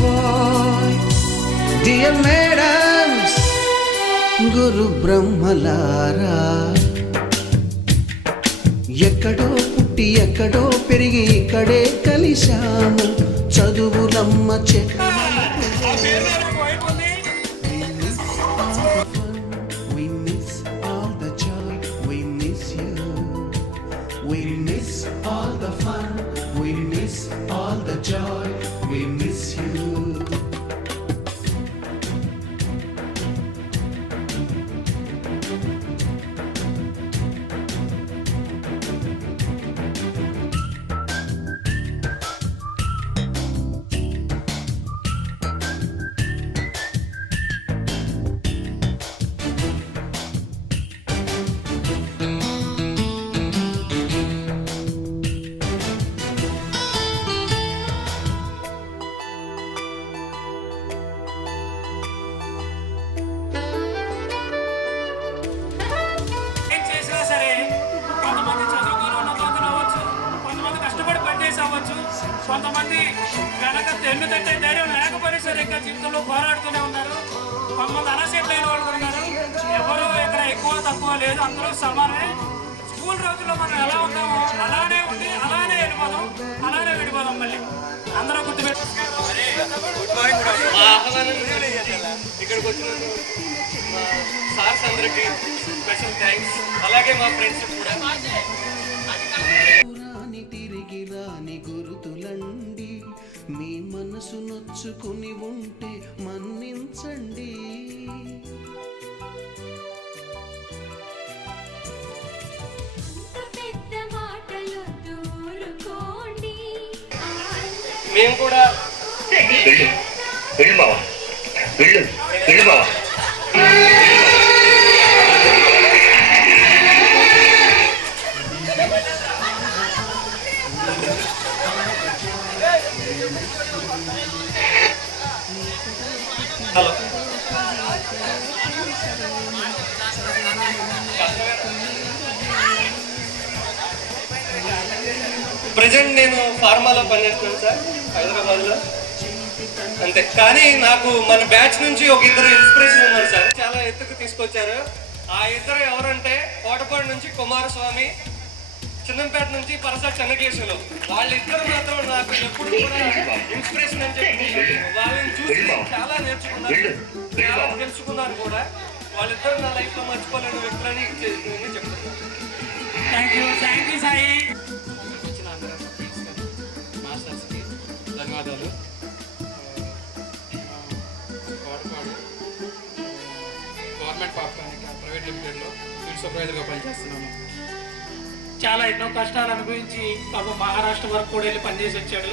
boy. Dear madams, గురు బ్రహ్మలారా, ఎక్కడో పుట్టి ఎక్కడో పెరిగి ఇక్కడే కలిశాము. చదువులమ్మ చెట్టు We miss all the fun, we miss all the joy, we miss you. కొంతమంది వెనక తెన్ను తట్టే ధైర్యం లేకపోయినా సరే ఇంకా జీవితంలో పోరాడుతూనే ఉన్నారు. కొంతమంది అలసెట్ అయిన వాళ్ళు ఉన్నారు. ఎవరు ఇక్కడ ఎక్కువ తక్కువ లేదు, అందరూ సమానమే. స్కూల్ రోజుల్లో మనం ఎలా ఉంటామో అలానే ఉండి అలానే వెళ్ళిపోదాం, అలానే విడిపోదాం. మళ్ళీ అందరూ గుర్తుపెట్టు. ఇక్కడికి వచ్చిన సార్స్ అందరికి స్పెషల్ థ్యాంక్స్. అలాగే మా ఫ్రెండ్స్ కూడా. తిరిగి రాని గురుతులండి, మీ మనసు నొచ్చుకుని ఉంటే మన్నించండి. మేము కూడా హలో ప్రజెంట్ నేను ఫార్మాలో పనిచేస్తున్నాను సార్, హైదరాబాద్లో. అంతే. కానీ నాకు మన బ్యాచ్ నుంచి ఒక ఇద్దరు ఇన్స్పిరేషన్ ఉన్నారు సార్, చాలా ఎత్తుకు తీసుకొచ్చారు. ఆ ఇద్దరు ఎవరంటే కోటపాడు నుంచి కుమారస్వామి, చిన్నంపేట నుంచి పరస చెన్నకేశులు. వాళ్ళిద్దరు మాత్రం నాకు ఎప్పుడు కూడా ఇన్స్పిరేషన్ అని చెప్పి వాళ్ళని చూసి చాలా నేర్చుకున్నాను, చాలా తెలుసుకున్నాను కూడా. వాళ్ళిద్దరు నా లైఫ్లో మర్చిపోలేని వ్యక్తులని చెప్తున్నాను. Thank you Sai. మాస్టర్స్కి ధన్యవాదాలు. కోటపాడు గవర్నమెంట్ పాప్కార్న్ ప్రైవేట్ లిమిటెడ్లో ఫీల్డ్ సూపర్వైజర్గా పనిచేస్తున్నాను. చాలా ఎన్నో కష్టాలు అనుభవించి పాపం మహారాష్ట్ర వరకు కూడా వెళ్ళి పనిచేసి వచ్చాడు.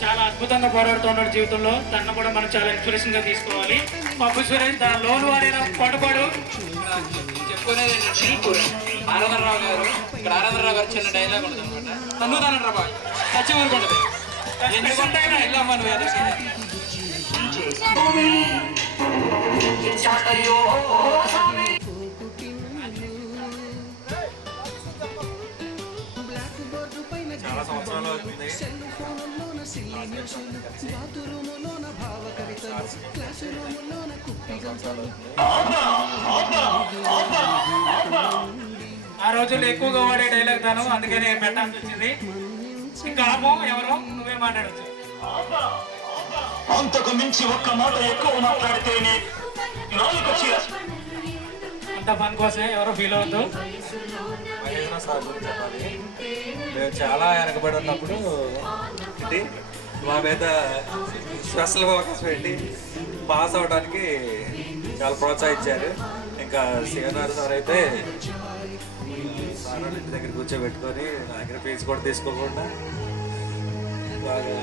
చాలా అద్భుతంగా పోరాడుతున్నాడు జీవితంలో. తను కూడా మనం చాలా ఇన్స్పిరేషన్గా తీసుకోవాలి. పప్పు సురేష్ తన లోన్ వారైన కోటపాడు. చెప్పుకునేది ఏంటంటే ఆరాధనరావు గారు, ఇక్కడ ఆరాధనరావు గారు చిన్న డైలాగ్ ఉంటుంది అనమాట. తను తాను రాబా సత్యం అనుకుంటుంది, ఎందుకుంటాయినా వెళ్ళమ్మా నువ్వు ఎదురు. చాలా సంవత్సరాలు అవుతుంది. ఆ రోజుల్లో ఎక్కువగా వాడే డైలాగ్ తాను, అందుకనే పెట్టాల్సి వచ్చింది. ఇంకా ఆపో, ఎవరో నువ్వే మాట్లాడచ్చు. అంతకు మించి ఒక్క మాట ఎక్కువ మాట్లాడితేనే అంత పని కోసమే, ఎవరో ఫీల్ అవుతూ. మహేంద్ర సార్ గురించి చెప్పాలి. మేము చాలా వెనకబడి ఉన్నప్పుడు మా మీద స్పెషల్ ఫోకస్ పెట్టి పాస్ అవడానికి చాలా ప్రోత్సహించారు. ఇంకా శ్రీనాథ్ సార్ అయితే సార్ వాళ్ళ ఇంటి దగ్గర కూర్చోబెట్టుకొని నా దగ్గర ఫీజు కూడా తీసుకోకుండా బాగా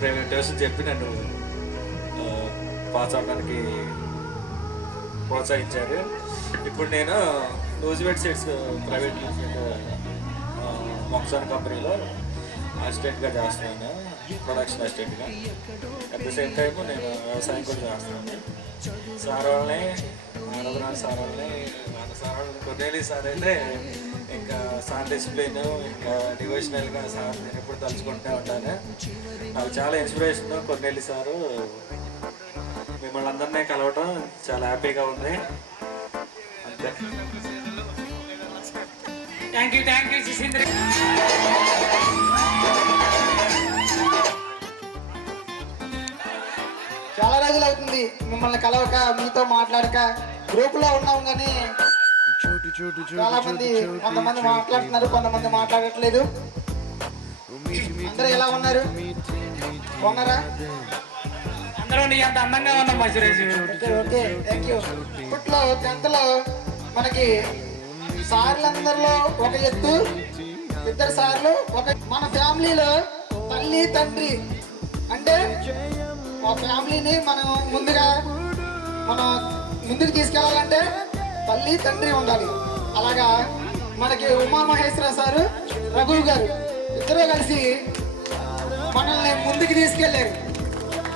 ప్రైవేట్ ట్యూషన్ చెప్పి నన్ను పాస్ అవడానికి ప్రోత్సహించారు. ఇప్పుడు నేను లూజ్వెట్ సీడ్స్ ప్రైవేట్ మొక్సాన్ కంపెనీలో అసిస్టెంట్గా చేస్తున్నాను, ప్రొడక్షన్ అసిస్టెంట్గా. అట్ ద సేమ్ టైం నేను వ్యవసాయం కూడా చేస్తున్నాను. సార్ వాళ్ళని ఆరాధన సార్ వాళ్ళని మన సార్ వాళ్ళని కొన్నేళ్ళు సార్ అయితే ఇంకా సార్ డిసిప్లిన్, ఇంకా డివోషనల్గా సార్ నేను ఎప్పుడు తలుచుకుంటూ ఉంటాను. నాకు చాలా ఇన్స్పిరేషన్ కొన్నేళ్ళు సారు. మిమ్మల్ని అందరినీ కలవటం చాలా హ్యాపీగా ఉంది. అంతే. Thank you Sisindra. చాలా రోజులు అవుతుంది మిమ్మల్ని కలవక, మీతో మాట్లాడక. గ్రూప్ లో ఉన్నాం కానీ చాలా మంది, కొంతమంది మాట్లాడుతున్నారు, కొంతమంది మాట్లాడట్లేదు. అందరూ ఎలా ఉన్నారు? బాగున్నారా? అందరూ నీ అంత అందంగా ఉన్నాం సురేష్. Okay thank you. ఇప్పట్లో 10th లో మనకి సార్లందరిలో ఒక ఎత్తు, 2 సార్లు ఒక. మన ఫ్యామిలీలో తల్లి తండ్రి అంటే మా ఫ్యామిలీని మనం ముందుకు తీసుకెళ్ళాలంటే తల్లి తండ్రి ఉండాలి. అలాగా మనకి ఉమామహేశ్వర సారు, రఘు గారు ఇద్దరు కలిసి మనల్ని ముందుకు తీసుకెళ్ళారు.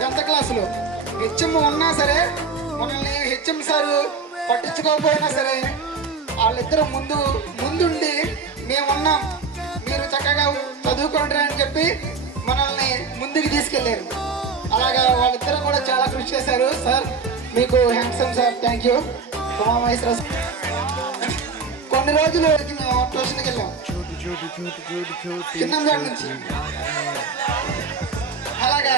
10th క్లాసులో హెచ్ఎం ఉన్నా సరే, మనల్ని హెచ్ఎం సారు పట్టించుకోకపోయినా సరే, వాళ్ళిద్దరూ ముందుండి మేమున్నాం, మీరు చక్కగా చదువుకోండి అని చెప్పి మనల్ని ముందుకు తీసుకెళ్ళారు. అలాగా వాళ్ళిద్దరూ కూడా చాలా కృషి చేశారు. సార్ మీకు handsome sir, thank you. Umamaheshwara కొన్ని రోజులు మేము ట్యూషన్కి వెళ్ళాం కిందంజాడ నుంచి. అలాగా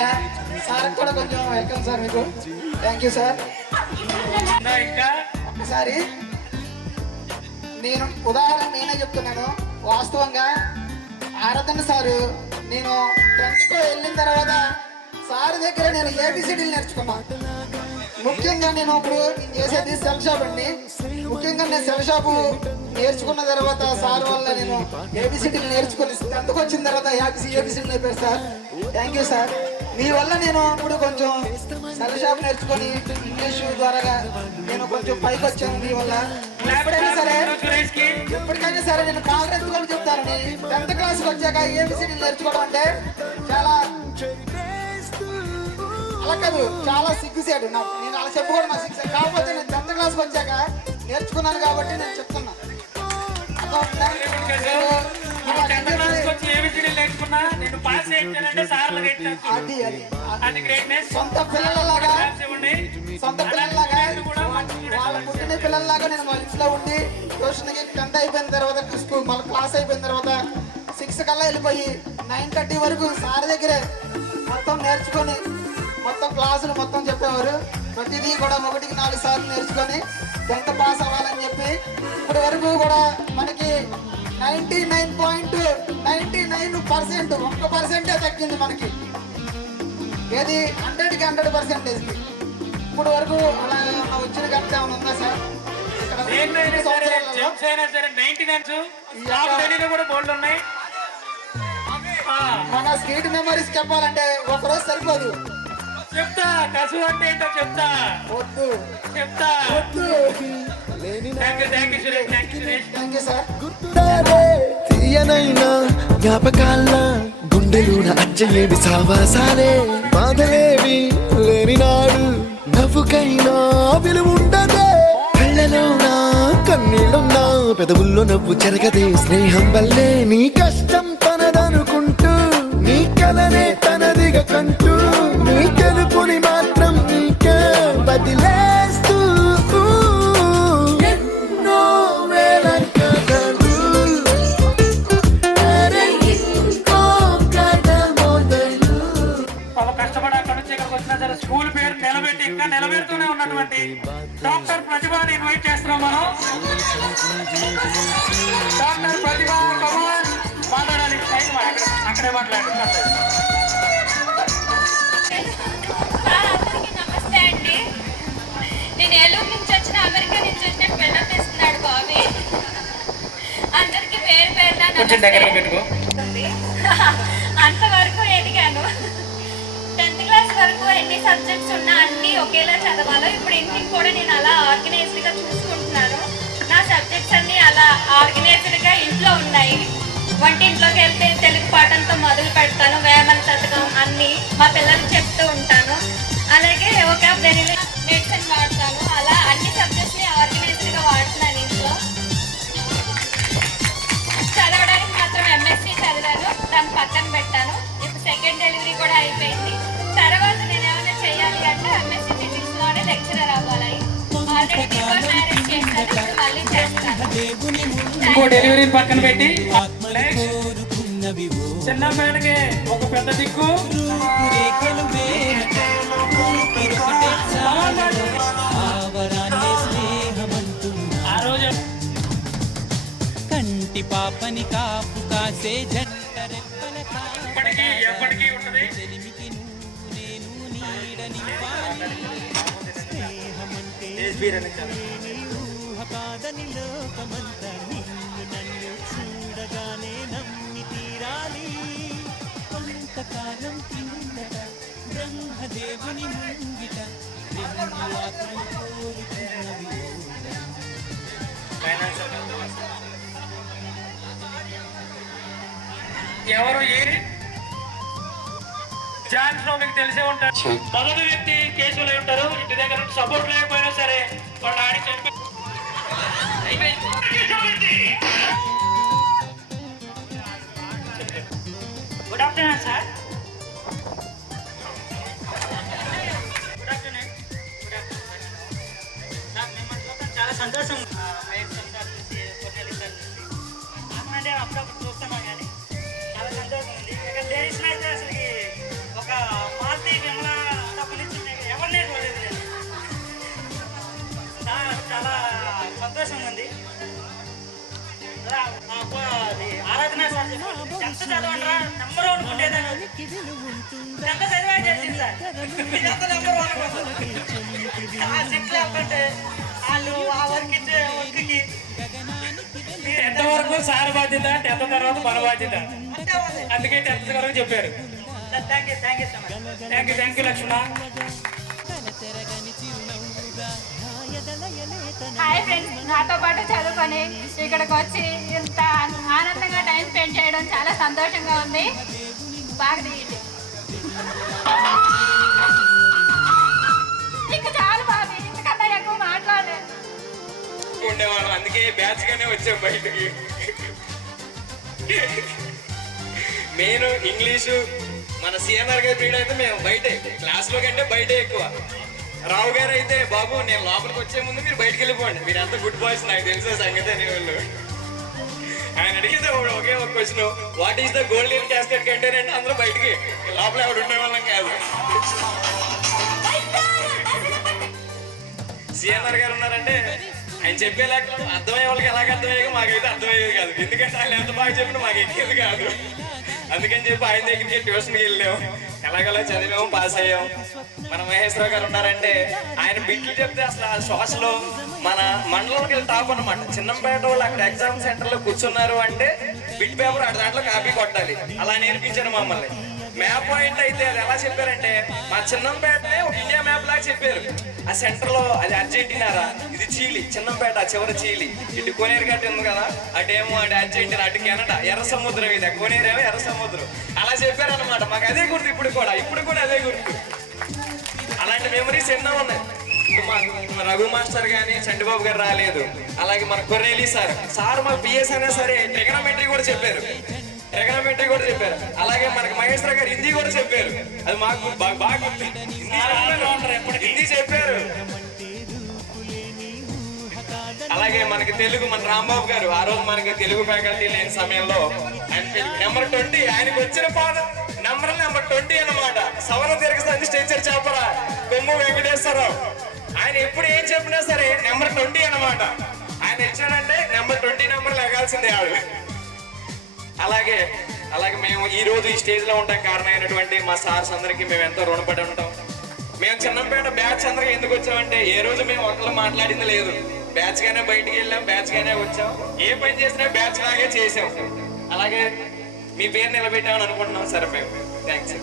సార్ కూడా కొంచెం వెల్కమ్ సార్, మీకు థ్యాంక్ యూ సార్. ఇంకా ఒకసారి నేను ఉదాహరణ నేనే చెప్తున్నాను. వాస్తవంగా ఆరాధన సారు, నేను 10th వెళ్ళిన తర్వాత సార్ దగ్గర నేను ఏబిసిడీలు నేర్చుకున్నాను. ముఖ్యంగా నేను ఇప్పుడు చేసేది సెల్ షాప్ అండి. ముఖ్యంగా నేను సెల్ షాపు నేర్చుకున్న తర్వాత సార్ వల్ల నేను ఏబిసిడీలు నేర్చుకుని 10th వచ్చిన తర్వాత ఏబిసిడీలు నేర్పారు సార్. Thank you sir. మీ వల్ల నేను ఇప్పుడు కొంచెం సెల్ షాప్ నేర్చుకొని ఇంగ్లీష్ ద్వారా నేను కొంచెం పైకి వచ్చాను మీ వల్ల. ఎప్పటికైనా సరే నేను కాంగ్రెస్ కూడా చెప్తాను. 10th క్లాస్కి వచ్చాక ఏబిసిడీలు నేర్చుకోవడం అంటే చాలా అలా కాదు, చాలా సిగ్గుసేడు నాకు. నేను అలా చెప్పుకోవడం నాకు సిగ్గు. కాకపోతే నేను 10th క్లాస్కి వచ్చాక నేర్చుకున్నాను కాబట్టి నేను చెప్తున్నా. సొంత పిల్లలలాగా వాళ్ళ పుట్టిన పిల్లల్లాగా నేను మా ఇంట్లో ఉండి ట్యూషన్కి 10th అయిపోయిన తర్వాత స్కూల్ మళ్ళీ క్లాస్ అయిపోయిన తర్వాత 6 కల్లా వెళ్ళిపోయి 9:30 వరకు సార్ దగ్గరే మొత్తం నేర్చుకొని మొత్తం క్లాసులు మొత్తం చెప్పేవారు. ప్రతిదీ కూడా 1కి 4 సార్లు నేర్చుకొని 10th పాస్ అవ్వాలని చెప్పి ఇప్పటి వరకు కూడా మనకి 99.99% 1% తగ్గింది మనకి. ఏది 100కి 100%. ఇప్పుడు వరకు అలా వచ్చిన గంట ఏమైనా ఉందా సార్? కూడా బోల్డ్ ఉన్నాయి. మన స్వీట్ మెమరీస్ చెప్పాలంటే ఒకరోజు సరిపోదు. చెప్తా కసు అంటే ఏంటో చెప్తా. వద్దు చెప్తా. వద్దు. Thank you Suresh. Thank you sir. తీయనైనా జ్ఞాపకాల గుండెలున అచ్చలేవి సావాసాలే, బాధలేవి లేని నాడు నవ్వుకైనా విలువుండదే. కళ్ళలోనా కన్నీళ్ళున్నా పెదవుల్లో నవ్వు చెరగదే. స్నేహం వల్లే నీ కష్టం తనదనుకుంటూ, నీ కలనే తనదిగా కంటూ, నీ గెలుపుని మాత్రం నీకే బదిలేస్తూ ఎన్నో వేల కథలు. కష్టపడి అక్కడ నుంచి ఇక్కడికి వచ్చినా సరే స్కూల్ పేరు నిలబెట్టి ఇంకా నిలబెడుతూనే ఉన్నటువంటి డాక్టర్ ప్రతిభని ఇన్వైట్ చేస్తున్నాం మనం. డాక్టర్ ప్రతిభ కమాన్ మాట్లాడాలి. అక్కడే మాట్లాడండి. నమస్తే అండి. నేను ఏలూరు నుంచి వచ్చిన, అమెరికా నుంచి వచ్చిన బిల్డప్ ఇస్తున్నాడు బాబీ. అందరికి పేరు పేరున అంతవరకు ఎదిగాను. 10th క్లాస్ వరకు ఎన్ని సబ్జెక్ట్స్ ఉన్నా అన్ని ఒకేలా చదవాలి. ఇప్పుడు ఇంటికి కూడా నేను అలా ఆర్గనైజ్డ్గా చూసుకుంటున్నాను. నా సబ్జెక్ట్స్ అన్ని అలా ఆర్గనైజ్డ్గా ఇంట్లో ఉన్నాయి. వంటింట్లోకి వెళ్తే తెలుగు పాఠంతో మొదలు పెడతాను. వేమన శతకం అన్ని మా పిల్లలకు చెప్తూ ఉంటాను. అలాగే వొకాబులరీ మెడిసిన్ వాడతాను. అలా అన్ని సబ్జెక్ట్స్ని ఆర్గనైజ్డ్గా వాడుతున్నాను ఇంట్లో. ఇంకో డెలివరీని పక్కన పెట్టి చిన్నపేటకి ఒక పెద్ద దిక్కు ఆ రోజు కంటి పాపని కాపు కాసే ఇప్పటికీ ఎప్పటికీ ఉన్నది. కాదని లోకమంతా నిన్ను నన్ను చూడగానే నమ్మి తీరాలి. కొంతకాలం కిందట బ్రహ్మదేవుని ముంగిట రెండు ఆత్మలు కోరుకున్నవి. ఎవరు జాన్స్ లో మీకు తెలిసే ఉంటారు. మొదటి వ్యక్తి కేసులో ఉంటారు. ఇంటి దగ్గర సపోర్ట్ లేకపోయినా సరే వాళ్ళు ఆడి చెప్పి good afternoon sir. Good afternoon. నాకు మిమ్మల్ని చూడటం చాలా సంతోషం. అంటే అప్పుడప్పుడు చూస్తున్నాం కానీ చాలా సంతోషం ఉంది. ఇక్కడ లేడీస్ అయితే అసలు ఒక మారుతి విమల తప్పు నుంచి ఎవరినే చూడలేదు నేను. చాలా సంతోషంగా ఉంది. అది ఆరాధన సార్ ఎంత చదవండిరా నెంబర్ వన్ ఉండేదని ఎంత చదివా చేసింది సార్. ఇదంతా నెంబర్ వన్ ఆ సెట్లు అవ్వంటే వాళ్ళు ఆ వర్క్ ఇచ్చే వర్క్కి ఎంతవరకు సార్ బాధ్యత, 10th తర్వాత మన బాధ్యత. అందుకే 10th వరకు చెప్పారు. Thank you Lakshmana. Hi friends, నాతో పాటు చదువుకొని ఇక్కడికి వచ్చి ఇంత ఆనందంగా టైం స్పెండ్ చేయడం చాలా సంతోషంగా ఉంది. బాగా దిగింది. ఇంకా చాలు బాబీ, ఇంతకన్నా ఎక్కువ మాట్లాడలేదు. ఉండేవాళ్ళం, అందుకే బ్యాచ్ గానే వచ్చాం బయటికి. మెయిన్ ఇంగ్లీషు మన సిఎన్ఆర్ గారి పీరియడ్ అయితే మేము బయటే, క్లాస్లో కంటే బయటే ఎక్కువ. రావు గారు అయితే బాబు నేను లోపలికి వచ్చే ముందు మీరు బయటకు వెళ్ళిపోండి, మీరంతా గుడ్ బాయ్స్, నాకు తెలిసే సంగతి అనేవాళ్ళు. ఆయన అడిగితే ఒకే ఒక question, what is the golden casket container అంటే అందరూ బయటికి, లోపల ఎవడు ఉండేవాళ్ళం కాదు. సిఎన్ఆర్ గారు ఉన్నారంటే ఆయన చెప్పే లెక్కలు అర్థమయ్యే వాళ్ళకి ఎలాగ అర్థమయ్యేది, మాకైతే అర్థమయ్యేది కాదు. ఎందుకంటే ఆయన ఎంత బాగా చెప్పినా మాకు ఎక్కేది కాదు. అందుకని చెప్పి ఆయన దగ్గరికి ట్యూషన్కి వెళ్ళాము, ఎలాగలా చదివాము, పాస్ అయ్యాం. మన మహేశ్వరరావు గారు ఉన్నారంటే ఆయన బిట్లు చెప్తే అసలు ఆ శ్వాసలో మన మండలంకి వెళ్ళి టాప్ అనమాట. చిన్నంపేట వాళ్ళు అక్కడ ఎగ్జామ్ సెంటర్లో కూర్చున్నారు అంటే బిట్ పేపర్ దాంట్లో కాపీ కొట్టాలి, అలా నేర్పించారు మమ్మల్ని. మ్యాప్ పాయింట్ అయితే అది ఎలా చెప్పారంటే మా చిన్నంపేటనే ఒక ఇండియా మ్యాప్ లాగా చెప్పారు. ఆ సెంటర్ లో అది అర్జెంటీనారా, ఇది చీలి, చిన్నంపేట చివరి చీలి, ఇటు కోనేరు గట్టి ఉంది కదా, అటేమో అటు అర్జెంటీనా, అటు కెనడా, ఎర్ర సముద్రం, ఇది కోనేరేమో ఎర్ర సముద్రం, అలా చెప్పారు అనమాట. మాకు అదే గుర్తు ఇప్పుడు కూడా అదే గుర్తు. అలాంటి మెమరీస్ ఎన్నో ఉన్నాయి. మా రఘు మాస్టర్ గానీ చంటిబాబు గారు రాలేదు, అలాగే మన కొర్రేలి సార్ మాకు పిఎస్ అయినా సరే ట్రిగనోమెట్రీ కూడా చెప్పారు. అలాగే మనకి మహేశ్వర గారు హిందీ కూడా చెప్పారు, అది మాకు బాగా గుర్తు. హిందీ చెప్పారు. అలాగే మనకి తెలుగు మన రాంబాబు గారు ఆ రోజు మనకి తెలుగు ఫ్యాకల్టీ లేని సమయంలో ఆయన నెంబర్ 20, ఆయనకు వచ్చిన పాదం నెంబర్ 20 అన్నమాట. సవర దీర్ఘ స్టేచర్ చేపరా కొమ్ము వెంకటేశ్వరరావు, ఆయన ఎప్పుడు ఏం చెప్పినా సరే నెంబర్ 20 అన్నమాట. ఆయన ఇచ్చాడంటే నెంబర్ 20 నెంబర్ లెగాల్సిందే ఆడు. అలాగే మేము ఈ రోజు ఈ స్టేజ్ లో ఉంటాం కారణమైనటువంటి మా సార్స్ అందరికీ మేము ఎంతో రుణపడి ఉంటాం. మేము చిన్నంపేట బ్యాచ్ అందరికి ఎందుకు వచ్చామంటే ఏ రోజు మేము ఒకళ్ళు మాట్లాడింది లేదు, బ్యాచ్ గానే బయటికి వెళ్ళాం, బ్యాచ్ గానే వచ్చాం, ఏ పని చేసినా బ్యాచ్ లాగే చేసాం. అలాగే మీ పేరు నిలబెట్టామని అనుకుంటున్నాం సార్ మేము. Thanks.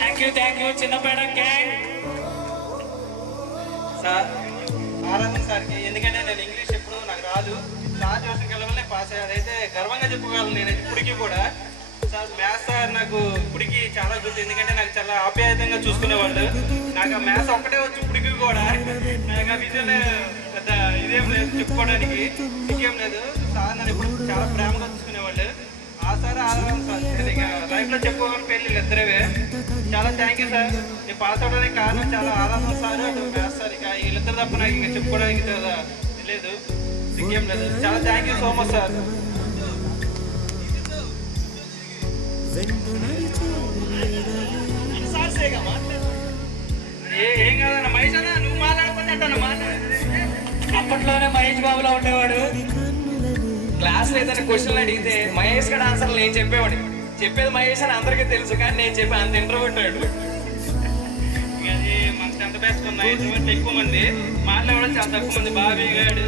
Thank you చిన్నపేట gang. Sir ఆరాధన సార్కి, ఎందుకంటే నేను ఇంగ్లీష్ ఎప్పుడు నాకు రాదు, సార్ ట్యూషన్కి వెళ్ళవల్లే పాస్ అయ్యారు. అయితే గర్వంగా చెప్పుకోగలను నేను ఇప్పటికీ కూడా. సార్ మ్యాథ్స్ సార్ నాకు ఇప్పటికీ చాలా గుర్తు, ఎందుకంటే నాకు చాలా ఆప్యాయంగా చూసుకునేవాళ్ళు. నాకు ఆ మ్యాథ్స్ ఒక్కటే వచ్చి ఇప్పటికీ కూడా, నాకు ఆ విద్యలో పెద్ద ఇదేం లేదు చెప్పుకోవడానికి, ఇంకేం లేదు. సార్ నన్ను ఇప్పుడు చాలా ప్రేమగా చూసుకునేవాళ్ళు. ఆ సార్ ఆరాధన సార్ ఇక లైఫ్లో చెప్పుకోగలని పెళ్ళి ఇద్దరేవే. చాలా థ్యాంక్ యూ సార్. నేను పాస్ అవడానికి కారణం చాలా ఆరాధన సార్, అటు మ్యాథ్స్ సార్. ఇక వీళ్ళిద్దరు తప్ప నాకు ఇంకా చెప్పుకోవడానికి చాలా లేదు. ఇంకేం లేదు. చాలా thank you so much sir. ఏం కాదన్న మహేష్ అన్న, నువ్వు మాట్లాడకపోతే అంటాను అప్పట్లోనే మహేష్ బాబులో ఉండేవాడు. క్లాస్లో ఏదైనా క్వశ్చన్లు అడిగితే మహేష్ గడ ఆన్సర్లు నేను చెప్పేవాడి. చెప్పేది మహేష్ అని అందరికీ తెలుసు, కానీ నేను చెప్పే అంత ఇంట్రోవర్ట్ వాడు. అది మన 10th బ్యాచ్ ఉన్నాయి ఎక్కువ మంది, మాట్లాడడం చాలా తక్కువ మంది. బాబీ గాడు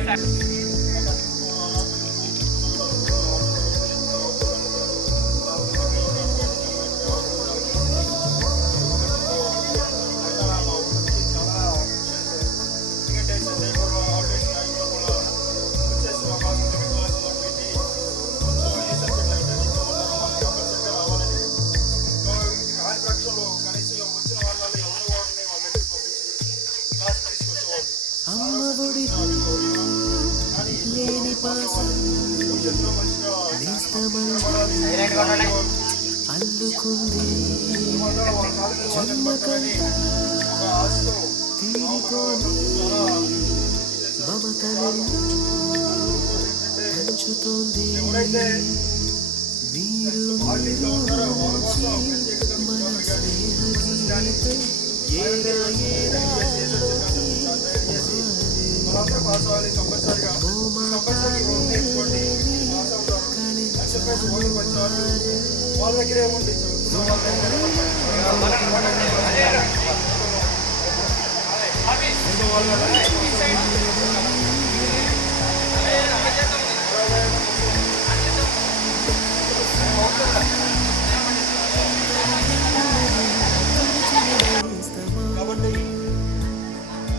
అమ్మఒడి లేని పాసం అల్లుకుంది జన్మకంతా తీరిపోని మమతలను పంచుతోంది మీరు మన స్నేహ గీతం ఏరా ఏరా వాళ్ళ దగ్గర ఏముంది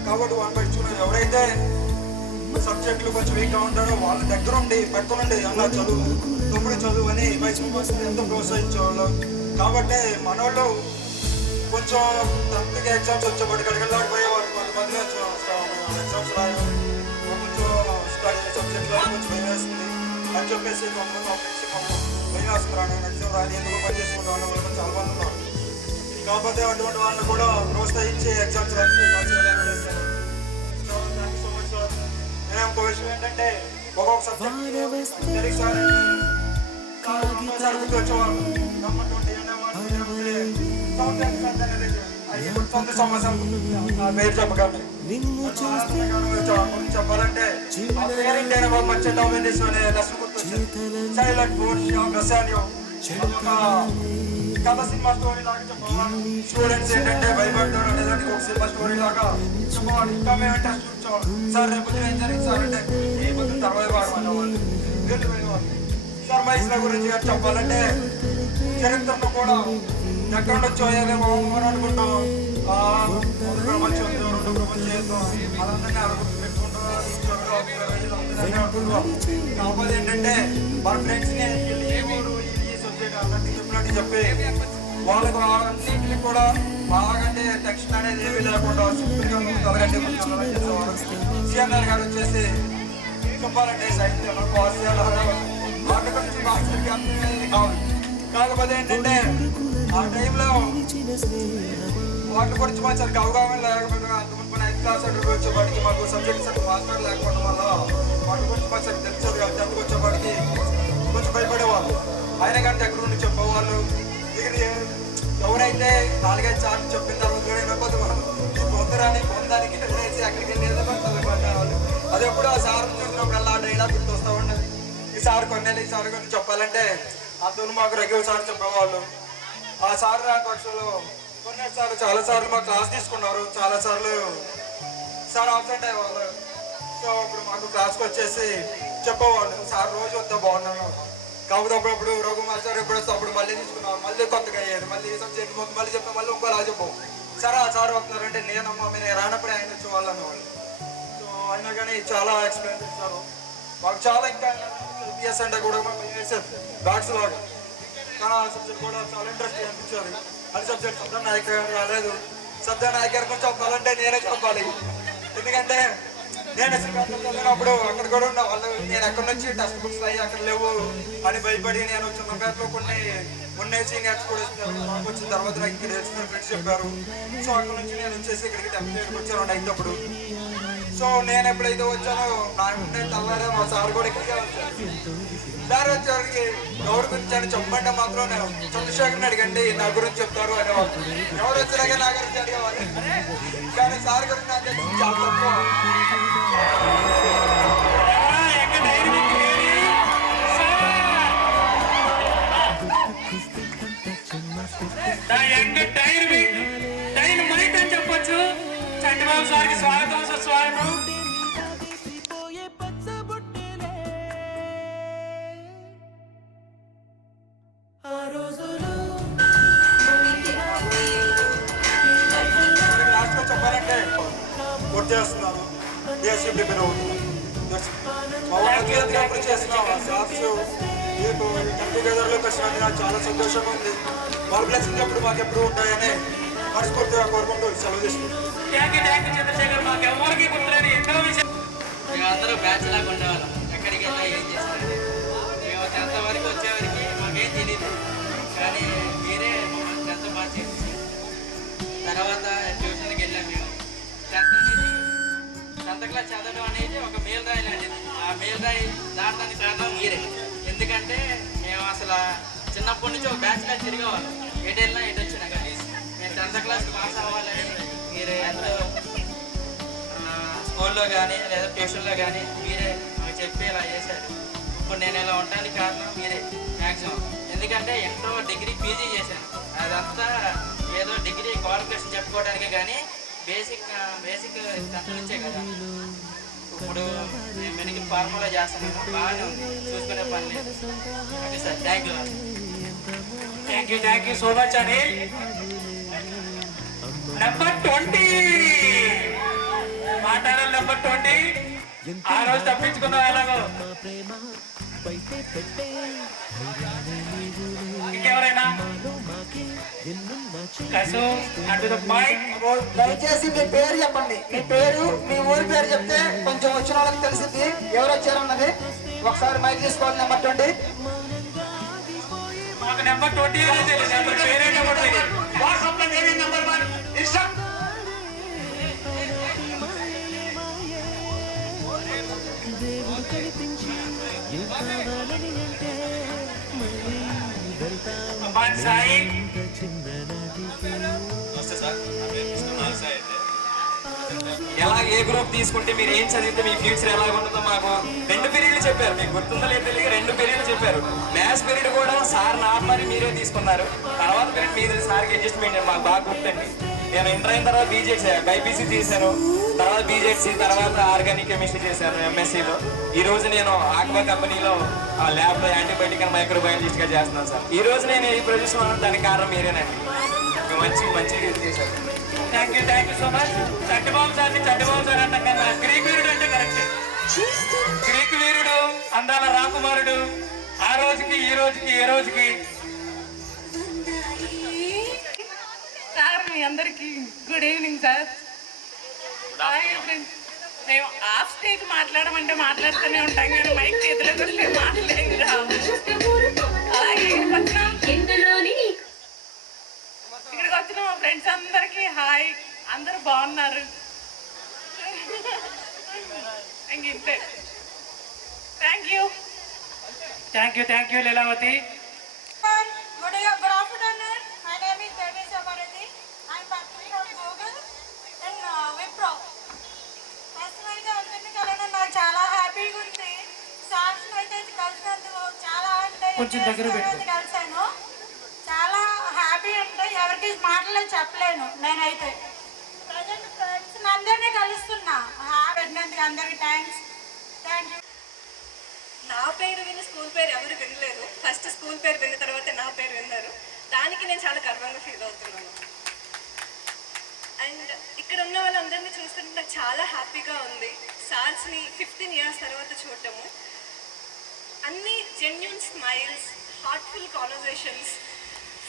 కాబట్టి వన్ బై టూ ఎవరైతే సబ్జెక్టులు కొంచెం వీక్గా ఉంటారో వాళ్ళ దగ్గర ఉండి పెట్టుకోనండి అన్న చదువు తమ్ముడు చదువు అని ఎంతో ప్రోత్సహించేవాళ్ళు. కాబట్టి మనోళ్ళు కొంచెం తప్పుగా ఎగ్జామ్స్ వచ్చేప్పటి కడగలాడిపోయేవాళ్ళు. కొంతమంది ఎగ్జామ్స్ రాయడం కొంచెం సబ్జెక్ట్లో కొంచెం భయం వేస్తుంది అని చెప్పేసి కొంతమంది భయం వేస్తున్నారు. నేను ఎగ్జామ్ రాని ఎందుకు పని చేసుకుంటా అన్న వాళ్ళు చాలా మంది ఉన్నారు. కాకపోతే అటువంటి వాళ్ళని కూడా ప్రోత్సహించి ఎగ్జామ్స్ రాసి ఇంకో విషయం ఏంటంటే ఒక్కొక్క సబ్జెక్ట్ తెలుగు సార్ వచ్చేవాళ్ళు పేరు చెప్పకండి. చెప్పాలంటే మంచి డామినేషన్ అనే లెసన్ గుర్తొచ్చింది. సైలెంట్ బోర్డ్ రసాయనం కథ సినిమా స్టోరీ లాగా చెప్పాలి. స్టూడెంట్స్ ఏంటంటే భయపడ్డారు అనేదానికి ఒక సినిమా స్టోరీ లాగా చెప్పాలి. ఇంకా మేము ఇంట్రెస్ట్ చూపించేవాళ్ళు. సార్ రేపు ఏం జరిగింది సార్ అంటే ఏ పొద్దున 60 వాడు అనేవాళ్ళు. సార్ మహేష్ గురించి చెప్పాలంటే చరిత్రలో కూడా ఎక్కడ నుంచో ఏదేమో అనుకుంటాం. మంచి కాకపోతే ఏంటంటే మన ఫ్రెండ్స్ ని చెప్పినట్టు చెప్పి వాళ్ళకు అన్నింటికి కూడా బాగంటే టెక్స్ట్ అనేది ఏమీ లేకుండా తొలగంటే సిఎంఆర్ గారు వచ్చేసి చెప్పాలంటే సాహిత్యం వాటి గురించి కావాలి. కాకపోతే ఏంటంటే ఆ టైంలో వాటి గురించి మాకు సరిగ్గా అవగాహన లేకపోయినా అంతకుముందు 9th క్లాస్ వచ్చేవాడికి మాకు సబ్జెక్ట్స్ అంటే మాస్టర్ లేకపోవడం వల్ల వాటి గురించి మాకు సరిగ్గా తెలిసేది కాదు. 10th వచ్చేవాడికి కొంచెం భయపడేవాళ్ళు. అయినా కానీ దగ్గర నుండి చెప్పేవాళ్ళు. ఎవరైతే 4-5 సార్లు చెప్పిన తర్వాత కూడా వినకపోతే వాళ్ళు పొందరాని పొందానికి వెళ్ళేసి అక్కడికి వెళ్ళి చదువుకుంటారు. అది ఎప్పుడు ఆ సార్ చూసినప్పుడల్లా ఆ డైలాగ్ గుర్తు వస్తూ ఉండదు. ఈ సార్ కొన్ని ఈ సార్ గురించి చెప్పాలంటే అంతకు మాకు రెగ్యులర్ సార్ చెప్పేవాళ్ళు. ఆ సార్ పక్షులు కొన్ని సార్లు చాలా సార్లు మా క్లాస్ తీసుకున్నారు. చాలా సార్లు సార్ ఆబ్సెంట్ అయ్యేవాళ్ళు. సో ఇప్పుడు మాకు క్లాస్కి వచ్చేసి చెప్పేవాళ్ళు సార్ రోజు వస్తే బాగున్నాను. కాకపోతే అప్పుడప్పుడు రఘు మాస్టర్ ఎప్పుడు వస్తే అప్పుడు మళ్ళీ తీసుకున్నాం. మళ్ళీ కొత్తగా అయ్యేది. మళ్ళీ ఏ సబ్జెక్ట్ మళ్ళీ చెప్తాం. మళ్ళీ ఇంకోలా చెప్పాం. సరే ఆ సార్ వస్తున్నారంటే నేనమ్మా మీరు రానప్పుడే ఆయన వచ్చేవాళ్ళు అనేవాళ్ళు. సో అయినా కానీ చాలా ఎక్స్ప్లెయిన్ చేస్తారు మాకు. చాలా ఇంకా పిఎస్ అంటే కూడా బ్యాగ్స్ లాగా కానీ ఆ సబ్జెక్ట్ కూడా చాలా ఇంట్రెస్ట్ అనిపించేది. అది సబ్జెక్ట్ సబ్జా నాయక్ రాలేదు. సబ్జా నాయక్ గారు కొంచెం చెప్పాలంటే నేనే చెప్పాలి. ఎందుకంటే నేను శ్రీకాకుళం చదివినప్పుడు అక్కడ కూడా ఉన్న వాళ్ళు నేను ఎక్కడి నుంచి టెక్స్ట్ బుక్స్ అయ్యి అక్కడ లేవు అని భయపడి నేను చిన్నపేటలో కొన్ని సీనియర్స్ కూడా ఇచ్చారు. మాకు వచ్చిన తర్వాత నాకు ఇక్కడ తెలిసిన ఫ్రెండ్స్ చెప్పారు. సో అక్కడ నుంచి నేను వచ్చేసి ఇక్కడికి 10th వచ్చాను 9th అప్పుడు. సో నేను ఎప్పుడైతే వచ్చానో నా ఉండే తల్లారా మా సార్ కూడా ఇక్కడికే వచ్చారు. సార్ వచ్చేవాడికి ఎవరి గురించి అని చెప్పమంటే మాత్రం నేను చంద్రశేఖర్ని అడిగండి నా గురించి చెప్తారు అనేవాళ్ళు. ఎవరు వచ్చినాక నా గురించి అడిగేవాళ్ళు. కానీ సార్ గురించి నాకు తెలిసి చాలా తక్కువ. చెప్పొచ్చు. చంద్రబాబు సార్కి స్వాగతం, సుస్వాగతం. లాస్ట్లో చెప్పాలంటే గుర్తు చేస్తున్నాను, బీఎస్సీ ప్రిపేర్ అవుతున్నాను. మా వాళ్ళు ఎప్పుడు చేస్తున్నాం సార్స్ రేపు టుగెదర్లో వచ్చినందుకు నాకు చాలా సంతోషంగా ఉంది. వాళ్ళ బ్లెస్సింగ్స్ ఎప్పుడు మాకు ఎప్పుడు ఉంటాయని మనస్ఫూర్తిగా కోరుకుంటూ సెలవు తీసుకుంటాం. చంద్రశేఖర్ మాకు ఎవరికి గుర్తులేని ఎన్నో విషయాలు. మేమందరూ బ్యాచ్ లాగా ఉండేవాళ్ళం. ఎక్కడికి వెళ్ళా ఏం చేస్తారంటే మేము 10th వరకు వచ్చేవరకు మాకేం తెలియదు. కానీ మీరే మమ్మల్ని 10th బాగా చేసి తర్వాత ట్యూషన్కి వెళ్ళాం. మేము 10th క్లాస్ చదవడం అనేది ఒక మేలు రాయి లాంటిది. ఆ మేలు రాయి దాటడానికి కారణం మీరే. ఎందుకంటే మేము అసలు చిన్నప్పటి నుంచి ఒక బ్యాచ్లా తిరిగేవాళ్ళం. ఎటు వెళ్ళినా ఎటు వచ్చినా కానీ మేము 10th క్లాస్ పాస్ అవ్వాలని మీరు ఎంతో స్కూల్లో కానీ లేదా ట్యూషన్లో కానీ మీరే మాకు చెప్పి ఇలా చేశారు. ఇప్పుడు నేను ఇలా ఉండడానికి కారణం మీరే మ్యాక్సిమం. ఎందుకంటే ఎంతో డిగ్రీ పీజీ చేశాను. అదంతా ఏదో డిగ్రీ క్వాలిఫికేషన్ చెప్పుకోవడానికి కానీ బేసిక్ 10th నుంచే కదా. ఇప్పుడు నేను మెడికల్ ఫార్ములా చేస్తున్నాను. బాగానే ఉంది, చూసుకునే పని లేదు. Okay sir, thank you so much అని. నెంబర్ 20 మాట్లాడాలి. నెంబర్ 20 ఆ రోజు తప్పించుకున్నాం ఎలాగో. ఇంకెవరైనా దయచేసి మీ పేరు చెప్పండి. మీ పేరు, మీ ఊరి పేరు చెప్తే కొంచెం వచ్చిన వాళ్ళకి తెలిసింది ఎవరు వచ్చారన్నది. ఒకసారి మైక్ తీసుకోవాలి. నెంబర్ 20. మాకు నెంబర్ 20 తెలియదు. పేరే నెంబర్ నెంబర్ 1 దేవుడు కనిపించి ఏం కావాలని అంటే మళ్ళీ ఎలా ఏ గ్రూప్ తీసుకుంటే మీరు ఏం చదివితే మీ ఫ్యూచర్ ఎలా ఉంటుందో మాకు 2 పీరియడ్లు చెప్పారు. మీకు గుర్తుందో లేదు తెలియదు, 2 పీరియడ్లు చెప్పారు. మ్యాథ్స్ పీరియడ్ కూడా సార్ నార్మల్ మీరే తీసుకున్నారు. తర్వాత పీరియడ్ మీరు సార్కి అడ్జస్ట్మెంట్ మాకు బాగా గుర్తండి. నేను ఇంటర్ అయిన తర్వాత బైపీసీ చేశాను, తర్వాత బీజెడ్సీ, తర్వాత ఆర్గానిక్ కెమిస్ట్రీ చేశాను ఎంఎస్సీలో. ఈ రోజు నేను ఆక్వా కంపెనీలో ల్యాబ్లో యాంటీబయాటిక్ అండ్ మైక్రోబయాలజిస్ట్గా చేస్తున్నాను సార్. ఈ రోజు నేను ఈ ప్రొజెక్షన్ ఉన్నాను, దానికి కారణం మీరేనండి. మంచి చేశారు. Thank you so much. Chantibabu sir అంటే కన్నా గ్రీక్ వీరుడు అంటే కరెక్ట్. గ్రీక్ వీరుడు, అందాల రాకుమారుడు. ఆ రోజుకి ఈ రోజుకి ఏ రోజుకి సార్ మీ అందరికి గుడ్ ఈవినింగ్ సార్. మేము ఆఫ్ స్టేజ్ మాట్లాడమంటే మాట్లాడుతూనే ఉంటాం కానీ మైక్ చేతిలో వస్తే మాట్లాడేది రావు. అలాగే ఇక్కడికి వచ్చిన మా ఫ్రెండ్స్ అందరికీ హాయ్. అందరూ బాగున్నారు. ఇంతే. Thank you Leelavathi. Good afternoon. My name is Devi Samarati. I'm working from Google and Wipro. పర్సనల్గా అందరినీ కలవడం నాకు చాలా హ్యాపీగా ఉంది. సార్స్ అయితే కలిసినందుకు చాలా కలిసాను. చాలా హ్యాపీ అంటే ఎవరికి మాటలే చెప్పలేను. నేనైతే ప్రజెంట్ ఫ్రెండ్స్ అందరినీ కలుస్తున్నా. పెట్టినందుకు అందరికి థ్యాంక్ యూ. నా పేరు విని స్కూల్ పేరు ఎవరు వినలేదు. ఫస్ట్ స్కూల్ పేరు విన్న తర్వాత నా పేరు విన్నారు. దానికి నేను చాలా గర్వంగా ఫీల్ అవుతున్నాను. అండ్ ఇక్కడ ఉన్న వాళ్ళందరినీ చూస్తుంటే నాకు చాలా హ్యాపీగా ఉంది. సార్స్ని 15 years తర్వాత చూడటము, అన్ని genuine smiles, heartful conversations,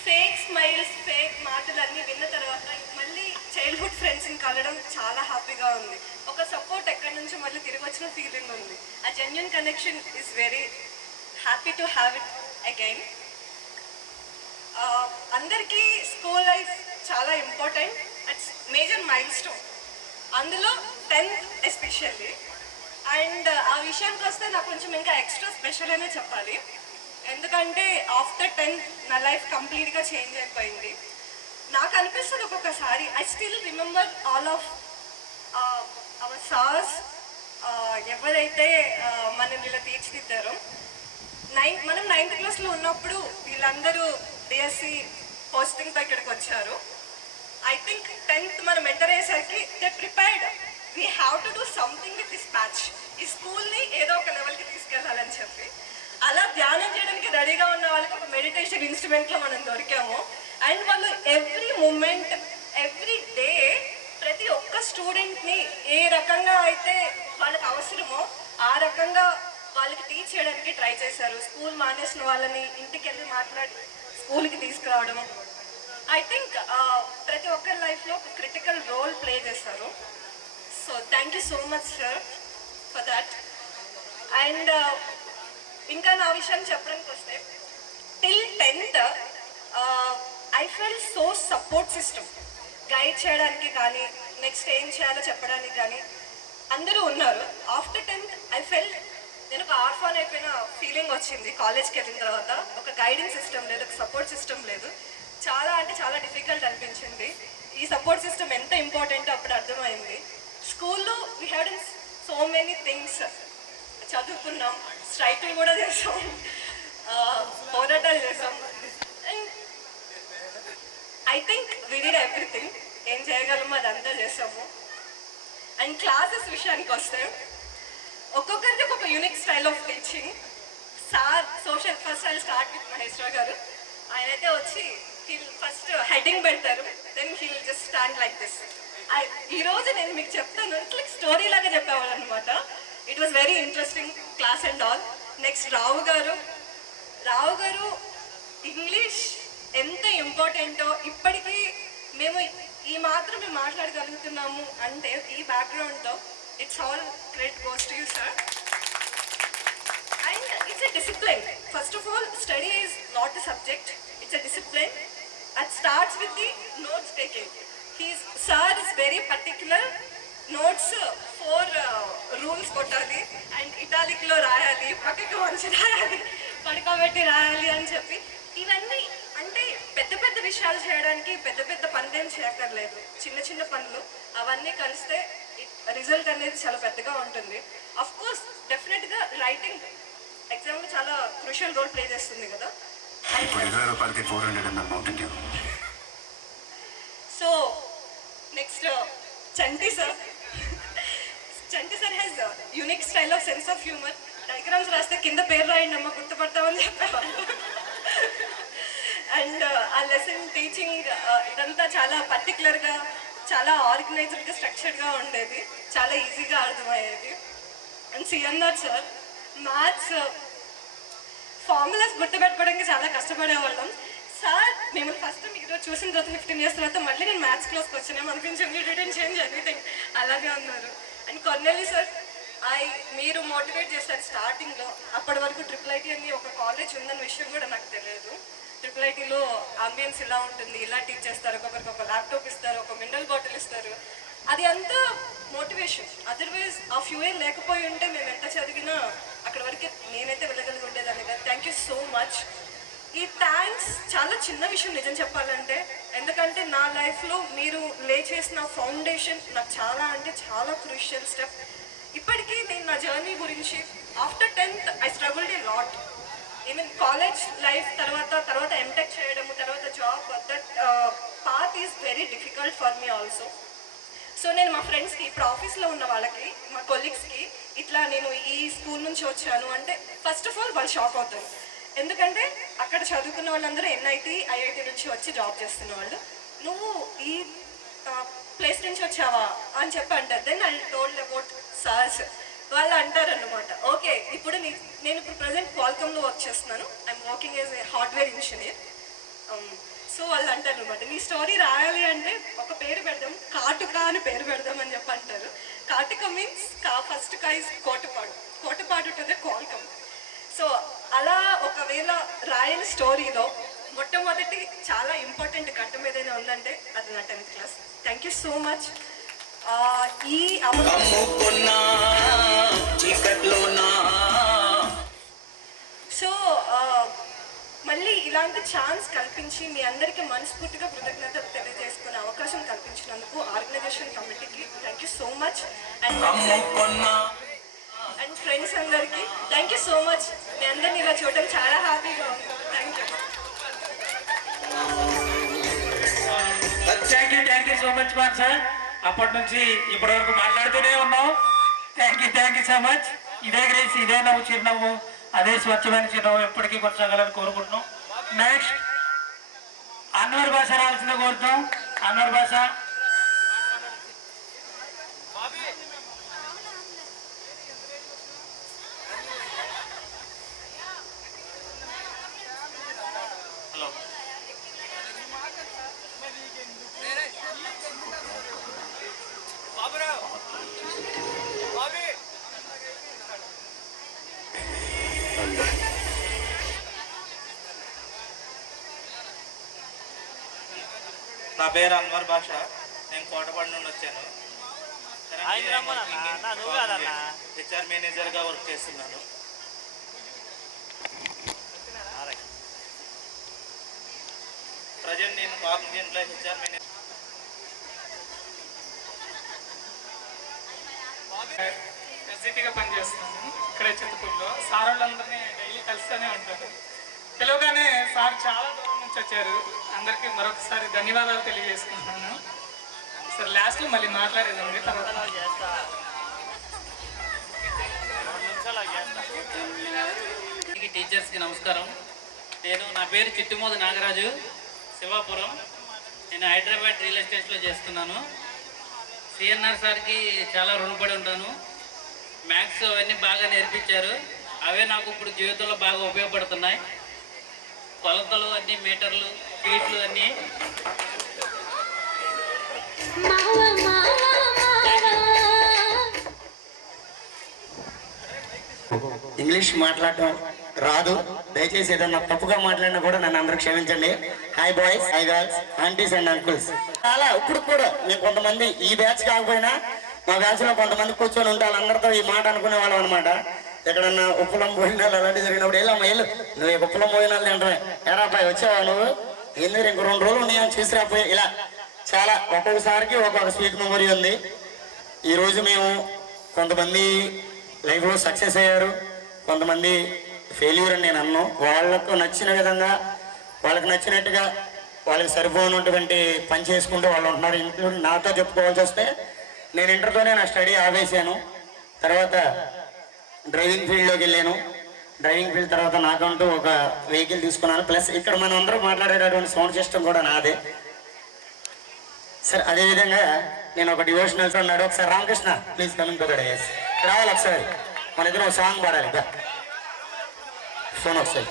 fake smiles, fake మాటలు అన్నీ విన్న తర్వాత మళ్ళీ చైల్డ్హుడ్ ఫ్రెండ్స్ని కలవడం చాలా హ్యాపీగా ఉంది. ఒక సపోర్ట్ ఎక్కడి నుంచో మళ్ళీ తిరిగి వచ్చిన ఫీలింగ్ ఉంది. ఆ genuine connection is very happy to have it again. అందరికీ స్కూల్ లైఫ్ చాలా important. It's major mile stone. అందులో 10th ఎస్పెషల్లీ. అండ్ ఆ విషయానికి వస్తే నాకు కొంచెం ఇంకా ఎక్స్ట్రా స్పెషల్ అనే చెప్పాలి. ఎందుకంటే ఆఫ్టర్ 10th నా లైఫ్ కంప్లీట్గా చేంజ్ అయిపోయింది. నాకు అనిపిస్తుంది ఒక్కొక్కసారి I still remember all of our sirs, ఎవరైతే మనల్ని ఇలా తీర్చిదిద్దారో. మనం 9th క్లాస్లో ఉన్నప్పుడు వీళ్ళందరూ డిఎస్సి పోస్టింగ్తో ఇక్కడికి వచ్చారు. ఐ థింక్ 10th మనం ఎంటర్ అయ్యేసరికి they prepared, we have to do something with this batch, ఈ స్కూల్ని ఏదో ఒక లెవెల్కి తీసుకెళ్ళాలని చెప్పి. అలా ధ్యానం చేయడానికి రెడీగా ఉన్న వాళ్ళకి ఒక మెడిటేషన్ ఇన్స్ట్రుమెంట్లో మనం దొరికాము. అండ్ వాళ్ళు ఎవ్రీ మూమెంట్ ఎవ్రీ డే ప్రతి ఒక్క స్టూడెంట్ని ఏ రకంగా అయితే వాళ్ళకి అవసరమో ఆ రకంగా వాళ్ళకి టీచ్ చేయడానికి ట్రై చేశారు. స్కూల్ మానేసిన వాళ్ళని ఇంటికి వెళ్ళి మాట్లాడి స్కూల్కి తీసుకురావడం. ఐ థింక్ ప్రతి ఒక్కరి లైఫ్లో ఒక క్రిటికల్ రోల్ ప్లే చేస్తారు. So thank you so much sir for that. And ఇంకా నా విషయాన్ని చెప్పడానికి వస్తే till 10th I fell so support system, guide చేయడానికి కానీ నెక్స్ట్ ఏం చేయాలో చెప్పడానికి కానీ అందరూ ఉన్నారు. ఆఫ్టర్ 10th ఐ ఫెల్ నేను ఒక ఆర్ఫాన్ అయిపోయిన ఫీలింగ్ వచ్చింది. కాలేజ్కి వెళ్ళిన తర్వాత ఒక గైడింగ్ సిస్టమ్ లేదు, ఒక సపోర్ట్ సిస్టమ్ లేదు. చాలా అంటే చాలా డిఫికల్ట్ అనిపించింది. ఈ సపోర్ట్ సిస్టమ్ ఎంత ఇంపార్టెంట్ అప్పుడు అర్థమైంది. స్కూల్లో we had in so many things, చదువుకున్నాం, స్ట్రైకులు కూడా చేసాం, పోరాటాలు చేసాం. And I think we did everything, ఏం చేయగలమో అదంతా చేసాము. అండ్ క్లాసెస్ విషయానికి వస్తే ఒక్కొక్కరికి ఒక్కొక్క unique style of teaching. Sir social first I start with Maheshwara garu. ఆయనైతే వచ్చి ఫస్ట్ హెడ్డింగ్ పెడతారు, then he'll just stand like this. ఈరోజు నేను మీకు చెప్తాను, లైక్ స్టోరీ లాగా చెప్పేవాళ్ళు అనమాట. It was very interesting class and all. Next Rao garu English ఎంత ఇంపార్టెంటో ఇప్పటికీ మేము ఈ మాత్రం మేము మాట్లాడగలుగుతున్నాము అంటే ఈ బ్యాక్గ్రౌండ్తో it's all credit goes to you sir. And it's a discipline. First of all study is not a subject, it's a discipline. అది starts with the notes taking. Sir is very particular. Notes 4 rules కొట్టాలి and ఇటాలిక్లో రాయాలి, పక్కకి వంచి రాయాలి, పడుకోబెట్టి రాయాలి అని చెప్పి. ఇవన్నీ అంటే పెద్ద పెద్ద విషయాలు చేయడానికి పెద్ద పెద్ద పనులేం చేయక్కర్లేదు, చిన్న చిన్న పనులు. అవన్నీ కలిస్తే రిజల్ట్ అనేది చాలా పెద్దగా ఉంటుంది. అఫ్ కోర్స్ డెఫినెట్గా రైటింగ్ ఎగ్జామ్లో చాలా క్రూషియల్ రోల్ ప్లే చేస్తుంది కదా. So next Chanti sir has unique style of sense of humour. Diagrams రాస్తే కింద పేరు రాయండి అమ్మ గుర్తుపడతామని చెప్పేవాళ్ళు. అండ్ ఆ లెసన్ టీచింగ్ ఇదంతా చాలా పర్టికులర్గా, చాలా ఆర్గనైజ్డ్గా, స్ట్రక్చర్డ్గా ఉండేది, చాలా ఈజీగా అర్థమయ్యేది. And CNR sir maths formulas గుర్తుపెట్టుకోవడానికి చాలా కష్టపడేవాళ్ళం. సార్ మేము ఫస్ట్ మీకు చూసిన తర్వాత 15 years తర్వాత మళ్ళీ నేను మ్యాథ్స్ క్లాస్కి వచ్చాను అనిపించింది. యూ డిడ్ంట్ చేంజ్ ఎనీథింగ్, అలాగే ఉన్నారు. అండ్ కొర్నెల్లి సార్ మీరు మోటివేట్ చేశారు స్టార్టింగ్లో. అప్పటి వరకు IIIT అని ఒక కాలేజ్ ఉందన్న విషయం కూడా నాకు తెలియదు. IIITలో అంబియన్స్ ఇలా ఉంటుంది, ఇలా టీచ్ చేస్తారు, ఒక్కొక్కరికి ఒక ల్యాప్టాప్ ఇస్తారు, ఒక మినరల్ బాటిల్ ఇస్తారు. అది అంతా మోటివేషన్. అదర్వైజ్ ఆ ఫ్యూయల్ లేకపోయి ఉంటే మేము ఎంత చదివినా అక్కడ వరకే నేనైతే వెళ్ళగలిగి ఉండేదాన్ని కదా. Thank you so much. ఈ థ్యాంక్స్ చాలా చిన్న విషయం నిజం చెప్పాలంటే, ఎందుకంటే నా లైఫ్లో మీరు లే చేసిన ఫౌండేషన్ నాకు చాలా అంటే చాలా క్రూషియల్ స్టెప్. ఇప్పటికీ నేను నా జర్నీ గురించి after 10th I struggled a lot. Even college life తర్వాత ఎంటెక్ చేయడము, తర్వాత job, that path is very difficult for me also. So నేను మా ఫ్రెండ్స్కి, ఇప్పుడు ఆఫీస్లో ఉన్న వాళ్ళకి, మా కొలీగ్స్కి ఇట్లా నేను ఈ స్కూల్ నుంచి వచ్చాను అంటే ఫస్ట్ ఆఫ్ ఆల్ వాళ్ళు షాక్ అవుతారు. ఎందుకంటే అక్కడ చదువుకున్న వాళ్ళందరూ NIT, IIT నుంచి వచ్చి జాబ్ చేస్తున్న వాళ్ళు. నువ్వు ఈ ప్లేస్ నుంచి వచ్చావా అని చెప్పి అంటారు. Then I told about sirs. వాళ్ళు అంటారు అన్నమాట, ఓకే ఇప్పుడు నేను ఇప్పుడు ప్రజెంట్ క్వాల్కమ్లో వర్క్ చేస్తున్నాను, I'm working as a hardware engineer. So వాళ్ళు అంటారు అనమాట, నీ స్టోరీ రాయాలి అంటే ఒక పేరు పెడదాం, కాటుక అని పేరు పెడదాం అని చెప్పి అంటారు. కాటుక మీన్స్ ఫస్ట్ కా is Kotapadu to the Qualcomm. So అలా ఒకవేళ రాయని స్టోరీలో మొట్టమొదటి చాలా ఇంపార్టెంట్ ఘట్టం ఏదైనా ఉందంటే అది నా 10th class. Thank you so much. ఈ సో మళ్ళీ ఇలాంటి ఛాన్స్ కల్పించి మీ అందరికీ మనస్ఫూర్తిగా కృతజ్ఞతలు తెలియజేసుకునే అవకాశం కల్పించినందుకు ఆర్గనైజేషన్ కమిటీకి thank you so much and friends అందరికీ థ్యాంక్ యూ సో మచ్. మీ అందరినీ ఇలా చూడటం చాలా హ్యాపీగా ఉంది. Thank you. Thank you so much మాన్ సార్. అప్పటి నుంచి ఇప్పటి వరకు మాట్లాడుతూనే ఉన్నాం. Thank you so much. ఇదే గ్రేస్, ఇదే నవ్వు, చిరునవ్వు, అదే స్వచ్ఛమైన చిరునవ్వు ఎప్పటికీ కొనసాగాలని కోరుకుంటున్నాం. నెక్స్ట్ అన్వర్ భాష రావాల్సిందే కోరుతాం. అన్వర్ భాష. నా పేరు అన్వర్ భాష. నేను కోటపాడు నుండి వచ్చాను. హెచ్ఆర్ మేనేజర్గా వర్క్ చేస్తున్నాను. ప్రజెంట్ నేను మార్కెట్లో హెచ్ఆర్ మేనేజర్. ఎస్జిటిగా పనిచేస్తున్నాను ఇక్కడే చిత్తూరులో. సార్ వాళ్ళందరినీ డైలీ కలుస్తూనే ఉంటాను. తెలుగుగానే సార్ చాలా దూరం నుంచి వచ్చారు. అందరికీ మరొకసారి ధన్యవాదాలు తెలియజేసుకుంటున్నాను. సార్ లాస్ట్లో మళ్ళీ మాట్లాడేదండి తర్వాత. టీచర్స్కి నమస్కారం. నా పేరు చిట్టుమోది నాగరాజు, శివాపురం. నేను హైదరాబాద్ రియల్ ఎస్టేట్లో చేస్తున్నాను. సిఎన్ఆర్ సార్కి చాలా రుణపడి ఉంటాను. మ్యాథ్స్ అవన్నీ బాగా నేర్పించారు. అవే నాకు ఇప్పుడు జీవితంలో బాగా ఉపయోగపడుతున్నాయి. కొలతలు అన్నీ, మీటర్లు, ఫీట్లు అన్నీ. ఇంగ్లీష్ మాట్లాడటం రాదు, దయచేసి ఏదన్నా తప్పుగా మాట్లాడినా కూడా నన్ను అందరూ క్షమించండి. Hi boys, hi girls, aunties and uncles. చాలా ఇప్పుడు కూడా నేను కొంతమంది ఈ బ్యాచ్ కాకపోయినా మా బ్యాచ్ లో కొంతమంది కూర్చొని ఉంటే వాళ్ళందరితో ఈ మాట అనుకునే వాళ్ళం అనమాట. ఎక్కడన్నా ఉప్పులం భోజనాలు అలాంటివి జరిగినప్పుడు వెళ్ళమ్మా వెళ్ళు, నువ్వు ఉప్పులం భోజనాలు తింటావే, ఎరా అబ్బాయి వచ్చావా నువ్వు, ఎందుకు ఇంకో 2 రోజులు ఉన్నాయని చూసిరాపోయి, ఇలా చాలా ఒక్కొక్కసారికి ఒక్కొక్క స్వీట్ మెమరీ ఉంది. ఈరోజు మేము కొంతమంది లైఫ్లో సక్సెస్ అయ్యారు, కొంతమంది ఫెయిల్యూర్ అని నేను అన్నాను. వాళ్ళకు నచ్చిన విధంగా, వాళ్ళకి నచ్చినట్టుగా, వాళ్ళకి సరిపోయినటువంటి పని చేసుకుంటూ వాళ్ళు ఉంటున్నారు. ఇంక్లూడింగ్ నాతో చెప్పుకోవాల్సి వస్తే నేను ఇంటర్తోనే నా స్టడీ ఆపేసాను. తర్వాత డ్రైవింగ్ ఫీల్డ్లోకి వెళ్ళాను. డ్రైవింగ్ ఫీల్డ్ తర్వాత నాకంటూ ఒక వెహికల్ తీసుకున్నాను. ప్లస్ ఇక్కడ మనం అందరూ మాట్లాడేటటువంటి సౌండ్ సిస్టమ్ కూడా నాదే. సార్ అదేవిధంగా నేను ఒక డివోషనల్స్ ఉన్నాడు. ఒకసారి Ramakrishna please coming to the dais రావాలి. ఒకసారి మన ఇద్దరు ఒక సాంగ్ పాడాలి. ఫోన్ ఒకసారి.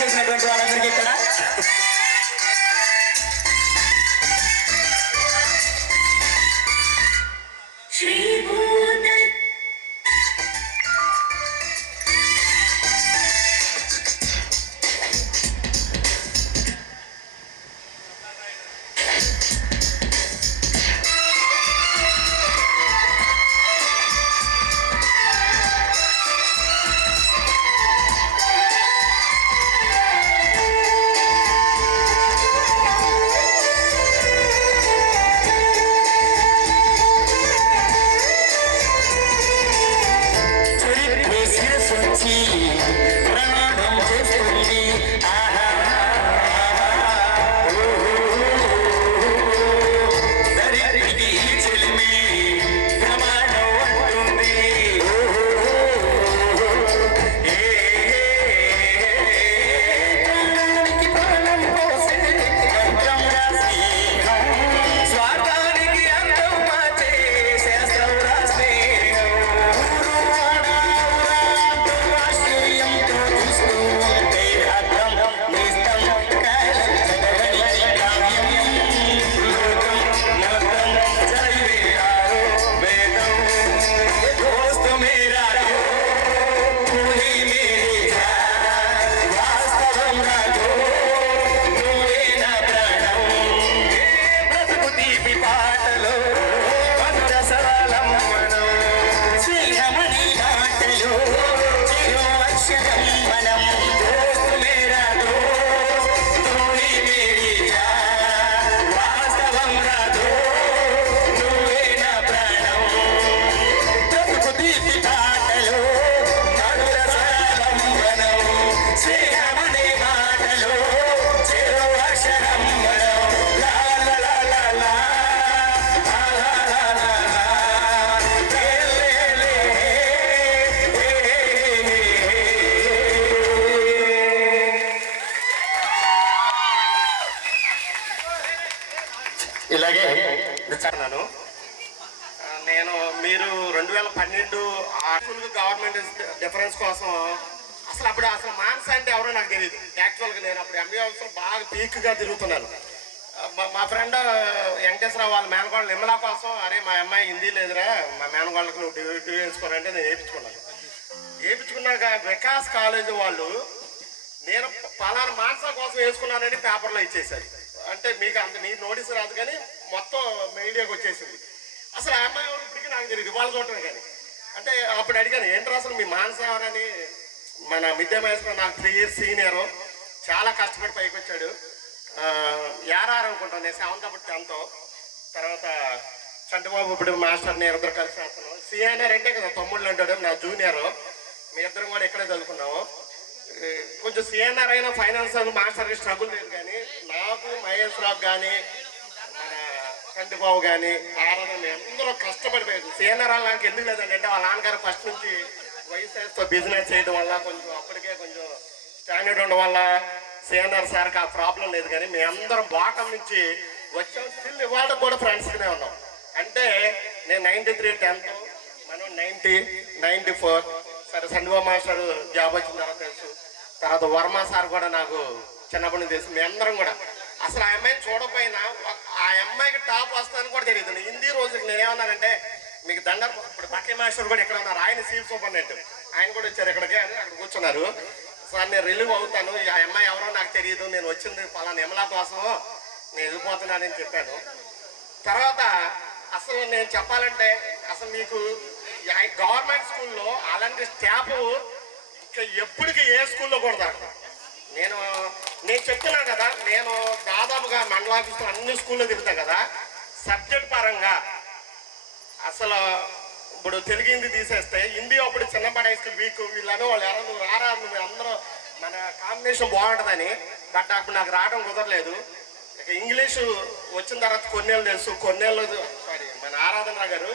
చేసినటువంటి వాళ్ళందరికీ ఇక్కడ ఇలాగే నేను మీరు 2012 ఆర్ఫుల్ గవర్నమెంట్ డిఫరెన్స్ కోసం అసలు మాన్స్ అంటే ఎవరో నాకు తెలియదు. యాక్చువల్గా నేను అప్పుడు ఎంబీ ఆఫీస్లో బాగా పీక్గా తిరుగుతున్నాను. మా ఫ్రెండ్ వెంకటేశ్వరరావు వాళ్ళ మేనగోళ్ళ నిమ్మలా కోసం, అరే మా అమ్మాయి హిందీ లేదురా, మా మేనగోళ్ళకి నువ్వు డిగ్రీ వేసుకోవాలంటే నేను వేయించుకున్నాక వికాస్ కాలేజ్ వాళ్ళు నేను పలానా మాన్సా కోసం వేసుకున్నానని పేపర్లో ఇచ్చేసారు. అంటే మీకు అంత మీరు నోటీస్ రాదు కానీ మొత్తం మీడియాకి వచ్చేసింది. అసలు ఆ అమ్మాయి ఎవరు ఇప్పటికీ నాకు తెలియదు, వాళ్ళు చూడటం కానీ. అంటే అప్పుడు అడిగాను ఏంటో అసలు మీ మానస ఎవరని. మన మిద్దె మహేశ్వర నాకు 3 years సీనియరు, చాలా కష్టపడి పైకి వచ్చాడు. యారారు అనుకుంటాను నేను 7th అప్పుడు 10th. తర్వాత చంటిబాబు ఇప్పుడు మాస్టర్ నేను ఇద్దరు కలిసి చేస్తున్నాను. సిఎన్ఆర్ అంటే కదా తమ్ముళ్ళు అంటాడు, నా జూనియరు. మీ ఇద్దరం కూడా ఇక్కడే చదువుకున్నాము. కొంచెం సిఎన్ఆర్ అయినా ఫైనాన్స్ మాస్టర్కి స్ట్రగుల్ లేదు కానీ నాకు మహేష్ రావు కానీ మన చంటిబాబు కానీ ఆరాధన అందరూ కష్టపడిపోయారు. సిఎన్ఆర్ నాకు ఎందుకు లేదండి అంటే వాళ్ళ నాన్నగారు ఫస్ట్ నుంచి వైఎస్ఆర్తో బిజినెస్ చేయడం వల్ల కొంచెం అప్పటికే కొంచెం స్టాండర్డ్ ఉండడం వల్ల సిఎన్ఆర్ సార్కి ఆ ప్రాబ్లం లేదు. కానీ మేమందరం బాటం నుంచి వచ్చాం. స్టిల్ ఇవాళ కూడా ఫ్రెండ్స్గానే ఉన్నాం. అంటే నేను 93 10th, మనం 90 94. సరే చంద్రబాబు మాస్టర్ జాబ్ వచ్చిన తర్వాత తెలుసు. తర్వాత వర్మ సార్ కూడా నాకు చిన్నప్పటి నుంచి తెలుసు. మేమందరం కూడా అసలు ఆ అమ్మాయిని చూడకపోయినా ఆ అమ్మాయికి టాప్ వస్తుందని కూడా తెలియదు. హిందీ రోజుకి నేనేమన్నానంటే మీకు దండర్ ఇప్పుడు బక్కే మాస్టర్ కూడా ఇక్కడ ఉన్నారు, ఆయన చీఫ్ సూపరింటెండెంట్, ఆయన కూడా వచ్చారు ఇక్కడికి. అక్కడ కూర్చున్నారు. సార్ నేను రిలీవ్ అవుతాను, ఆ అమ్మాయి ఎవరో నాకు తెలియదు, నేను వచ్చింది పలానా ఎమ్లా కోసం, నేను వెళ్ళిపోతున్నానని చెప్పాను. తర్వాత అసలు నేను చెప్పాలంటే అసలు మీకు గవర్నమెంట్ స్కూల్లో అలాంటి స్టాఫ్ ఇంకా ఎప్పటికీ ఏ స్కూల్లో కూడా దొరకదు. నేను చెప్తున్నాను కదా, నేను దాదాపుగా మండలాఫీస్లో అన్ని స్కూల్లో తిరుగుతాను కదా. సబ్జెక్ట్ పరంగా అసలు ఇప్పుడు తెలుగు హిందీ తీసేస్తే హిందీ అప్పుడు చిన్నపాటి హై స్కూల్ వీక్ వీళ్ళని వాళ్ళు ఎవరో నువ్వు రారా, నువ్వు అందరూ మన కాంబినేషన్ బాగుంటుందని. బట్ అప్పుడు నాకు రావడం కుదరలేదు. ఇక ఇంగ్లీషు వచ్చిన తర్వాత కొన్నేళ్ళు తెలుసు. సారీ మన ఆరాధనరావు గారు,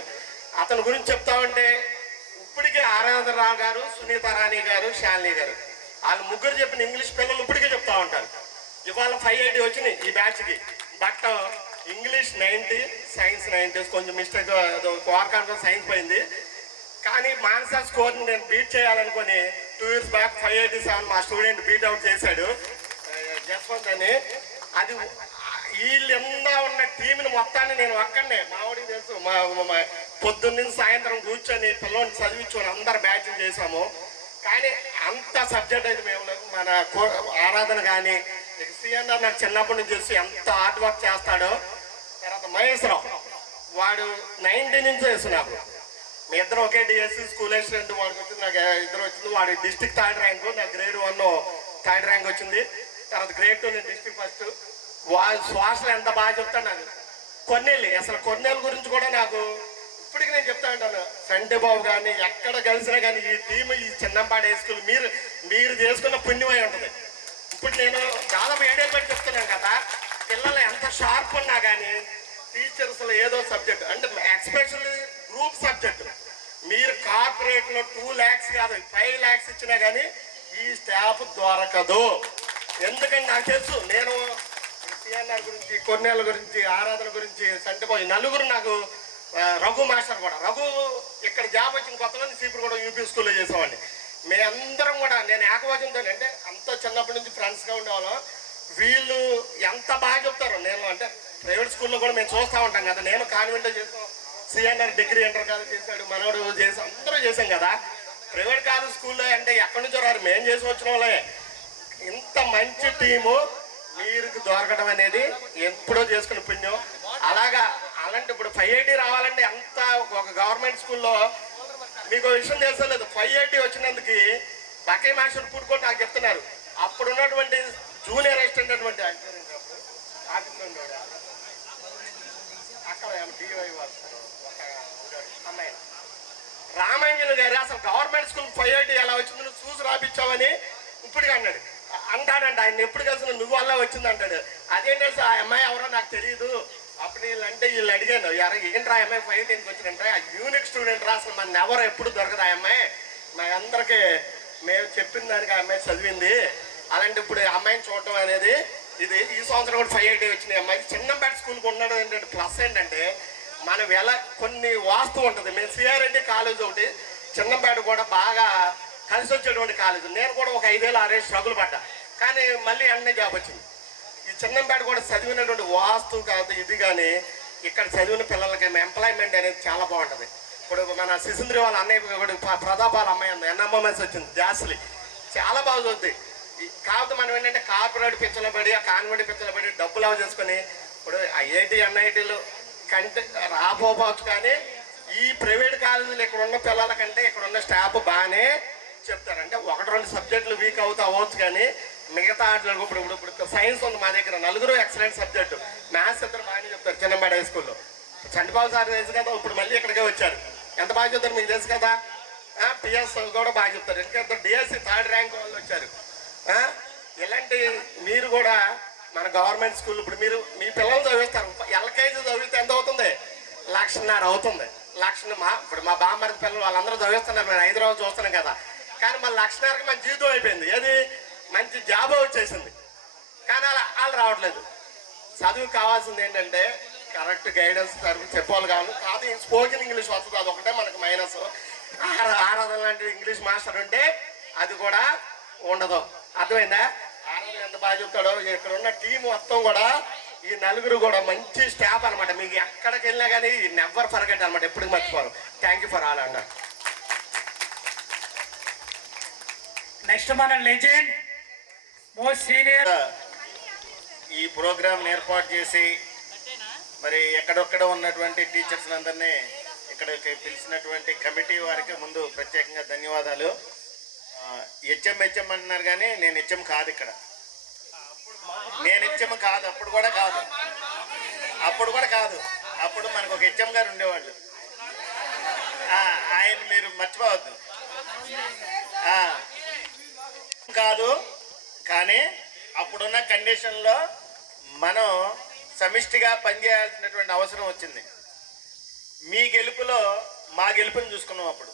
అతని గురించి చెప్తా ఉంటే ఇప్పటికే ఆరాధనరావు గారు, సునీత రాణి గారు, శాలిని గారు, వాళ్ళు ముగ్గురు చెప్పిన ఇంగ్లీష్ పిల్లలు ఇప్పటికే చెప్తా ఉంటారు. ఇవాళ 580 వచ్చినాయి ఈ బ్యాచ్కి. బట్ ఇంగ్లీష్ 90, సైన్స్ 90, కొంచెం మిస్టేక్ వార్కాంట్లో సైన్స్ పోయింది. కానీ మానస స్కోర్ని నేను బీట్ చేయాలనుకొని 2 years బ్యాక్ 587 మా స్టూడెంట్ బీట్ అవుట్ చేశాడు జస్వంత్ అని. అది వీళ్ళెందా ఉన్న టీంని మొత్తాన్ని నేను ఒక్కడనే మావాడికి తెలుసు మా పొద్దున్న సాయంత్రం కూర్చొని పిల్లల్ని చదివించుకొని అందరు బ్యాచ్లు చేసాము. కానీ అంత సబ్జెక్ట్ అయితే మేము మన ఆరాధన కానీ సిఎన్ఆర్ నాకు చిన్నప్పటి నుంచి తెలిసి ఎంత హార్డ్ వర్క్ చేస్తాడో. తర్వాత మహేశ్వరరావు వాడు 90 నుంచి వేస్తున్నాడు. మీ ఇద్దరు ఒకే డిఎస్సి స్కూల్ అసిస్టెంట్ వాడికి వచ్చింది, నాకు ఇద్దరు వచ్చింది. వాడి డిస్టిక్ 3rd ర్యాంకు, నాకు grade 1 3rd ర్యాంక్ వచ్చింది. తర్వాత grade 2 నేను డిస్టిక్ ఫస్ట్. వాళ్ళ శ్వాసలు ఎంత బాగా చెప్తాను నాకు. కొన్నేళ్ళు అసలు కొన్నేళ్ళ గురించి కూడా నాకు ఇప్పటికి నేను చెప్తా ఉంటాను. సండే బాబు కానీ ఎక్కడ కలిసినా కానీ ఈ టీం ఈ చిన్నంపాడు హై స్కూల్ మీరు చేసుకున్న పుణ్యమై ఉంటుంది. ఇప్పుడు నేను దాదాపు 7 ఏళ్ళు బట్టి చెప్తున్నాను కదా, పిల్లలు ఎంత షార్ప్ ఉన్నా కానీ టీచర్స్లో ఏదో సబ్జెక్ట్ అంటే ఎక్స్పెషల్లీ గ్రూప్ సబ్జెక్ట్ మీరు కార్పొరేట్లో 2 lakhs కాదు 5 lakhs ఇచ్చినా కానీ ఈ స్టాఫ్ దొరకదు. ఎందుకంటే నాకు తెలుసు, నేను సిఎన్ఆర్ గురించి, కొన్నేళ్ళ గురించి, ఆరాధన గురించి, సంటిపోయి నలుగురు నాకు రఘు మాస్టర్ కూడా. రఘు ఇక్కడ జాబ్ వచ్చిన కొత్తలో సీపురు కూడా యూపీ స్కూల్లో చేసేవాడిని. మేమందరం కూడా నేను ఏకవచనంతో అంటే అంత చిన్నప్పటి నుంచి ఫ్రెండ్స్గా ఉండేవాళ్ళం. వీళ్ళు ఎంత బాగా చెప్తారో. నేను అంటే ప్రైవేట్ స్కూల్లో కూడా మేము చూస్తూ ఉంటాం కదా, నేను కాన్వెంట్లో చేసాం, సిఎన్ఆర్ డిగ్రీ ఇంటర్ కాలేజ్ చేశాడు, మనోడు చేసాం, అందరూ చేసాం కదా. ప్రైవేట్ కాలేజ్ స్కూల్లో అంటే ఎక్కడి నుంచో రారు, మేము చేసి వచ్చిన వాళ్ళే. ఇంత మంచి టీము మీరు దొరకడం అనేది ఎప్పుడో చేసుకున్న పుణ్యం. అలాంటి ఇప్పుడు 580 రావాలంటే అంత ఒక గవర్నమెంట్ స్కూల్లో మీకు విషయం తెలుసలేదు. 580 వచ్చినందుకు బకై మాస్టర్ ఇప్పుడు కూడా నాకు చెప్తున్నారు. అప్పుడు ఉన్నటువంటి జూనియర్ అసిస్టెంట్ అటువంటి అక్కడ అమ్మాయి రామాంజన్ గారు అసలు గవర్నమెంట్ స్కూల్ 580 ఎలా వచ్చింది నువ్వు చూసి రాపించావని ఇప్పటికి అంటాడంట. ఆయన ఎప్పుడు కలిసిన నువ్వు వల్ల వచ్చింది అంటాడు. అదేంటే ఆ అమ్మాయి ఎవరో నాకు తెలియదు. అప్పుడు వీళ్ళు అడిగాను, ఏంట్రా అమ్మాయి 510కి వచ్చిందంటే ఆ యూనిక్ స్టూడెంట్ రా, అసలు మన ఎవరు ఎప్పుడు దొరకదు ఆ అమ్మాయి, మా అందరికీ మేము చెప్పిన దానికి ఆ అమ్మాయి చదివింది. అలాంటి ఇప్పుడు అమ్మాయిని చూడటం అనేది ఇది ఈ సంవత్సరం కూడా 580 వచ్చినాయి అమ్మాయికి. చిన్నంపేట స్కూల్కి ఉండడం ఏంటంటే ప్లస్ ఏంటంటే మనం కొన్ని వాస్తు ఉంటుంది. మేము సిఆర్ఎండి కాలేజ్ ఒకటి చిన్నంపేట కూడా బాగా కలిసి వచ్చేటువంటి కాలేజ్. నేను కూడా ఒక 5 ఏళ్ళు 6 ఏళ్ళు స్ట్రగుల్ పడ్డా, కానీ మళ్ళీ అన్నీ జాబ్ వచ్చింది. ఈ చిన్నంపేట కూడా చదివినటువంటి వాస్తు కాదు ఇది, కానీ ఇక్కడ చదివిన పిల్లలకి ఎంప్లాయ్మెంట్ అనేది చాలా బాగుంటుంది. ఇప్పుడు మన శిశుంద్రి వాళ్ళ అన్నయ్య కూడా ప్రతాపాల అమ్మాయి ఉంది, ఎన్ఎంఎంఎస్ వచ్చింది, జాస్లీ చాలా బాగా చదువుతాయి. కాకపోతే మనం ఏంటంటే కార్పొరేట్ పిచ్చలు పడి ఆ కాన్వెంట్ పిచ్చలు పడి డబ్బులు అవి చేసుకొని ఇప్పుడు ఐఐటి ఎన్ఐటీలు కంటే రాపోవచ్చు. కానీ ఈ ప్రైవేట్ కాలేజీలు ఇక్కడ ఉన్న పిల్లల కంటే ఇక్కడ ఉన్న స్టాఫ్ బాగానే చెప్తారు. అంటే 1-2 సబ్జెక్టులు వీక్ అవ్వచ్చు, కానీ మిగతా ఆటలు ఇప్పుడు సైన్స్ ఉంది మా దగ్గర, 4 ఎక్సలెంట్ సబ్జెక్టు. మ్యాథ్స్ ఇద్దరు బాగానే చెప్తారు చిన్నపాడు హై స్కూల్లో. చంటిబాబు సార్ తెలుసు కదా, ఇప్పుడు మళ్ళీ ఇక్కడికే వచ్చారు. ఎంత బాగా చెప్తారు మీకు తెలుసు కదా. పిఎస్ కూడా బాగా చెప్తారు. ఎందుకంటే డిఎస్సి 3rd ర్యాంక్ వాళ్ళు వచ్చారు. ఇలాంటి మీరు కూడా మన గవర్నమెంట్ స్కూల్ ఇప్పుడు మీరు మీ పిల్లలు చదివిస్తారు. ఎల్కేజీ చదివితే ఎంత అవుతుంది? 1,50,000 అవుతుంది. ఇప్పుడు మా బామ్మరి పిల్లలు వాళ్ళందరూ చదివిస్తున్నారు, నేను హైదరాబాద్ చూస్తున్నాం కదా. కానీ మన 1,50,000కి మన జీవితం అయిపోయింది. ఏది మంచి జాబ్ వచ్చేసింది, కానీ వాళ్ళు రావట్లేదు. చదువు కావాల్సింది ఏంటంటే కరెక్ట్ గైడెన్స్ చెప్పాలి కాదు స్పోకెన్ ఇంగ్లీష్ వస్తుంది, అదొకటే మనకు మైనస్. ఆరాధన లాంటి ఇంగ్లీష్ మాస్టర్ ఉంటే అది కూడా ఉండదు. అర్థమైందా? ఆరాధన ఎంత బాగా చెప్తాడో. ఇక్కడ ఉన్న టీం మొత్తం కూడా ఈ 4 కూడా మంచి స్టాఫ్ అనమాట. మీకు ఎక్కడికి వెళ్ళినా కానీ నెవర్ ఫర్గెట్ అనమాట, ఎప్పుడు మర్చిపోరు. థ్యాంక్ యూ ఫర్ ఆల్ అన్న. నెక్స్ట్ మన లెజెండ్ మోస్ట్ సీనియర్ ఈ ప్రోగ్రామ్ ఏర్పాటు చేసి మరి ఎక్కడొక్కడ ఉన్నటువంటి టీచర్స్ అందరినీ ఇక్కడికి పిలిచినటువంటి కమిటీ వారికి ముందు ప్రత్యేకంగా ధన్యవాదాలు. హెచ్ఎం అంటున్నారు కానీ నేను హెచ్ఎం కాదు, ఇక్కడ నేను హెచ్ఎం కాదు, అప్పుడు కూడా కాదు. అప్పుడు మనకు ఒక హెచ్ఎం గారు ఉండేవాళ్ళు, ఆయన మీరు మర్చిపోవద్దు. కాదు, కానీ అప్పుడున్న కండిషన్లో మనం సమిష్టిగా పనిచేయాల్సినటువంటి అవసరం వచ్చింది. మీ గెలుపులో మా గెలుపుని చూసుకున్నాం. అప్పుడు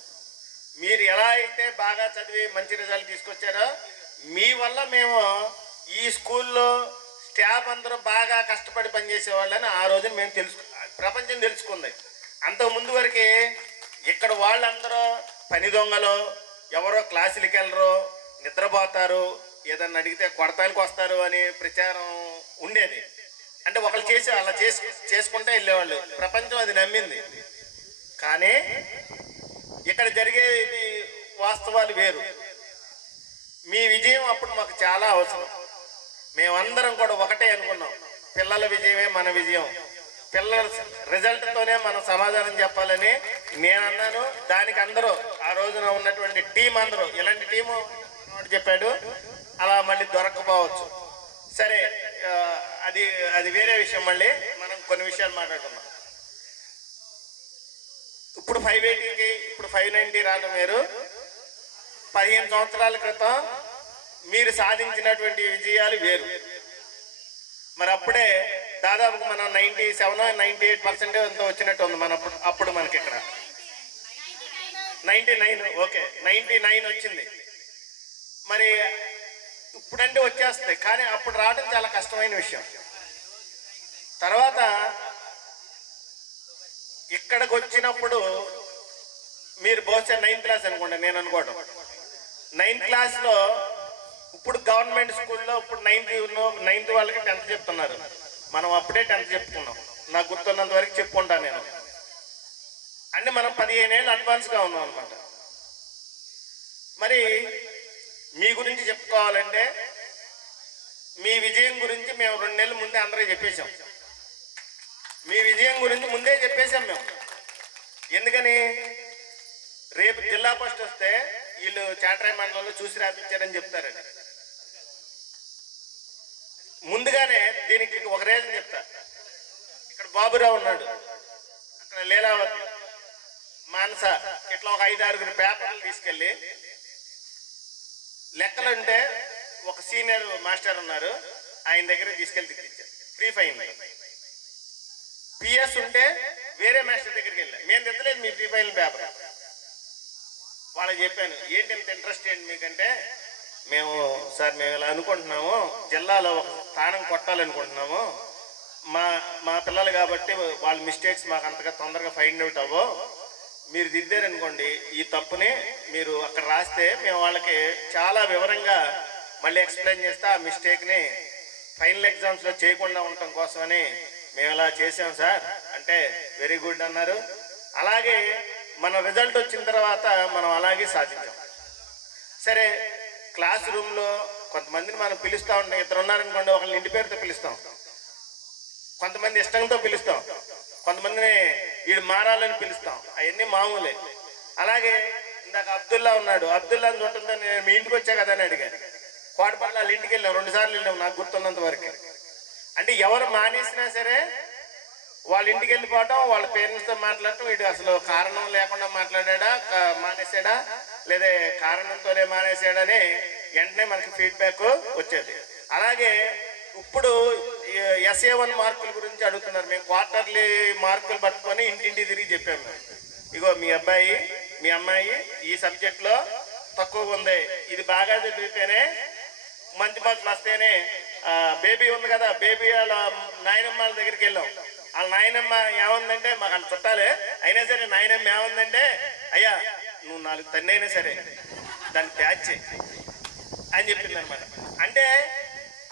మీరు ఎలా అయితే బాగా చదివి మంచి రిజల్ట్ తీసుకొచ్చారో మీ వల్ల మేము ఈ స్కూల్లో స్టాఫ్ అందరూ బాగా కష్టపడి పనిచేసేవాళ్ళని ఆ రోజున మేము ప్రపంచం తెలుసుకుంది. అంతకుముందు వరకు ఇక్కడ వాళ్ళందరూ పని దొంగలు, ఎవరో క్లాసులకి వెళ్ళరు, నిద్రపోతారు, ఏదన్నా అడిగితే కొడతానికి వస్తారు అని ప్రచారం ఉండేది. అంటే ఒకళ్ళు చేసి అలా చేసుకుంటే వెళ్ళేవాళ్ళు. ప్రపంచం అది నమ్మింది. కానీ ఇక్కడ జరిగేది వాస్తవాలు వేరు. మీ విజయం అప్పుడు మాకు చాలా అవసరం. మేమందరం కూడా ఒకటే అనుకున్నాం, పిల్లల విజయమే మన విజయం, పిల్లల రిజల్ట్తోనే మనం సమాధానం చెప్పాలని నేను అన్నాను. దానికి అందరూ ఆ రోజున ఉన్నటువంటి టీం అందరూ, ఇలాంటి టీము చెప్పాడు, అలా మళ్ళీ దొరకపోవచ్చు. సరే, అది వేరే విషయం. మళ్ళీ మనం కొన్ని విషయాలు మాట్లాడుకున్నాం. ఇప్పుడు 580కి ఇప్పుడు 590 రావడం వేరు. 15 సంవత్సరాల క్రితం మీరు సాధించినటువంటి విజయాలు వేరు. మరి అప్పుడే దాదాపు మనం 97-98% అంతా వచ్చినట్టు ఉంది. మన అప్పుడు మనకి ఇక్కడ 99, ఓకే 99 వచ్చింది. మరి ఇప్పుడంటే వచ్చేస్తాయి, కానీ అప్పుడు రావడం చాలా కష్టమైన విషయం. తర్వాత ఇక్కడికి వచ్చినప్పుడు మీరు బహుశా 9th క్లాస్ అనుకోండి, నేను అనుకోవడం 9th క్లాస్లో ఇప్పుడు గవర్నమెంట్ స్కూల్లో ఇప్పుడు 9th వాళ్ళకి 10th చెప్తున్నారు. మనం అప్పుడే 10th చెప్పుకున్నాం. నాకు గుర్తున్నంత వరకు చెప్పుకుంటాను నేను. అంటే మనం 15 ఏళ్ళు అడ్వాన్స్గా ఉన్నాం అనమాట. మరి మీ గురించి చెప్పుకోవాలంటే మీ విజయం గురించి మేము 2 నెలల ముందే అందరూ చెప్పేశాం. మీ విజయం గురించి ముందే చెప్పేశాం మేము. ఎందుకని, రేపు జిల్లా ఫస్ట్ వస్తే వీళ్ళు చాటరాయి మండలంలో చూసి రాపించారని చెప్తారండి. ముందుగానే దీనికి ఒక రీజన్ చెప్తా. ఇక్కడ బాబురావు ఉన్నాడు, అక్కడ లీలావతి, మానస, ఇట్లా ఒక 5-6 పేపర్లు తీసుకెళ్ళి లెక్కలు ఉంటే ఒక సీనియర్ మాస్టర్ ఉన్నారు, ఆయన దగ్గర తీసుకెళ్ళి దిక్కించారు. Free fine. పిఎస్ ఉంటే వేరే మాస్టర్ దగ్గరికి వెళ్ళా, మేము తెచ్చలేదు మీ ఫ్రీ ఫైన్ పేపర్. వాళ్ళకి చెప్పాను, ఏంటి ఇంత ఇంట్రెస్ట్ ఏంటి మీకంటే, మేము ఇలా అనుకుంటున్నాము, జిల్లాలో ఒక స్థానం కొట్టాలనుకుంటున్నాము. మా పిల్లలు కాబట్టి వాళ్ళ మిస్టేక్స్ మాకు అంతగా తొందరగా ఫైండ్ అవుట్ అవ్వో, మీరు దిద్దారనుకోండి ఈ తప్పుని, మీరు అక్కడ రాస్తే మేము వాళ్ళకి చాలా వివరంగా మళ్ళీ ఎక్స్ప్లెయిన్ చేస్తే ఆ మిస్టేక్ని ఫైనల్ ఎగ్జామ్స్లో చేయకుండా ఉండటం కోసమని మేము ఇలా చేసాం సార్ అంటే వెరీ గుడ్ అన్నారు. అలాగే మన రిజల్ట్ వచ్చిన తర్వాత మనం అలాగే సాధించాం. సరే, క్లాస్ రూమ్లో కొంతమందిని మనం పిలుస్తూ ఉంటాం. 2 ఉన్నారనుకోండి, ఒకళ్ళని ఇంటి పేరుతో పిలుస్తాం, కొంతమంది ఇష్టంతో పిలుస్తాం, కొంతమందిని వీడు మారాలని పిలుస్తాం. అవన్నీ మామూలే. అలాగే ఇందాక అబ్దుల్లా ఉన్నాడు, అబ్దుల్లాని చూడటంతో నేను మీ ఇంటికి వచ్చా కదా అని అడిగాను. కోటపల్లి వాళ్ళ ఇంటికి వెళ్ళాం, 2 సార్లు వెళ్ళాం నాకు గుర్తున్నంత వరకు. అంటే ఎవరు మానేసినా సరే వాళ్ళ ఇంటికి వెళ్ళిపోవటం, వాళ్ళ పేరెంట్స్తో మాట్లాడటం, వీడు అసలు కారణం లేకుండా మాట్లాడా, మానేసాడా, లేదా కారణంతోనే మానేసాడని వెంటనే మనకి ఫీడ్బ్యాక్ వచ్చేది. అలాగే ఇప్పుడు SA1 మార్కుల గురించి అడుగుతున్నారు. మేము క్వార్టర్లీ మార్కులు పట్టుకొని ఇంటింటి తిరిగి చెప్పాము. మేము ఇగో మీ అబ్బాయి మీ అమ్మాయి ఈ సబ్జెక్ట్లో తక్కువ ఉంది, ఇది బాగా చదివితేనే మంచి మార్కులు వస్తేనే. బేబీ ఉంది కదా, బేబీ వాళ్ళ నాయనమ్మ వాళ్ళ దగ్గరికి వెళ్ళాం. వాళ్ళ నాయనమ్మ ఏముందంటే, మాకు అంత చుట్టాలే అయినా సరే, నాయనమ్మ ఏముందంటే, అయ్యా నువ్వు 4 తన్ని అయినా సరే దాన్ని ప్యాచ్ అని చెప్పింది అనమాట. అంటే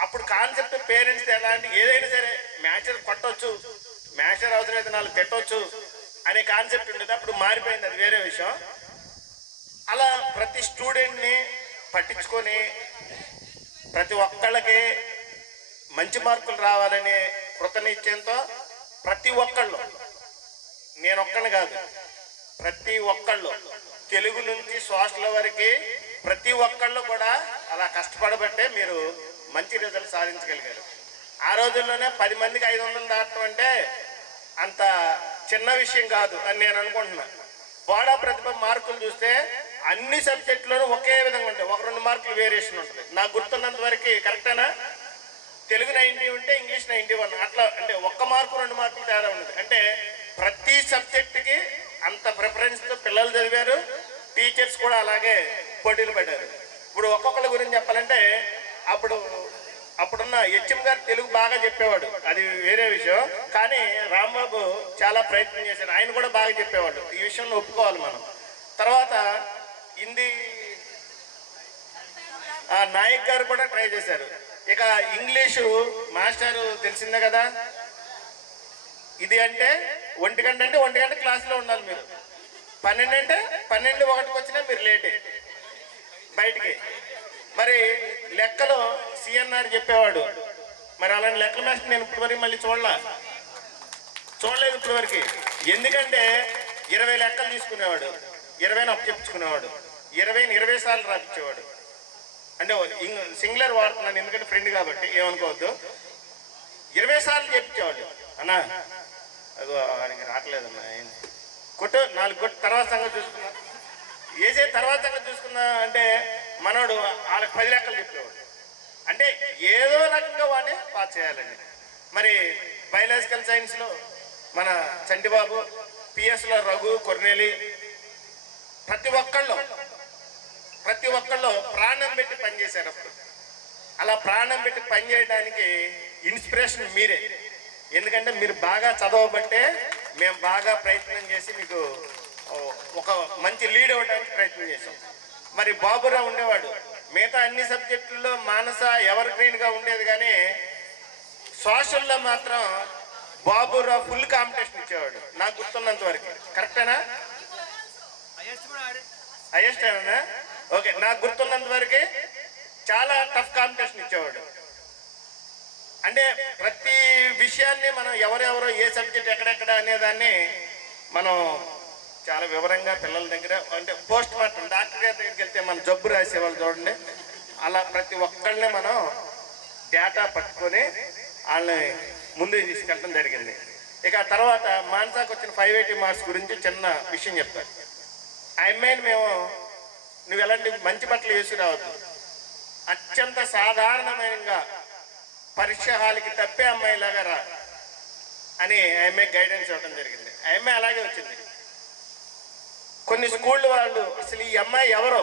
అప్పుడు కాన్సెప్ట్ పేరెంట్స్ ఎలా అంటే, ఏదైనా సరే మ్యాచర్ కొట్టవచ్చు, మ్యాచర్ అవసరమైతే 4 తిట్టవచ్చు అనే కాన్సెప్ట్ ఉండేది. అప్పుడు మారిపోయింది, అది వేరే విషయం. అలా ప్రతి స్టూడెంట్ని పట్టించుకొని ప్రతి ఒక్కళ్ళకి మంచి మార్కులు రావాలనే కృతనిశ్చయంతో ప్రతి ఒక్కళ్ళు, నేను ఒక్కడిని కాదు, ప్రతి ఒక్కళ్ళు తెలుగు నుంచి సోషల్ వరకు ప్రతి ఒక్కళ్ళు కూడా అలా కష్టపడబట్టే మీరు మంచి రిజల్ట్ సాధించగలిగారు. ఆ రోజుల్లోనే 10 మందికి 500 దాటడం అంటే అంత చిన్న విషయం కాదు అని నేను అనుకుంటున్నాను. బోడా ప్రతిభ మార్కులు చూస్తే అన్ని సబ్జెక్టులోనూ ఒకే విధంగా ఉంటాయి, 1-2 మార్కులు వేరియేషన్ ఉంటుంది. నాకు గుర్తున్నంత వరకు కరెక్టేనా? తెలుగు 90 ఉంటే ఇంగ్లీష్ 91, అట్లా. అంటే 1 మార్కు 2 మార్కులు తేడా ఉండదు. అంటే ప్రతి సబ్జెక్టుకి అంత ప్రిఫరెన్స్తో పిల్లలు చదివారు, టీచర్స్ కూడా అలాగే పోటీలు పడ్డారు. ఇప్పుడు ఒక్కొక్కరి గురించి చెప్పాలంటే, అప్పుడు అప్పుడున్న హెచ్ఎం గారు తెలుగు బాగా చెప్పేవాడు, అది వేరే విషయం. కానీ రాంబాబు చాలా ప్రయత్నం చేశారు, ఆయన కూడా బాగా చెప్పేవాడు. ఈ విషయంలో ఒప్పుకోవాలి మనం. తర్వాత హిందీ నాయక్ గారు కూడా ట్రై చేశారు. ఇక ఇంగ్లీషు మాస్టారు తెలిసిందే కదా, ఇది అంటే 1 గంట అంటే 1 గంట క్లాస్లో ఉండాలి మీరు. 12 అంటే 12:01 వచ్చినా మీరు లేటే బయటికి. మరి లెక్కలు సిఎన్ఆర్ చెప్పేవాడు. మరి అలాంటి లెక్కల మాస్టర్ నేను ఇప్పుడు వరకు మళ్ళీ చూడలేదు ఇప్పుడు వరకు. ఎందుకంటే 20 లెక్కలు తీసుకునేవాడు, 20ని అప్పు చెప్పుకునేవాడు, 20ని 20 సార్లు రాపించేవాడు. అంటే సింగులర్ వాడుతున్నాను ఎందుకంటే ఫ్రెండ్ కాబట్టి ఏమనుకోవద్దు. 20 సార్లు చెప్పించేవాడు. అన్నా అదో ఆయనకి రావట్లేదన్నా, కొట్టు 4 కొట్టు, తర్వాత సంగతి చూసుకున్నా, ఏసే తర్వాత సంగతి చూసుకున్నా అంటే మనోడు వాళ్ళకి 10 లెక్కలు చెప్పేవాడు. అంటే ఏదో రకంగా వాడిని పాస్ చేయాలండి. మరి బయాలజికల్ సైన్స్లో మన చంటిబాబు, పిఎస్లో రఘు, కొర్నేలి, ప్రతి ఒక్కళ్ళు ప్రాణం పెట్టి పనిచేశారు అప్పుడు. అలా ప్రాణం పెట్టి పనిచేయడానికి ఇన్స్పిరేషన్ మీరే. ఎందుకంటే మీరు బాగా చదవబట్టే మేము బాగా ప్రయత్నం చేసి మీకు ఒక మంచి లీడ్ అవ్వడానికి ప్రయత్నం చేసాం. మరి బాబురావు ఉండేవాడు, మిగతా అన్ని సబ్జెక్టుల్లో మానస ఎవర్ గ్రీన్గా ఉండేది, కానీ సోషల్లో మాత్రం బాబురావు ఫుల్ కాంపిటీషన్ ఇచ్చేవాడు నాకు గుర్తున్నంత వరకు. కరెక్టేనా? హైయెస్ట్ ఏనా? ఓకే, నాకు గుర్తున్నంత వరకు చాలా టఫ్ కాంపిటీషన్ ఇచ్చేవాడు. అంటే ప్రతి విషయాన్ని మనం ఎవరెవరో ఏ సబ్జెక్ట్ ఎక్కడెక్కడ అనేదాన్ని మనం చాలా వివరంగా పిల్లల దగ్గర, అంటే పోస్ట్ మార్టం డాక్టర్ గారి దగ్గరికి వెళ్తే మనం జబ్బు రాసేవాళ్ళు చూడండి, అలా ప్రతి ఒక్కళ్ళని మనం డేటా పట్టుకొని వాళ్ళని ముందుకు తీసుకెళ్ళడం జరిగింది. ఇక తర్వాత మానసాకు వచ్చిన 580 మార్క్స్ గురించి చిన్న విషయం చెప్తాను. ఆ అమ్మాయిని మేము, నువ్వు ఎలాంటి మంచి బట్టలు వేసి రావద్దు, అత్యంత సాధారణంగా పరీక్ష హాల్కి తప్పే అమ్మాయిలాగా రా అని ఆ అమ్మాయి గైడెన్స్ ఇవ్వడం జరిగింది. ఆ అమ్మాయి అలాగే వచ్చింది. కొన్ని స్కూళ్ళు వాళ్ళు అసలు ఈ అమ్మాయి ఎవరో,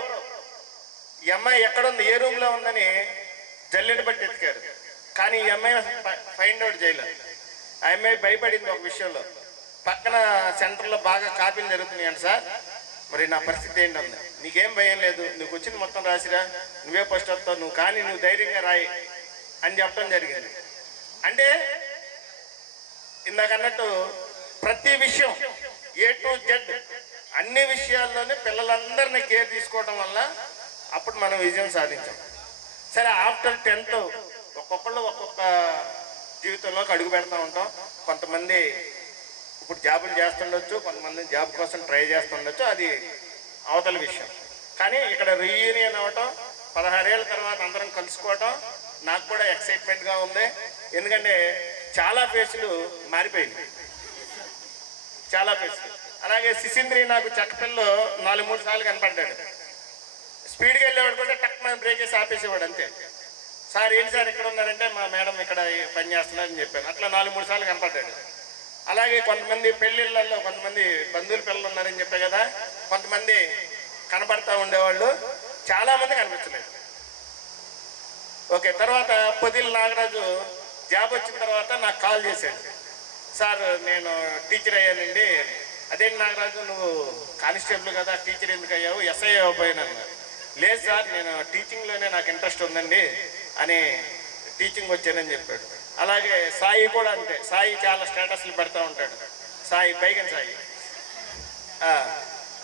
ఈ అమ్మాయి ఎక్కడుంది, ఏ రూమ్లో ఉందని జల్లెడ బట్టి ఎత్తికారు. కానీ ఈ అమ్మాయి ఫైండ్ అవుట్ చేయలేదు. ఆ అమ్మాయి భయపడింది ఒక విషయంలో. పక్కన సెంటర్లో బాగా కాపీలు జరుగుతున్నాయండి సార్, మరి నా పరిస్థితి ఏంటంది. నీకేం భయం లేదు, నువ్వు వచ్చింది మొత్తం రాసిరా, నువ్వే ఫస్ట్ వస్తావు, నువ్వు ధైర్యంగా రాయి అని చెప్పడం జరిగింది. అంటే ఇందాకన్నట్టు ప్రతి విషయం A to Z అన్ని విషయాల్లోనే పిల్లలందరినీ కేర్ తీసుకోవడం వల్ల అప్పుడు మనం విజయం సాధించాం. సరే, ఆఫ్టర్ 10th ఒక్కొక్కళ్ళు ఒక్కొక్క జీవితంలోకి అడుగు పెడతా ఉంటాం. కొంతమంది ఇప్పుడు జాబులు చేస్తుండొచ్చు, కొంతమంది జాబ్ కోసం ట్రై చేస్తుండొచ్చు, అది అవతల విషయం. కానీ ఇక్కడ రీయూనియన్ అవ్వటం, 16 ఏళ్ళ తర్వాత అందరం కలుసుకోవటం నాకు కూడా ఎక్సైట్మెంట్గా ఉంది. ఎందుకంటే చాలా ఫేసులు మారిపోయింది, చాలా ఫేసులు. అలాగే సిసింద్రి నాకు చెక్కపిల్లో 4-3 సార్లు కనపడ్డాడు. స్పీడ్గా వెళ్ళేవాడు కూడా టక్ మనం బ్రేక్ వేసి ఆపేసేవాడు అంతే. సార్ ఏంటి సార్ ఇక్కడ ఉన్నారంటే మా మేడం ఇక్కడ పని చేస్తున్నారని చెప్పాను. అట్లా 4-3 సార్లు కనపడ్డాడు. అలాగే కొంతమంది పెళ్ళిళ్ళల్లో కొంతమంది బంధువుల పిల్లలు ఉన్నారని చెప్పే కదా, కొంతమంది కనబడతా ఉండేవాళ్ళు, చాలామంది కనిపించలేదు. ఓకే, తర్వాత పొదిల నాగరాజు జాబ్ వచ్చిన తర్వాత నాకు కాల్ చేశాడు. సార్ నేను టీచర్ అయ్యానండి. అదేంటి నాగరాజు, నువ్వు కానిస్టేబుల్ కదా, టీచర్ ఎందుకు అయ్యావు, ఎస్ఐ అవ్వబోయినాను. లేదు సార్, నేను టీచింగ్లోనే నాకు ఇంట్రెస్ట్ ఉందండి అని టీచింగ్ వచ్చానని చెప్పాడు. అలాగే సాయి కూడా అంతే. సాయి చాలా స్టేటస్లు పెడతా ఉంటాడు, సాయి బైగన్ సాయి.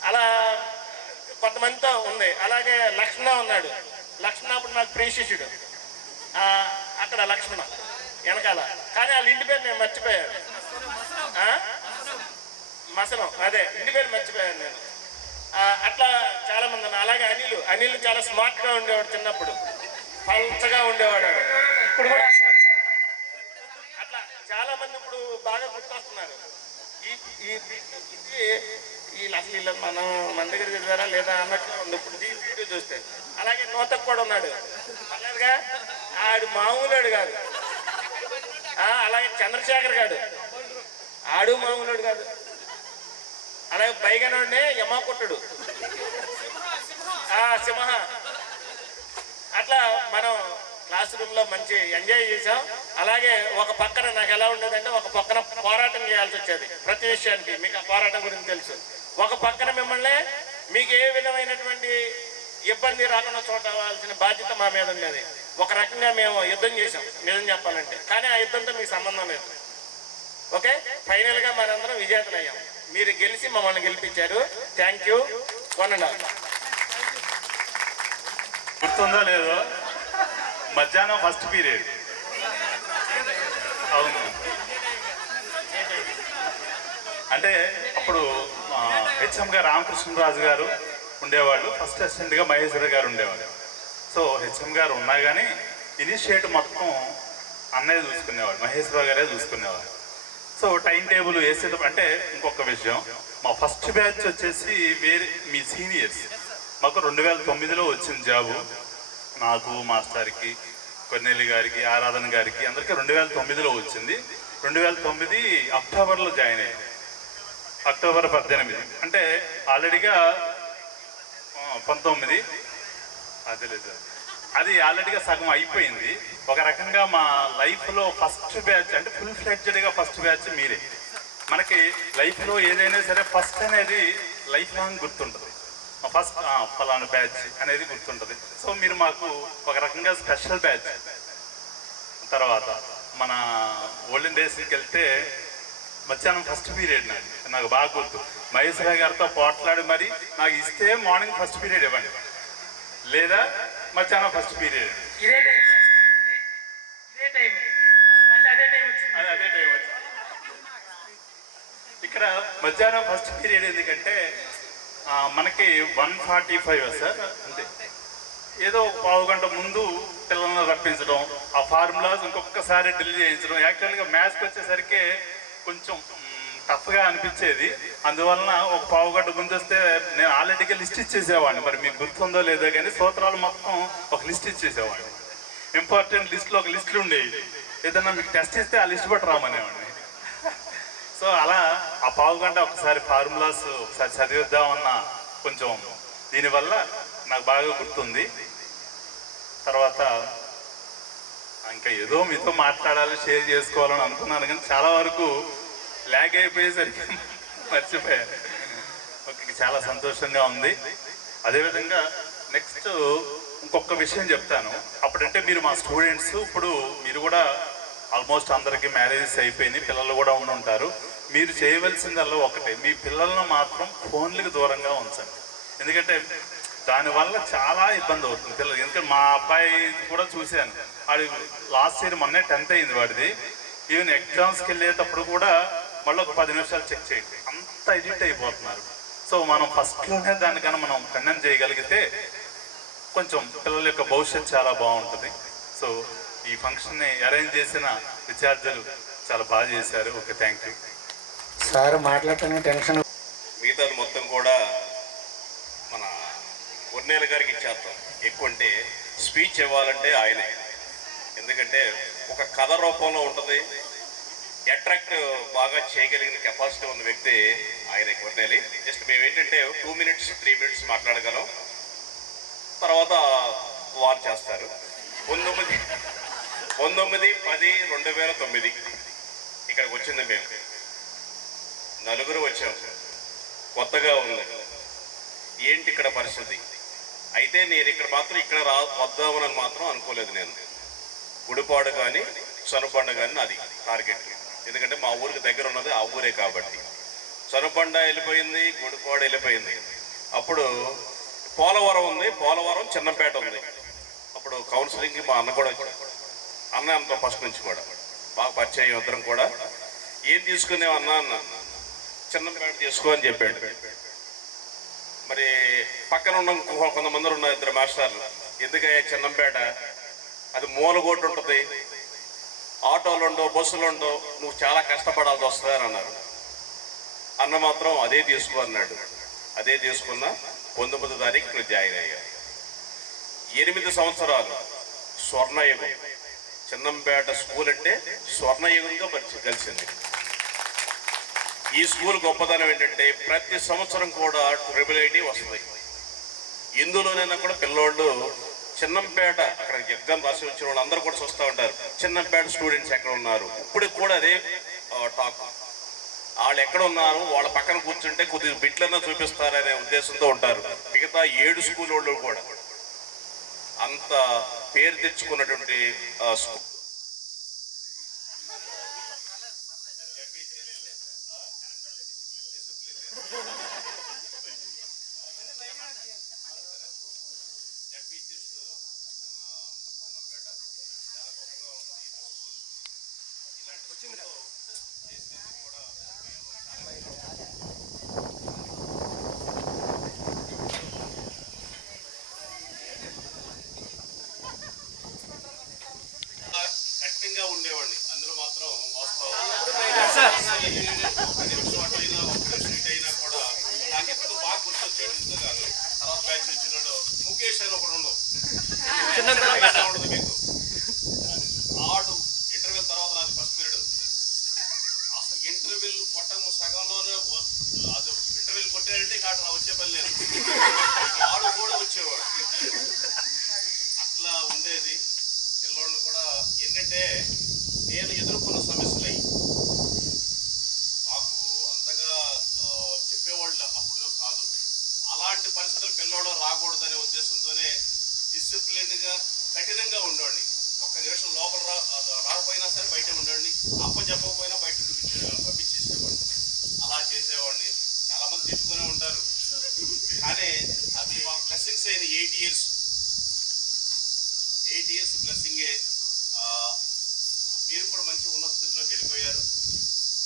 అలా కొంతమందితో ఉంది. అలాగే లక్ష్మణ ఉన్నాడు. లక్ష్మణ అప్పుడు నాకు ప్రీశిష్యుడు. అక్కడ లక్ష్మణ వెనకాల, కానీ వాళ్ళ ఇంటి పేరు నేను మర్చిపోయాను. మసనం, అదే ఇంటి పేరు మర్చిపోయాను నేను. అట్లా చాలా మంది ఉన్నారు. అలాగే అనిల్ చాలా స్మార్ట్గా ఉండేవాడు, చిన్నప్పుడు పల్చగా ఉండేవాడు. ఇప్పుడు కూడా అట్లా చాలా మంది ఇప్పుడు బాగా గుర్తొస్తున్నారు. వీళ్ళు అసలు వీళ్ళు మన దగ్గర చదివారా లేదా అన్నట్లు ఉంది ఇప్పుడు వీడియో చూస్తే. అలాగే నూతకు కూడా ఉన్నాడు, పర్లేదుగా, ఆడు మామూలుడు కాదు. అలాగే చంద్రశేఖర్ గాడు, ఆడు మామూలుడు కాదు. అలాగే బైగనోడినే యమా కొట్టుడు, సింహ. అట్లా మనం క్లాస్ రూమ్లో మంచి ఎంజాయ్ చేసాం. అలాగే ఒక పక్కన నాకు ఎలా ఉండేదంటే ఒక పక్కన పోరాటం చేయాల్సి వచ్చేది ప్రతి విషయానికి. మీకు ఆ పోరాటం గురించి తెలుసు. ఒక పక్కన మిమ్మల్ని మీకు ఏ విధమైనటువంటి ఇబ్బంది రాకుండా చూడవలసిన బాధ్యత మా మీద ఉండేది. ఒక రకంగా మేము యుద్ధం చేసాం నిజం చెప్పాలంటే. కానీ ఆ యుద్ధంతో మీకు సంబంధం లేదు. ఓకే, ఫైనల్గా మనందరం విజేతలయ్యాం. మీరు గెలిచి మమ్మల్ని గెలిపించారు. Thank you. గుర్తుందో లేదో మధ్యాహ్నం ఫస్ట్ పీరియడ్. అవును, అంటే అప్పుడు హెచ్ఎం గారు రామకృష్ణరాజు గారు ఉండేవాళ్ళు, ఫస్ట్ అసిస్టెంట్గా మహేశ్వర గారు ఉండేవాళ్ళు. సో హెచ్ఎం గారు ఉన్నా కానీ ఇనిషియేటివ్ మొత్తం అన్నయ్య చూసుకునేవాడు, మహేశ్వర గారే చూసుకునేవాడు. సో టైం టేబుల్ వేసేటప్పుడు అంటే ఇంకొక విషయం, మా ఫస్ట్ బ్యాచ్ వచ్చేసి వేరే మీ సీనియర్స్ మాకు 2009లో వచ్చింది జాబు. నాకు మాస్టర్కి, కొన్నెల్లి గారికి, ఆరాధన గారికి అందరికీ 2009లో వచ్చింది. 2009 అక్టోబర్లో జాయిన్ అయ్యింది. అక్టోబర్ 18 అంటే ఆల్రెడీగా 19 అదే లేదు, అది ఆల్రెడీగా సగం అయిపోయింది. ఒక రకంగా మా లైఫ్లో ఫస్ట్ బ్యాచ్ అంటే ఫుల్ ఫ్లెడ్జ్డ్గా ఫస్ట్ బ్యాచ్ మీరే. మనకి లైఫ్లో ఏదైనా సరే ఫస్ట్ అనేది లైఫ్ లాంగ్ గుర్తుంటుంది. ఫస్ట్ ఫలానా బ్యాచ్ అనేది గుర్తుంటుంది. సో మీరు మాకు ఒక రకంగా స్పెషల్ బ్యాచ్. తర్వాత మన ఓల్డెన్ డేస్కి వెళ్తే మధ్యాహ్నం ఫస్ట్ పీరియడ్ నాకు బాగా గుర్తు. మహేశ్వర గారితో పోట్లాడి మరి నాకు ఇస్తే మార్నింగ్ ఫస్ట్ పీరియడ్ ఇవ్వండి, లేదా మధ్యాహ్నం ఫస్ట్ పీరియడ్. అదే టైం వచ్చింది. ఇక్కడ మధ్యాహ్నం ఫస్ట్ పీరియడ్ ఎందుకంటే మనకి 1:45 సార్, అంతే. ఏదో పావు గంట ముందు పిల్లలను రప్పించడం, ఆ ఫార్ములాస్ ఇంకొకసారి డ్రిల్ చేయించడం. యాక్చువల్గా మ్యాథ్స్కి వచ్చేసరికి కొంచెం టఫ్గా అనిపించేది. అందువలన ఒక పావు గంట ముందు వస్తే నేను ఆల్రెడీగా లిస్ట్ ఇచ్చేసేవాడిని. మరి మీకు గుర్తుందో లేదో కానీ సూత్రాలు మొత్తం ఒక లిస్ట్ ఇచ్చేసేవాడిని. ఇంపార్టెంట్ లిస్ట్లో ఒక లిస్టులు ఉండేవి. ఏదన్నా మీకు టెస్ట్ ఇస్తే ఆ లిస్ట్ బట్టి రామనేవాడిని. సో అలా ఆ పావు గంట ఒకసారి ఫార్ములాస్ ఒకసారి చదివిద్దామన్న కొంచెం దీనివల్ల నాకు బాగా గుర్తుంది. తర్వాత ఇంకా ఏదో మీతో మాట్లాడాలి, షేర్ చేసుకోవాలని అనుకున్నాను కానీ చాలా వరకు ల్యాగ్ అయిపోయేసరికి మర్చిపోయాను. ఓకే, చాలా సంతోషంగా ఉంది. అదేవిధంగా నెక్స్ట్ ఇంకొక విషయం చెప్తాను. అప్పుడంటే మీరు మా స్టూడెంట్స్, ఇప్పుడు మీరు కూడా ఆల్మోస్ట్ అందరికీ మ్యారేజెస్ అయిపోయినాయి, పిల్లలు కూడా ఉంటారు. మీరు చేయవలసిందల్లా ఒకటే, మీ పిల్లలను మాత్రం ఫోన్లకు దూరంగా ఉంచండి. ఎందుకంటే దానివల్ల చాలా ఇబ్బంది అవుతుంది పిల్లలు. ఎందుకంటే మా అబ్బాయి కూడా చూశాను, వాడి లాస్ట్ ఇయర్ మొన్నే 10th అయింది వాడిది. ఈవెన్ ఎగ్జామ్స్కి వెళ్ళేటప్పుడు కూడా మళ్ళీ ఒక 10 నిమిషాలు చెక్ చేయండి, అంత ఎడిట్ అయిపోతున్నారు. సో మనం ఫస్ట్లోనే దానికన్నా మనం కండెమ్ చేయగలిగితే కొంచెం పిల్లల యొక్క భవిష్యత్తు చాలా బాగుంటుంది. సో ఈ ఫంక్షన్ని అరేంజ్ చేసిన విద్యార్థులు చాలా బాగా చేశారు. Okay, thank you sir. మాట్లాడటానికి టెన్షన్. మిగతాది మొత్తం కూడా మన కొన్నేళ్ళ గారికి ఇచ్చేస్తాం. ఎక్కువ అంటే స్పీచ్ ఇవ్వాలంటే ఆయనే. ఎందుకంటే ఒక కథ రూపంలో ఉంటుంది, అట్రాక్ట్ బాగా చేయగలిగిన కెపాసిటీ ఉన్న వ్యక్తి ఆయన కొన్నేలి. జస్ట్ మేము ఏంటంటే 2 minutes 3 minutes మాట్లాడగలం, తర్వాత వారు చేస్తారు. 19/10/2009 ఇక్కడికి వచ్చింది. మేము 4 వచ్చాం. కొత్తగా ఉంది ఏంటి ఇక్కడ పరిస్థితి. అయితే నేను ఇక్కడ మాత్రం వద్దామని మాత్రం అనుకోలేదు. నేను గుడిపాడు కానీ సొనబండ కానీ అది టార్గెట్. ఎందుకంటే మా ఊరికి దగ్గర ఉన్నది ఆ ఊరే కాబట్టి. సొనబండ వెళ్ళిపోయింది, గుడిపాడు వెళ్ళిపోయింది. అప్పుడు పోలవరం ఉంది, పోలవరం చిన్నపేట ఉంది. అప్పుడు కౌన్సిలింగ్కి మా అన్న కూడా అన్న అంత ఫస్ట్ నుంచి కూడా బాగా పరిచయం. ఇద్దరం కూడా ఏం తీసుకునేవా అన్న చిన్నపేట తీసుకో అని చెప్పాడు. మరి పక్కన ఉన్న కొంతమంది ఉన్న 2 మాస్టర్లు, ఎందుకయ్యా చిన్నంపేట, అది మూలగొడ్డు ఉంటుంది, ఆటోలు ఉండవు, బస్సులు ఉండవు, నువ్వు చాలా కష్టపడాల్సి వస్తుంది అని అన్నారు. అన్న మాత్రం అదే తీసుకో అన్నాడు. అదే తీసుకున్న 19వ తారీఖు నువ్వు జాయిన్ అయ్యా. 8 సంవత్సరాలు స్వర్ణయుగం. చిన్నంపేట స్కూల్ అంటే స్వర్ణయుగంగా కలిసింది. ఈ స్కూల్ గొప్పదనం ఏంటంటే ప్రతి సంవత్సరం కూడా 888 వస్తుంది. ఇందులోనైనా కూడా పిల్లోళ్ళు చిన్నంపేట అక్కడ ఎగ్జామ్ రాసి వచ్చిన వాళ్ళు అందరూ కూడా చూస్తూ ఉంటారు, చిన్నంపేట స్టూడెంట్స్ ఎక్కడ ఉన్నారు. ఇప్పుడు కూడా అదే టాక్. వాళ్ళు ఎక్కడ ఉన్నారు, వాళ్ళ పక్కన కూర్చుంటే కొద్దిగా బిట్లన్నా చూపిస్తారనే ఉద్దేశంతో ఉంటారు. మిగతా 7 స్కూల్ వాళ్ళు కూడా అంత పేరు తెచ్చుకున్నటువంటి స్కూల్. కఠినంగా ఉండేవాడిని, అందులో మాత్రం వాస్తవం. అయినా కూడా నాకు ఎప్పుడు బాగా గుర్తొచ్చేది కాదు. తర్వాత బ్యాచ్ వచ్చినాడు ముఖేష్ అని ఒకడు ఉండవు ఉండదు మీకు. ఆడు ఇంటర్వ్యూ తర్వాత నాది ఫస్ట్ పీరియడ్. అసలు ఇంటర్వ్యూలు కొట్టము సగంలోనే అది ఇంటర్వ్యూలు కొట్టారంటే కాదు నా వచ్చే పని లేదు. ఆడు కూడా వచ్చేవాడు. అట్లా ఉండేది. పిల్లోళ్ళు కూడా ఏంటంటే నేను ఎదుర్కొన్న సమస్యలు నాకు అంతగా చెప్పేవాళ్ళు అప్పుడు కాదు. అలాంటి పరిస్థితులు పిల్లోళ్ళు రాకూడదనే ఉద్దేశంతోనే డిసిప్లిన్గా కఠినంగా ఉండేవాడిని. ఒక్క నిమిషం లోపల రాకపోయినా సరే బయట ఉండేవాడిని, చెప్పకపోయినా బయట పంపించేసేవాడిని. అలా చేసేవాడిని. చాలామంది చెప్పుకునే ఉంటారు, కానీ అది మా బ్లెస్సింగ్స్ అయిన 8 ఇయర్స్ బ్లెస్సింగే. మీరు కూడా మంచి ఉన్నత స్థితిలోకి వెళ్ళిపోయారు,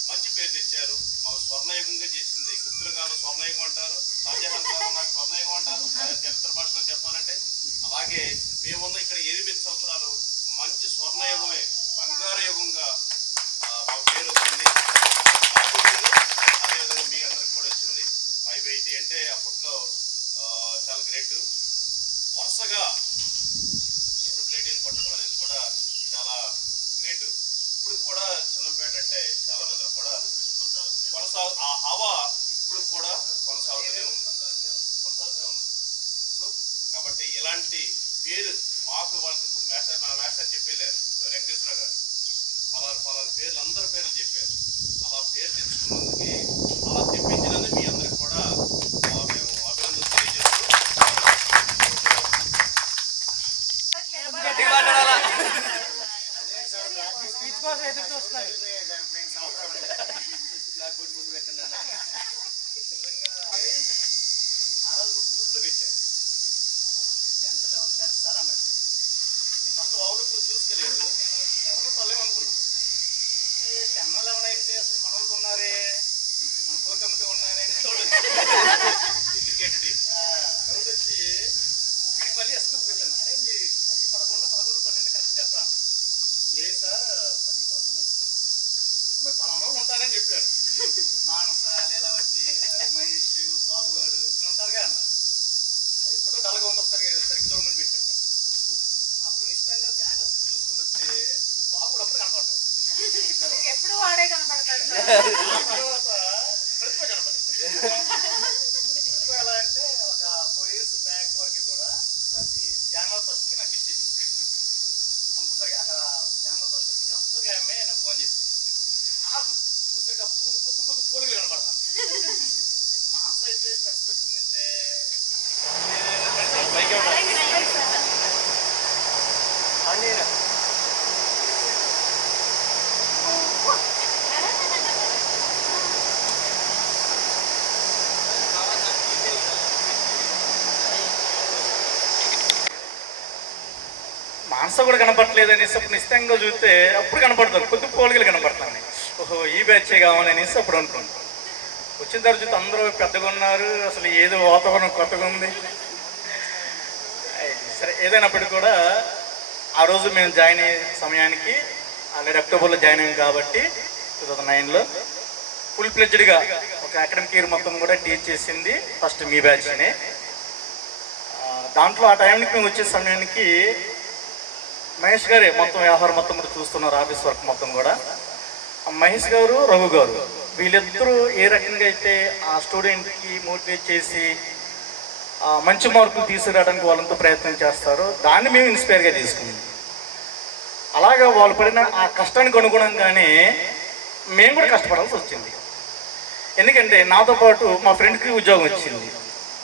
మంచి పేరు తెచ్చారు. మాకు స్వర్ణయుగంగా చేసింది. గుప్తుల కాలం స్వర్ణయుగం అంటారు, షాజహాన్ కాలం నాకు స్వర్ణయుగం అంటారు చరిత్ర భాషలో చెప్పాలంటే. అలాగే మేమున్న ఇక్కడ 8 సంవత్సరాలు మంచి స్వర్ణయుగమే, బంగారు యుగంగా మాకు పేరు వచ్చింది. అదేవిధంగా మీ అందరికి కూడా వచ్చింది. 580 అంటే అప్పట్లో చాలా గ్రేట్. వరుసగా ట్రిపుల్ పట్టుకోవడం అనేది కూడా చాలా గ్రేట్. ఇప్పుడు కూడా చిన్నంపేట అంటే చాలా మంది కూడా ఆ హవా ఇప్పుడు కూడా కొనసాగుతూనే ఉంది. సో కాబట్టి ఇలాంటి పేరు మాకు వాళ్ళకి ఇప్పుడు నా మాస్టర్ చెప్పేలేరు, ఎవరు వెంకటేశ్వరరావు గారు పలారు పేర్లు అందరి పేర్లు చెప్పారు. అలా పేరు తెచ్చుకున్నందుకు, అలా తెప్పించినందుకు మీ అందరికి కూడా మేము అభినందనలు తెలియజేస్తూ స్పీచ్ కోసం ఎదురు చూస్తున్నారు. బ్లాక్ బోర్డ్ ముందు పెట్టండి. నిజంగా గ్రూప్లో పెట్టారు 10th 11th బ్యాచ్ సార్ అన్నాడు. నేను ఫస్ట్ ఓవర్లు చూసుకోలేదు, నేను ఎవరు పర్లేదు అనుకున్నాను. 10 11 అయితే అసలు మన వాళ్ళు ఉన్నారే, మన కోర్ కమిటీ ఉన్నారే క్రికెట్ టీం ఎవరు వచ్చి వీడి మళ్ళీ ఎస్ఎంఎస్ పెట్టాను. అరే మీరు 10 11 11 12 కరెక్ట్ చెప్పాను. లేదు సార్ 10 11 మీరు పలానా ఉంటారని చెప్పాను. మానస లీలావతి మహేష్ బాబు గారు ఉంటారుగా అన్న. అది ఎప్పుడో డల్గా ఉంది, సరిగ్గా చూడమని పెట్టాడు. మరి అప్పుడు నిశ్చితంగా జాగ్రత్తగా చూసుకుని వస్తే బాబు కూడా అప్పుడు కనపడతాడు. ఎప్పుడు వాడే కనపడతాడు. తర్వాత ప్రతిభ కనపడింది. ప్రతిభ ఎలా అంటే ఒక 4 years బ్యాక్ వరకు కూడా ప్రతి జనవరి 1st నాకు విష్ చేసి కంపల్సరీగా అక్కడ జనవరి 1st వచ్చి కంపల్సరీగా ఆమె నాకు ఫోన్ చేసి చూసాక అప్పుడు కొద్ది పోలికలు కనపడతాను. మాంస అయితే స్పెట్స్ పెట్టుకునిద్దే మాంస కూడా కనపడలేదు అనేసి అప్పుడు నిశ్చితంగా చూస్తే అప్పుడు కనపడతారు, కొద్ది పోలికలు కనపడతాను. ఓహో ఈ బ్యాచే కావాలనేసి అప్పుడు అనుకుంటాను. వచ్చిన తర్వాత చూస్తే అందరూ పెద్దగా ఉన్నారు, అసలు ఏదో వాతావరణం కొత్తగా ఉంది. సరే ఏదైనప్పటికీ కూడా ఆ రోజు మేము జాయిన్ అయ్యే సమయానికి ఆల్రెడీ అక్టోబర్లో జాయిన్ అయ్యాం కాబట్టి 2009లో ఫుల్ ఫ్లెడ్జ్డ్గా ఒక అకాడమిక్ ఇయర్ మొత్తం కూడా టీచ్ చేసింది ఫస్ట్ మీ బ్యాచ్నే. దాంట్లో ఆ టైంకి మేము వచ్చే సమయానికి మహేష్ గారే మొత్తం వ్యవహారం మొత్తం కూడా చూస్తున్నారు, ఆఫీస్ వర్క్ మొత్తం కూడా. మహేష్ గారు రఘు గారు వీళ్ళిద్దరూ ఏ రకంగా అయితే ఆ స్టూడెంట్కి మోటివేట్ చేసి మంచి మార్కులు తీసుకురావడానికి వాళ్ళంతా ప్రయత్నం చేస్తారు. దాన్ని మేము ఇన్స్పైర్గా తీసుకున్నాం. అలాగే వాళ్ళు పడిన ఆ కష్టానికి అనుగుణంగానే మేము కూడా కష్టపడాల్సి వచ్చింది. ఎందుకంటే నాతో పాటు మా ఫ్రెండ్కి ఉద్యోగం వచ్చింది,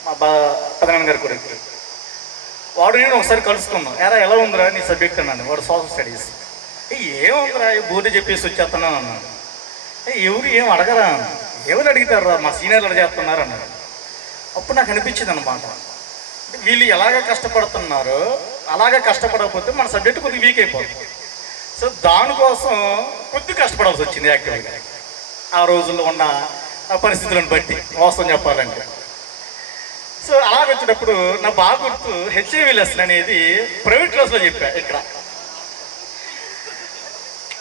మా పెదనాన్న గారి కొడుకు. వాడు నేను ఒకసారి కలుసుకున్నాం. ఎలా ఉందిరా నీ సబ్జెక్ట్ అన్నాను. వాడు సోషల్ స్టడీస్. ఏముందిరా బోర్డు చెప్పేసి వచ్చేస్తున్నాను అన్నాను. ఎవరు ఏం అడగరా, ఎవరు అడుగుతారా, మా సీనియర్లు చేస్తున్నారు అన్నారు. అప్పుడు నాకు అనిపించింది అనమాట, వీళ్ళు ఎలాగ కష్టపడుతున్నారో అలాగే కష్టపడకపోతే మన సబ్జెక్ట్ కొద్దిగా వీక్ అయిపోతుంది. సో దానికోసం కొద్దిగా కష్టపడాల్సి వచ్చింది యాక్చువల్గా ఆ రోజుల్లో ఉన్న పరిస్థితులను బట్టి, వాస్తవం చెప్పాలంటే. సో అలాగ వచ్చేటప్పుడు నా బాగా గుర్తు హెచ్ఐవి లెసన్ అనేది ప్రైవేట్ క్లాస్లో చెప్పా. ఇక్కడ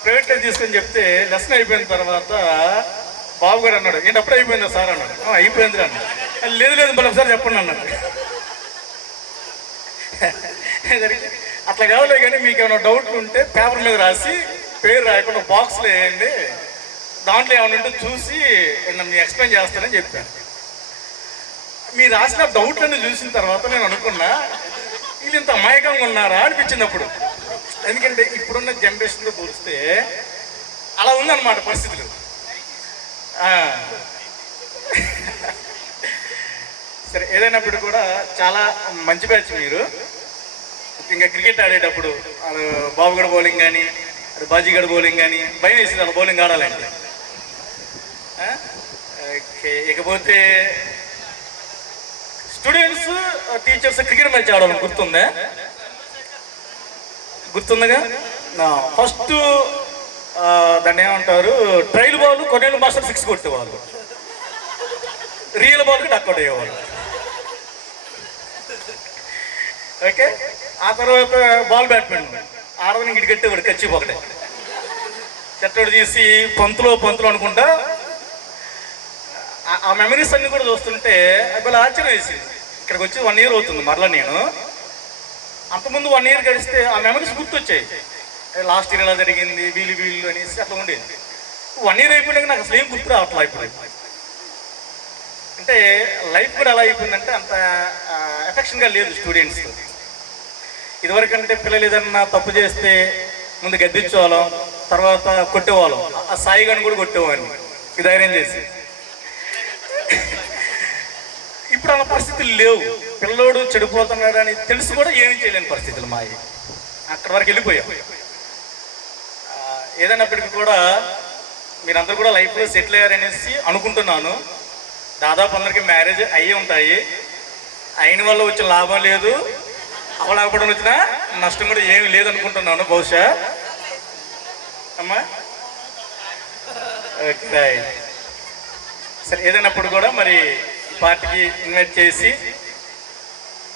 ప్రైవేట్ క్లాస్ తీసుకొని చెప్తే లెసన్ అయిపోయిన తర్వాత బాబు గారు అన్నాడు, ఏంటి అప్పుడే అయిపోయిందా సార్ అన్నాడు. అయిపోయింది అన్నాడు. లేదు మళ్ళీ ఒకసారి చెప్పండి అన్నాడు. అట్లా కాదులే, కానీ మీకు ఏమైనా డౌట్లు ఉంటే పేపర్ మీద రాసి పేరు రాయకుండా బాక్స్లో వేయండి, దాంట్లో ఏమైనా ఉంటే చూసి మీ ఎక్స్ప్లెయిన్ చేస్తానని చెప్పాను. మీరు రాసిన డౌట్లన్నీ చూసిన తర్వాత నేను అనుకున్నా, వీళ్ళు ఇంత అమాయకంగా ఉన్నారా అనిపించింది అప్పుడు. ఎందుకంటే ఇప్పుడున్న జనరేషన్తో పోలిస్తే అలా ఉందన్నమాట పరిస్థితులు. సరే, ఏదైనప్పుడు కూడా చాలా మంచి బ్యాచ్ మీరు. ఇంకా క్రికెట్ ఆడేటప్పుడు బాబుగడ బౌలింగ్ కానీ బాజీగడ బౌలింగ్ కానీ భయం వేసింది అలా బౌలింగ్ ఆడాలంటే. ఇకపోతే స్టూడెంట్స్ టీచర్స్ క్రికెట్ మ్యాచ్ ఆడాలని గుర్తుందిగా. ఫస్ట్ దాన్ని ఏమంటారు, ట్రైల్ బాల్ కొన్నేళ్ళు మాస్టర్ 6 కొట్టేవాళ్ళు, రియల్ బాల్కి డక్అట్ అయ్యేవాళ్ళు. ఓకే, ఆ తర్వాత బాల్ బ్యాట్మెన్ ఆడదని ఇంటికి కట్టేవాడు, కచ్చి ఒకటే చెట్టోడు తీసి పంతులు అనుకుంటా. ఆ మెమరీస్ అన్ని కూడా చూస్తుంటే అసలు ఆశ్చర్యం వేసింది. ఇక్కడికి వచ్చి 1 year అవుతుంది మరలా. నేను అంతకుముందు 1 year గడిస్తే ఆ మెమరీస్ గుర్తొచ్చాయి. లాస్ట్ ఇయర్ ఎలా జరిగింది, వీళ్ళు అనేసి అట్లా ఉండేది. 1 year అయిపోయినాక నాకు అసలు ఏం గుర్తు రావట్లా. ఇప్పుడు అంటే లైఫ్ కూడా ఎలా అయిపోయిందంటే అంత ఎఫెక్షన్గా లేదు స్టూడెంట్స్. ఇదివరకంటే పిల్లలు ఏదన్నా తప్పు చేస్తే ముందు గద్దించేవాళ్ళం, తర్వాత కొట్టేవాళ్ళం. ఆ సాయిగాని కూడా కొట్టేవాడిని ధైర్యం చేసి. ఇప్పుడు అలా పరిస్థితులు లేవు. పిల్లోడు చెడిపోతున్నాడని తెలిసి కూడా ఏమీ చేయలేని పరిస్థితులు మావి. అక్కడి వరకు వెళ్ళిపోయాం. ఏదైనప్పటికీ కూడా మీరందరూ కూడా లైఫ్లో సెటిల్ అయ్యారనేసి అనుకుంటున్నాను. దాదాపు అందరికీ మ్యారేజ్ అయ్యి ఉంటాయి. అయిన వల్ల వచ్చిన లాభం లేదు, అవలాగపడం వచ్చిన నష్టం కూడా ఏమి లేదనుకుంటున్నాను బహుశా. అమ్మా ఓకే, సరే. ఏదైనప్పుడు కూడా మరి పార్టీకి ఇన్వైట్ చేసి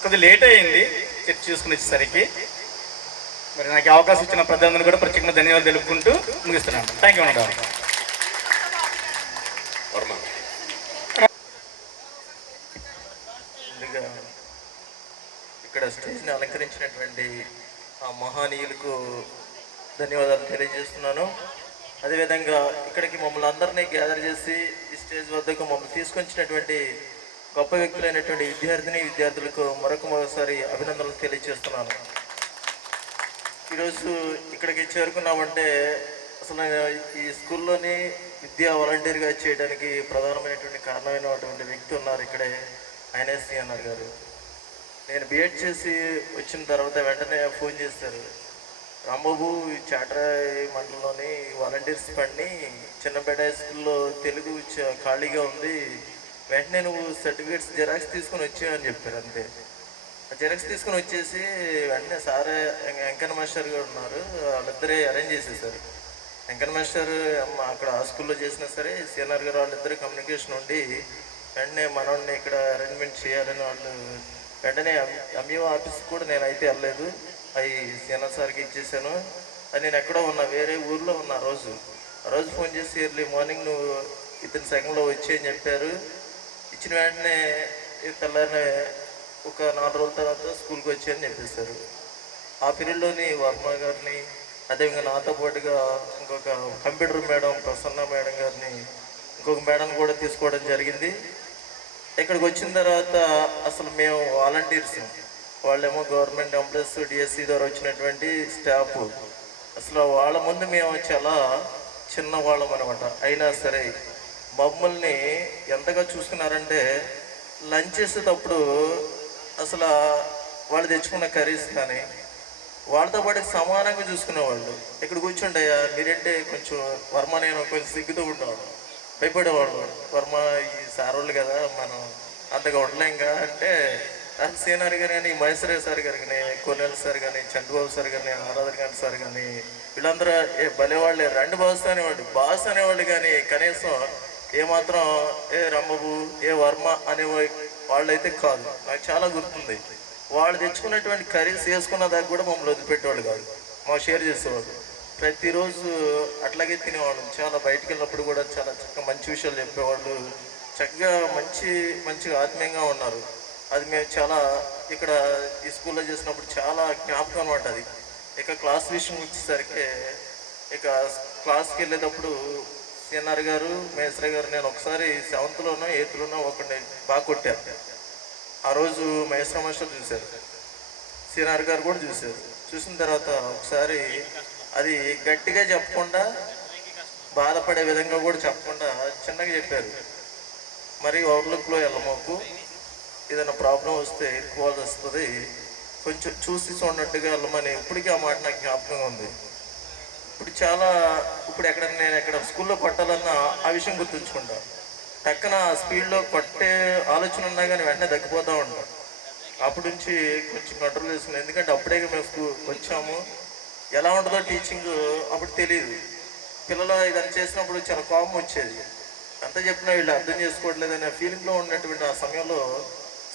కొద్దిగా లేట్ అయ్యింది చర్చ చూసుకుని వచ్చేసరికి. మరి నాకు అవకాశం ఇచ్చిన ప్రజలందరూ కూడా ప్రత్యేకంగా ధన్యవాదాలు తెలుపుకుంటూ ముగిస్తున్నాను. Thank you madam. ఇక్కడ స్టేజ్ని అలంకరించినటువంటి ఆ మహానీయులకు ధన్యవాదాలు తెలియజేస్తున్నాను. అదేవిధంగా ఇక్కడికి మమ్మల్ని అందరినీ గ్యాదర్ చేసి ఈ స్టేజ్ వద్దకు మమ్మల్ని తీసుకొచ్చినటువంటి గొప్ప వ్యక్తులైనటువంటి విద్యార్థులకు మరొకసారి అభినందనలు తెలియజేస్తున్నాను. ఈరోజు ఇక్కడికి చేరుకున్నామంటే అసలు ఈ స్కూల్లోని విద్యా వాలంటీర్గా చేయడానికి ప్రధానమైనటువంటి కారణమైనటువంటి వ్యక్తి ఉన్నారు ఇక్కడే, ఆయనే అన్నారు గారు. నేను బిఎడ్ చేసి వచ్చిన తర్వాత వెంటనే ఫోన్ చేశారు, రాంబాబు చాటరాయి మండలంలోని వాలంటీర్స్ పని చిన్నపేట హై స్కూల్లో తెలుగు ఖాళీగా ఉంది, వెంటనే నువ్వు సర్టిఫికేట్స్ జిరాక్స్ తీసుకొని వచ్చావని చెప్పారు. అంతే, జిరాక్స్ తీసుకొని వచ్చేసి వెంటనే సార్ వెంకన్న మాస్టర్ గారు ఉన్నారు, వాళ్ళిద్దరే అరేంజ్ చేసేసారు. వెంకన్న మాస్టర్ అక్కడ ఆ స్కూల్లో చేసినా సరే సీనియర్ గారు వాళ్ళిద్దరు కమ్యూనికేషన్ ఉండి వెంటనే మనోడిని ఇక్కడ అరేంజ్మెంట్ చేయాలని వాళ్ళు వెంటనే ఎంఈఓ ఆఫీస్కి కూడా నేనైతే వెళ్ళలేదు, అవి సీనియర్ సార్కి ఇచ్చేసాను. అది నేను ఎక్కడో ఉన్నా, వేరే ఊర్లో ఉన్నా. ఆ రోజు ఫోన్ చేసి ఎర్లీ మార్నింగ్ నువ్వు ఇతని సెకండ్లో వచ్చేయని చెప్పారు. ఇచ్చిన వెంటనే తెల్లారిన ఒక 4 రోజుల తర్వాత స్కూల్కి వచ్చాయని చెప్పేశారు. ఆ పీరియడ్లోని వర్మ గారిని, అదేవిధంగా నాతో పాటుగా ఇంకొక కంప్యూటర్ మేడం ప్రసన్న మేడం గారిని, ఇంకొక మేడం కూడా తీసుకోవడం జరిగింది. ఇక్కడికి వచ్చిన తర్వాత అసలు మేము వాలంటీర్స్, వాళ్ళేమో గవర్నమెంట్ ఎంప్లాయీస్ డిఎస్సి ద్వారా వచ్చినటువంటి స్టాఫ్. అసలు వాళ్ళ ముందు మేము చాలా చిన్నవాళ్ళం అనమాట. అయినా సరే మమ్మల్ని ఎంతగా చూసుకున్నారంటే లంచ్ చేసేటప్పుడు అసలు వాళ్ళు తెచ్చుకున్న కర్రీస్ కానీ వాళ్ళతో పాటు సమానంగా చూసుకునేవాళ్ళు. ఇక్కడ కూర్చుండయ్యా మీరంటే కొంచెం వర్మ నేను కొంచెం సిగ్గుతూ ఉంటాడు, భయపడేవాడు. వర్మ ఈ సార్ వాళ్ళు కదా మనం అంతగా ఉండలేంగా అంటే సీనియర్ గారు కానీ మహేశ్వరయ్య సార్ గారు కానీ కొన్నేళ్ళ సార్ కానీ చంద్రబాబు సార్ కానీ ఆరాధన గారి సార్ కానీ వీళ్ళందరూ భలేవాళ్ళే. రెండు బాస్ అనేవాళ్ళు, బాస్ అనేవాళ్ళు కానీ కనీసం ఏమాత్రం ఏ రంబాబు ఏ వర్మ అనే వాళ్ళైతే కాదు. నాకు చాలా గుర్తుంది. వాళ్ళు తెచ్చుకున్నటువంటి కర్రీస్ వేసుకున్న దాకా కూడా మమ్మల్ని వదిలిపెట్టేవాళ్ళు కాదు, మాకు షేర్ చేసేవాళ్ళు. ప్రతిరోజు అట్లాగే తినేవాళ్ళం. చాలా బయటికి వెళ్ళినప్పుడు కూడా చాలా చక్కగా మంచి విషయాలు చెప్పేవాళ్ళు, చక్కగా మంచిగా ఆత్మీయంగా ఉన్నారు. అది మేము చాలా ఇక్కడ ఈ స్కూల్లో చేసినప్పుడు చాలా జ్ఞాపకం అనమాట. అది ఇక క్లాస్ విషయం వచ్చేసరికి ఇక క్లాస్కి వెళ్ళేటప్పుడు సీఎన్ఆర్ గారు మేస్త్రి గారు నేను ఒకసారి 7th 8th ఒకటి బాగా కొట్టారు. ఆ రోజు మహేశ్వర మాస్టర్ చూశారు, సీఎన్ఆర్ గారు కూడా చూశారు. చూసిన తర్వాత ఒకసారి అది గట్టిగా చెప్పకుండా బాధపడే విధంగా కూడా చెప్పకుండా చిన్నగా చెప్పారు, మరి ఓవర్లుక్లో వెళ్ళమోకు, ఏదైనా ప్రాబ్లం వస్తే ఇరుకోవాల్సి వస్తుంది, కొంచెం చూసి చూడనట్టుగా వెళ్ళమని. ఇప్పటికీ ఆ మాట నాకు జ్ఞాపకంగా ఉంది. ఇప్పుడు ఎక్కడ నేను ఎక్కడ స్కూల్లో కొట్టాలన్నా ఆ విషయం గుర్తుంచుకుంటా. టక్కన స్పీడ్లో కొట్టే ఆలోచన ఉన్నా కానీ వెంటనే తగ్గిపోతూ ఉంటాం. అప్పటి నుంచి కొంచెం కంట్రోల్ చేసుకున్నాం. ఎందుకంటే అప్పుడే మేము వచ్చాము, ఎలా ఉంటుందో టీచింగ్ అప్పుడు తెలియదు. పిల్లలు ఇదని చేసినప్పుడు చాలా కోపం వచ్చేది. ఎంత చెప్పినా వీళ్ళు అర్థం చేసుకోవట్లేదనే ఫీలింగ్లో ఉన్నటువంటి ఆ సమయంలో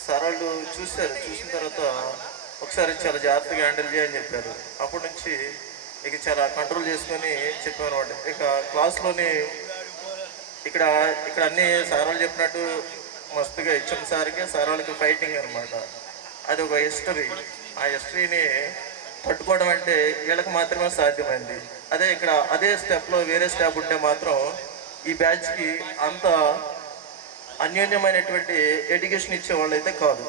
సార్ వాళ్ళు చూశారు. చూసిన తర్వాత ఒకసారి చాలా జాగ్రత్తగా హ్యాండిల్ చేయని చెప్పారు. అప్పటి నుంచి ఇక చాలా కంట్రోల్ చేసుకొని చెప్పాను అనమాట. ఇక క్లాస్లోని ఇక్కడ అన్ని సార్ వాళ్ళు చెప్పినట్టు మస్తుగా ఇచ్చిన సార్కి సార్ వాళ్ళకి ఫైటింగ్ అనమాట. అది ఒక హిస్టరీ. ఆ హిస్టరీని పట్టుకోవడం అంటే వీళ్ళకి మాత్రమే సాధ్యమైంది. అదే స్టెప్లో వేరే స్టెప్ ఉంటే మాత్రం ఈ బ్యాచ్కి అంత అన్యోన్యమైనటువంటి ఎడ్యుకేషన్ ఇచ్చేవాళ్ళు అయితే కాదు.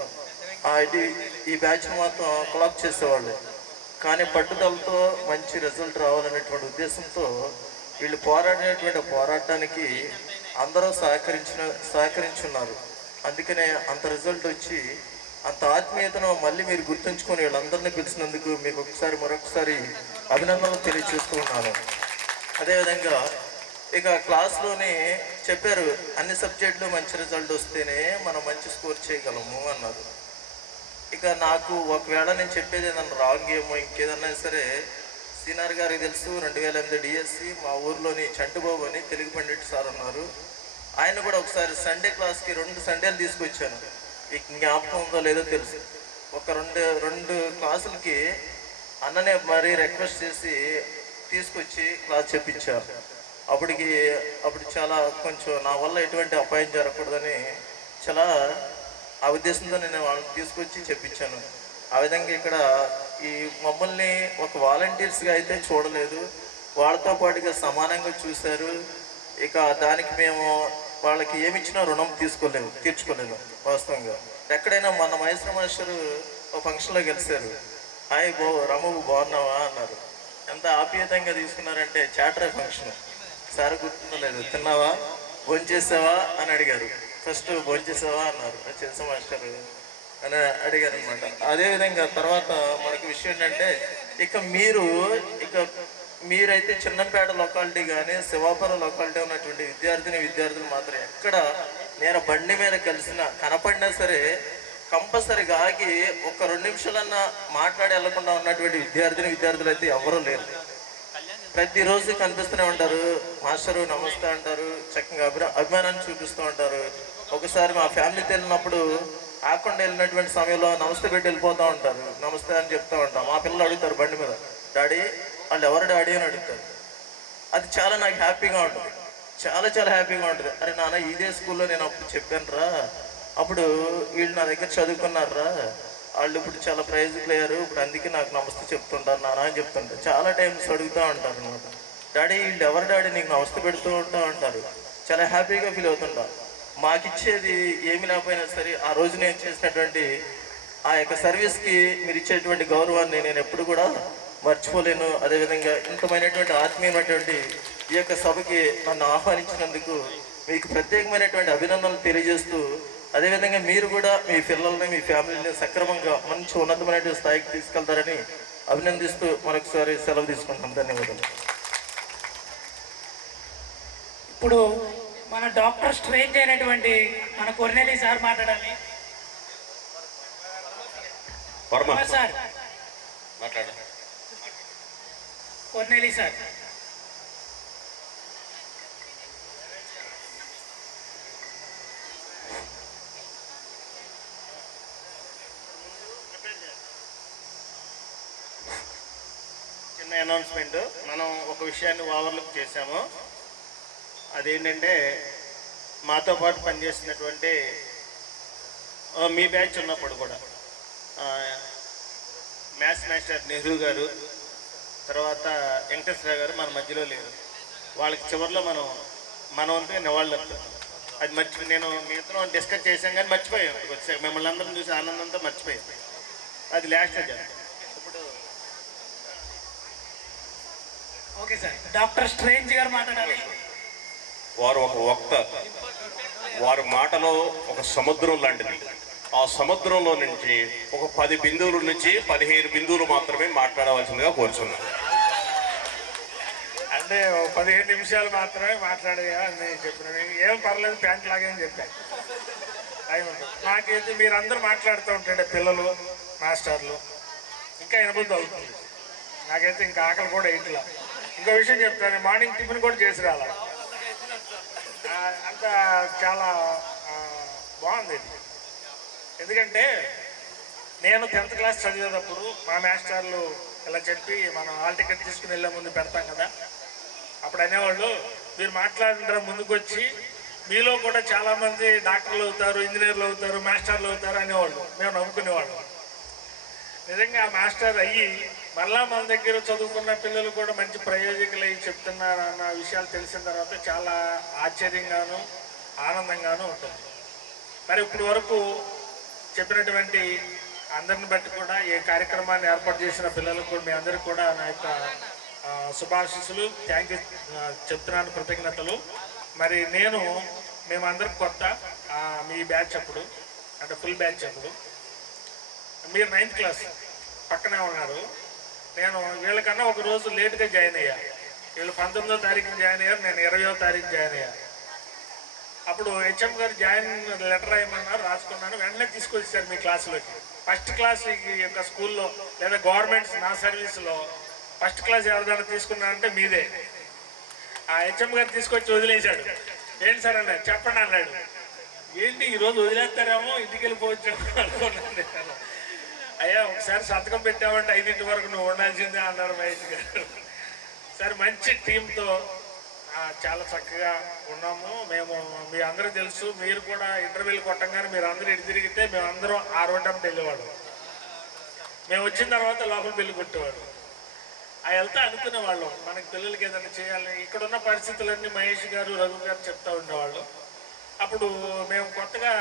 ఈ బ్యాచ్ మాత్రం కొలాప్ చేసేవాళ్ళు. కానీ పట్టుదలతో మంచి రిజల్ట్ రావాలనేటువంటి ఉద్దేశంతో వీళ్ళు పోరాటానికి అందరూ సహకరించున్నారు. అందుకనే అంత రిజల్ట్ వచ్చి అంత ఆత్మీయతను మళ్ళీ మీరు గుర్తుంచుకొని వీళ్ళందరినీ పిలిచినందుకు మీకు మరొకసారి అభినందనలు తెలియజేస్తూ ఉన్నాను. అదేవిధంగా ఇక క్లాస్లోనే చెప్పారు, అన్ని సబ్జెక్టులు మంచి రిజల్ట్ వస్తేనే మనం మంచి స్కోర్ చేయగలము అన్నారు. ఇక నాకు ఒకవేళ నేను చెప్పేది ఏదన్నా రాంగ్ ఏమో ఇంకేదన్నా సరే సీనియర్ గారికి తెలుసు. 2008 డిఎస్సి మా ఊర్లోని చంటుబాబు అని తెలుగు పండిట్ సార్ ఉన్నారు. ఆయన కూడా ఒకసారి సండే క్లాస్కి 2 సండేలు తీసుకొచ్చాను. మీకు జ్ఞాపకం ఉందో లేదో తెలుసు. ఒక రెండు క్లాసులకి అన్ననే మరీ రిక్వెస్ట్ చేసి తీసుకొచ్చి క్లాస్ చెప్పించారు. అప్పుడు చాలా కొంచెం నా వల్ల ఎటువంటి అపాయం జరగకూడదని చాలా ఆ ఉద్దేశంతో నేను వాళ్ళని తీసుకొచ్చి చెప్పించాను. ఆ విధంగా ఇక్కడ ఈ మమ్మల్ని ఒక వాలంటీర్స్గా అయితే చూడలేదు, వాళ్ళతో పాటుగా సమానంగా చూశారు. ఇక దానికి మేము వాళ్ళకి ఏమిచ్చినా రుణం తీర్చుకోలేదు వాస్తవంగా. ఎక్కడైనా మన మహేశ్వర మాస్టర్ ఒక ఫంక్షన్లో గెలిచారు. హాయ్ రామబాబు బాగున్నావా అన్నారు. ఎంత ఆప్యాయంగా తీసుకున్నారంటే చాటర్ ఫంక్షన్. సార్ గుర్తుందో లేదు, తిన్నావా భోంచేసావా అని అడిగారు. ఫస్ట్ భోంచేసావా అన్నారు, చేసా మాస్టర్ అని అడిగారు అనమాట. అదేవిధంగా తర్వాత మనకి విషయం ఏంటంటే మీరైతే చిన్నపేట లొకాలిటీ కానీ శివాపురం లొకాలిటీ ఉన్నటువంటి విద్యార్థులు మాత్రం ఎక్కడ నేను బండి మీద కనపడినా సరే కంపల్సరీగా ఆగి ఒక 2 నిమిషాలన్నా మాట్లాడి వెళ్లకుండా ఉన్నటువంటి విద్యార్థులు అయితే ఎవరూ లేరు. ప్రతిరోజు కనిపిస్తూనే ఉంటారు. మాస్టరు నమస్తే అంటారు, చక్కగా అభిమానాన్ని చూపిస్తూ ఉంటారు. ఒకసారి మా ఫ్యామిలీతో వెళ్ళినప్పుడు ఆకుండా వెళ్ళినటువంటి సమయంలో నమస్తే పెట్టి వెళ్ళిపోతూ ఉంటారు. నమస్తే అని చెప్తూ ఉంటాం. మా పిల్లలు అడుగుతారు బండి మీద, డాడీ వాళ్ళు ఎవరు డాడీ అని అడుగుతారు. అది చాలా నాకు హ్యాపీగా ఉంటుంది, చాలా హ్యాపీగా ఉంటుంది. అరే నాన్న ఇదే స్కూల్లో నేను అప్పుడు చెప్పాను రా, అప్పుడు వీళ్ళు నా దగ్గర చదువుకున్నారా, వాళ్ళు ఇప్పుడు చాలా ప్రైజ్లు అయ్యారు, ఇప్పుడు అందుకే నాకు నమస్తే చెప్తుంటారు నాన్న అని చెప్తుంటారు. చాలా టైమ్స్ అడుగుతూ ఉంటారు అనమాట. డాడీ వీళ్ళు ఎవరు డాడీ నీకు నమస్తే పెడుతూ ఉంటా అంటారు. చాలా హ్యాపీగా ఫీల్ అవుతుంటా. మాకిచ్చేది ఏమి లేకపోయినా సరే ఆ రోజు నేను చేసినటువంటి ఆ యొక్క సర్వీస్కి మీరు ఇచ్చేటువంటి గౌరవాన్ని నేను ఎప్పుడు కూడా మర్చిపోలేను. అదేవిధంగా ఇంతమైనటువంటి ఆత్మీయమైనటువంటి ఈ యొక్క సభకి నన్ను ఆహ్వానించినందుకు మీకు ప్రత్యేకమైనటువంటి అభినందనలు తెలియజేస్తూ, అదేవిధంగా మీరు కూడా మీ పిల్లల్ని మీ ఫ్యామిలీని సక్రమంగా మంచి ఉన్నతమైనటువంటి స్థాయికి తీసుకెళ్తారని అభినందిస్తూ మరొకసారి సెలవు తీసుకుంటాం. ధన్యవాదాలు. ఇప్పుడు మన డాక్టర్ స్ట్రేంజ్ అయినటువంటి మన కొర్నేలి సార్ మాట్లాడాలి. సార్ కొర్నేలి సార్. చిన్న అనౌన్స్మెంట్. మనం ఒక విషయాన్ని ఓవర్లుక్ చేశాము. అదేంటంటే మాతో పాటు పనిచేసినటువంటి మీ బ్యాచ్ ఉన్నప్పుడు కూడా మ్యాథ్స్ మాస్టర్ నెహ్రూ గారు, తర్వాత వెంకటేశ్వర గారు మన మధ్యలో లేరు. వాళ్ళకి చివరిలో మన వంతుగా నివాళులు అర్పిస్తాం. అది నేను మీ ఇద్దరం డిస్కస్ చేశాం కానీ మర్చిపోయాం. వచ్చాక మిమ్మల్ని అందరం చూసి ఆనందంతో మర్చిపోయాం. అది లాస్ట్ చేస్తాం. ఇప్పుడు ఓకే సార్, డాక్టర్ స్ట్రేంజ్ గారు మాట్లాడాలి. వారు ఒక వక్త. వారి మాటలో ఒక సముద్రం లాంటిది. ఆ సముద్రంలో నుంచి ఒక 10 బిందువుల నుంచి 15 బిందువులు మాత్రమే మాట్లాడవలసిందిగా కోరుచున్నాను. అంటే 15 నిమిషాలు మాత్రమే మాట్లాడేయా అని చెప్పినాను. ఏం పర్లేదు, ప్యాంట్ లాగేని చెప్పాను. టైం ఉంటుంది. నాకైతే మీరందరూ మాట్లాడుతూ ఉంటుండే, పిల్లలు మాస్టర్లు, ఇంకా వినబుద్ధి అవుతుంది. నాకైతే ఇంకా ఆకలి కూడా ఇంట్లో. ఇంకో విషయం చెప్తాను, మార్నింగ్ టిఫిన్ కూడా చేసి రాలా. అంత చాలా బాగుంది. ఎందుకంటే నేను 10th క్లాస్ చదివేటప్పుడు మా మాస్టర్లు ఇలా చెప్పి మనం హాల్ టికెట్ తీసుకుని వెళ్ళే ముందు పెడతాం కదా, అప్పుడు అనేవాళ్ళు, మీరు మాట్లాడిన ముందుకు వచ్చి మీలో కూడా చాలామంది డాక్టర్లు అవుతారు, ఇంజనీర్లు అవుతారు, మాస్టర్లు అవుతారు అనేవాళ్ళు. మేము నమ్ముకునేవాళ్ళం. నిజంగా మాస్టర్ అయ్యి మళ్ళా మన దగ్గర చదువుకున్న పిల్లలు కూడా మంచి ప్రయోజకులు అయ్యి చెప్తున్నారు అన్న విషయాలు తెలిసిన తర్వాత చాలా ఆశ్చర్యంగాను ఆనందంగాను ఉంటుంది. మరి ఇప్పుడు వరకు చెప్పినటువంటి అందరిని బట్టి కూడా ఈ కార్యక్రమాన్ని ఏర్పాటు చేసిన పిల్లలకు కూడా మీ అందరికీ కూడా నా యొక్క శుభాశీస్సులు, థ్యాంక్ యూ చెప్తున్నాను, కృతజ్ఞతలు. మరి మేమందరికి కొత్త మీ బ్యాచ్ అప్పుడు, అంటే ఫుల్ బ్యాచ్ అప్పుడు. మీరు 9th క్లాస్ పక్కనే ఉన్నారు. నేను వీళ్ళకన్నా ఒక రోజు లేట్గా జాయిన్ అయ్యా. వీళ్ళు 19వ తారీఖున జాయిన్ అయ్యారు, నేను 20వ తారీఖు జాయిన్ అయ్యా. అప్పుడు హెచ్ఎం గారు జాయిన్ లెటర్ రాయమన్నారు, రాసుకున్నాను. వెంటనే తీసుకొచ్చారు మీ క్లాసులోకి. ఫస్ట్ క్లాస్ ఈ యొక్క స్కూల్లో లేదా గవర్నమెంట్స్ నా సర్వీస్లో ఫస్ట్ క్లాస్ ఎవరిదైనా తీసుకున్నారంటే మీదే. ఆ హెచ్ఎం గారు తీసుకొచ్చి వదిలేశాడు. ఏంటి సార్ అన్నాడు, చెప్పండి అన్నాడు. ఏంటి ఈరోజు వదిలేస్తారేమో, ఇంటికి వెళ్ళిపోవచ్చు అనుకున్నాను. అయ్యా ఒకసారి సంతకం పెట్టామంటే 5 వరకు నువ్వు ఉండాల్సిందే అన్నారు మహేష్ గారు. సరే, మంచి టీంతో చాలా చక్కగా ఉన్నాము. మేము మీ అందరూ తెలుసు, మీరు కూడా ఇంటర్వ్యూలు కొట్టంగానే మీరు అందరూ ఇటు తిరిగితే మేమందరం ఆ రోడ్డంటే వెళ్ళేవాడు. మేము వచ్చిన తర్వాత లోపల పెళ్లి కొట్టేవాడు. ఆ వెళ్తా అనుకునేవాళ్ళం మనకి పిల్లలకి ఏదైనా చేయాలి. ఇక్కడున్న పరిస్థితులన్నీ మహేష్ గారు, రఘు గారు చెప్తా ఉండేవాళ్ళు. అప్పుడు మేము కొత్తగా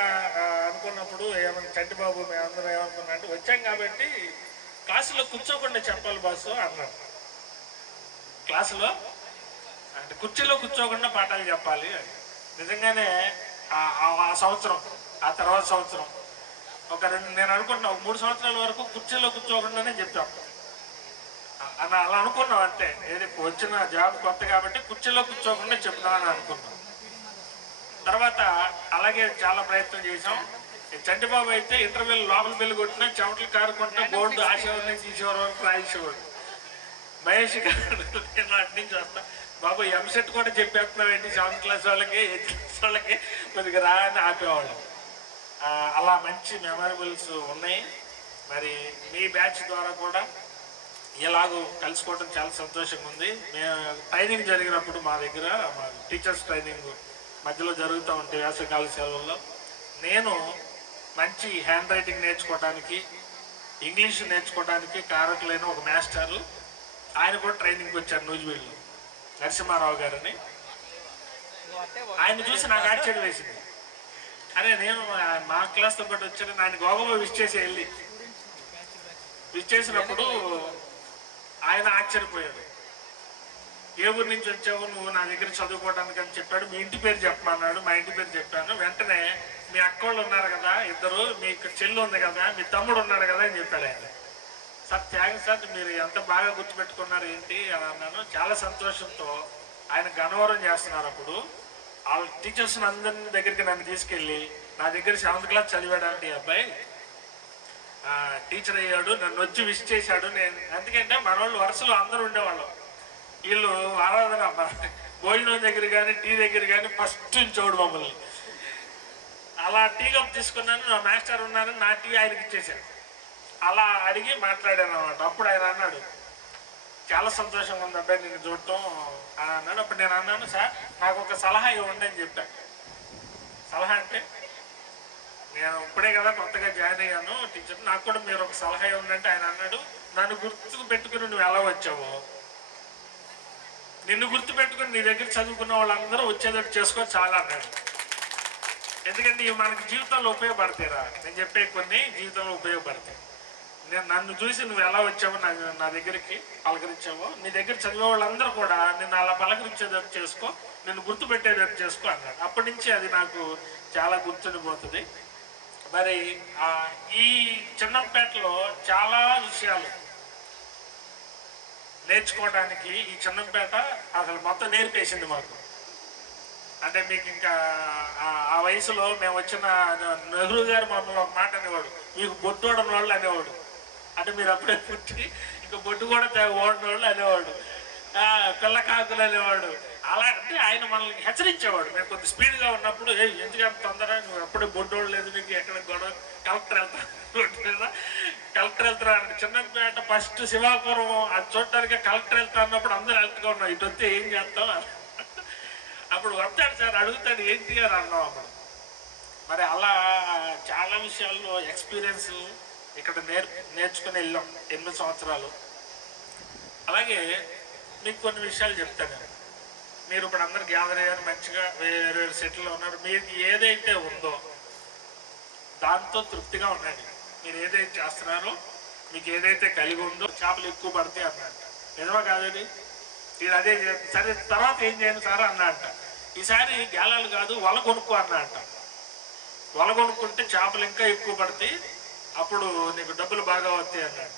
అనుకున్నప్పుడు ఏమన్నా చంటిబాబు మేమందరం ఏమనుకున్నా అంటే, వచ్చాం కాబట్టి క్లాసులో కూర్చోకుండా చెప్పాలి బాసు అన్నాడు. క్లాసులో అంటే కుర్చీలో కూర్చోకుండా పాఠాలు చెప్పాలి అని. నిజంగానే ఆ సంవత్సరం, ఆ తర్వాత సంవత్సరం నేను అనుకుంటున్నా 3 సంవత్సరాల వరకు కుర్చీలో కూర్చోకుండానే చెప్పాం అలా అనుకున్నాం. అంతే, ఏది వచ్చిన జాబ్ కొత్త కాబట్టి కుర్చీలో కూర్చోకుండా చెప్తామని అనుకున్నాం. తర్వాత అలాగే చాలా ప్రయత్నం చేసాం. చంటిబాబు అయితే ఇంటర్వ్యూలు లోపల పెళ్లి కొట్టినా చెమటలు కారుకుంటా బోర్డు ఆశేవారిని తీసేవారు వరకు రాయించేవాడు. మహేష్ గారు నేను అటు నుంచి వస్తా, బాబు ఎంసెట్ కూడా చెప్పేస్తున్నావేంటి 7th క్లాస్ వాళ్ళకి 8th క్లాస్ వాళ్ళకి కొద్దిగా రా అని ఆపేవాళ్ళం. అలా మంచి మెమరబుల్స్ ఉన్నాయి. మరి మీ బ్యాచ్ ద్వారా కూడా ఇలాగూ కలుసుకోవడం చాలా సంతోషంగా ఉంది. మేము ట్రైనింగ్ జరిగినప్పుడు మా దగ్గర మా టీచర్స్ ట్రైనింగ్ మధ్యలో జరుగుతూ ఉంటే వేసవికాల సెలవుల్లో నేను మంచి హ్యాండ్ రైటింగ్ నేర్చుకోవడానికి, ఇంగ్లీష్ నేర్చుకోవడానికి కారకులైన ఒక మాస్టరు, ఆయన కూడా ట్రైనింగ్కి వచ్చారు నూజివీడులో, నరసింహారావు గారని. ఆయన చూసి నాకు ఆశ్చర్యం వేసింది. అరే నేను మా క్లాస్తో పాటు వచ్చాను, ఆయన గోగమ్మ విష్ చేసి వెళ్ళి విష్ చేసినప్పుడు ఆయన ఆశ్చర్యపోయాడు. ఏ ఊరి నుంచి వచ్చావు నువ్వు నా దగ్గర చదువుకోవడానికి అని చెప్పాడు. మీ ఇంటి పేరు చెప్పమన్నాడు. మా ఇంటి పేరు చెప్పాను. వెంటనే మీ అక్కోళ్ళు ఉన్నారు కదా ఇద్దరు, మీకు చెల్లి ఉంది కదా, మీ తమ్ముడు ఉన్నాడు కదా అని చెప్పాడు ఆయన. సార్ థ్యాంక్స్ సార్, మీరు ఎంత బాగా గుర్తుపెట్టుకున్నారు ఏంటి అని అన్నాను. చాలా సంతోషంతో ఆయన గణవరం చేస్తున్నారు. అప్పుడు వాళ్ళ టీచర్స్ అందరిని దగ్గరికి నన్ను తీసుకెళ్ళి, నా దగ్గర 7th క్లాస్ చదివాడంటే ఈ అబ్బాయి టీచర్ అయ్యాడు, నన్ను వచ్చి విష్ చేశాడు. నేను ఎందుకంటే మన వాళ్ళు వరుసలో అందరూ ఉండేవాళ్ళం. వీళ్ళు ఆరాధన భోజనం దగ్గర కానీ టీ దగ్గర కానీ ఫస్ట్ ఉంచోడు మమ్మల్ని. అలా టీ కప్ తీసుకున్నాను, నా మాస్టర్ ఉన్నాను, నా టీ ఆయనకి ఇచ్చేసాను. అలా అడిగి మాట్లాడాను అన్నమాట. అప్పుడు ఆయన అన్నాడు, చాలా సంతోషంగా ఉంది అబ్బాయి నేను చూడటం అని అన్నాడు. అప్పుడు నేను అన్నాను, సార్ నాకు ఒక సలహా ఇవ్వండి అని చెప్పాను. సలహా అంటే నేను ఇప్పుడే కదా కొత్తగా జాయిన్ అయ్యాను టీచర్, నాకు కూడా మీరు ఒక సలహా ఇవ్వండి అంటే ఆయన అన్నాడు, నన్ను గుర్తుకు పెట్టుకుని నువ్వు ఎలా వచ్చావు, నిన్ను గుర్తు పెట్టుకుని నీ దగ్గర చదువుకున్న వాళ్ళందరూ వచ్చేటట్టు చేసుకో చాలా అన్నాడు. ఎందుకంటే ఇవి మనకి జీవితంలో ఉపయోగపడతాయిరా, నేను చెప్పే కొన్ని జీవితంలో ఉపయోగపడతాయి. నేను నన్ను చూసి నువ్వు ఎలా వచ్చావో నా దగ్గరికి పలకరించావో, నీ దగ్గర చదివే వాళ్ళందరూ కూడా నిన్ను అలా పలకరించేటట్టు చేసుకో, నిన్ను గుర్తుపెట్టేటట్టు చేసుకో అన్నాడు. అప్పటి నుంచి అది నాకు చాలా గుర్తుండిపోతుంది. మరి ఈ చిన్నంపేటలో చాలా విషయాలు నేర్చుకోవడానికి ఈ చిన్నంపేట అసలు మొత్తం నేర్పేసింది మాకు. అంటే మీకు ఇంకా ఆ వయసులో మేము వచ్చిన నెహ్రూ గారు మమ్మల్ని ఒక మాట అనేవాడు, మీకు బొట్టుకోవడం వాళ్ళు అనేవాడు. అంటే మీరు అప్పుడే పుట్టి ఇంకా బొట్టు కూడా ఓడిన వాళ్ళు అనేవాడు, పిల్ల కాకులు అనేవాడు. అలా అంటే ఆయన మనల్ని హెచ్చరించేవాడు. మేము కొద్ది స్పీడ్గా ఉన్నప్పుడు ఎందుకంత తొందర, నువ్వు ఎప్పుడే బొడ్డోడు లేదు, నీకు ఎక్కడ గొడవ, కలెక్టర్ వెళ్తారా అంటే చిన్నపేట ఫస్ట్ శివాపురం అది చూడటానికి కలెక్టర్ వెళ్తా అన్నప్పుడు అందరూ వెళ్తుగా ఉన్నాం, ఇటు వస్తే ఏం చేస్తాం. అప్పుడు వస్తాడు సార్ అడుగుతాడు ఏంటి అని అన్నాం అప్పుడు. మరి అలా చాలా విషయాల్లో ఎక్స్పీరియన్స్ ఇక్కడ నేర్చుకుని వెళ్ళాం 8 సంవత్సరాలు. అలాగే మీకు కొన్ని విషయాలు చెప్తాను. మీరు ఇప్పుడు అందరు గ్యాదర్ అయ్యారు, మంచిగా వేరే సెటిల్లో ఉన్నారు. మీకు ఏదైతే ఉందో దాంతో తృప్తిగా ఉండండి. మీరు ఏదైతే చేస్తున్నారో మీకు ఏదైతే కలిగి ఉందో చేపలు ఎక్కువ పడతాయి అన్నట్ట. నిజమా కాదండి? మీరు అదే సరే తర్వాత ఏం చేయండి సార్ అన్నట్ట. ఈసారి గేలాలు కాదు వల కొనుక్కో అన్నట్ట. వల కొనుక్కుంటే చేపలు ఇంకా ఎక్కువ పడతాయి, అప్పుడు నీకు డబ్బులు బాగా వస్తాయి అన్నాడు.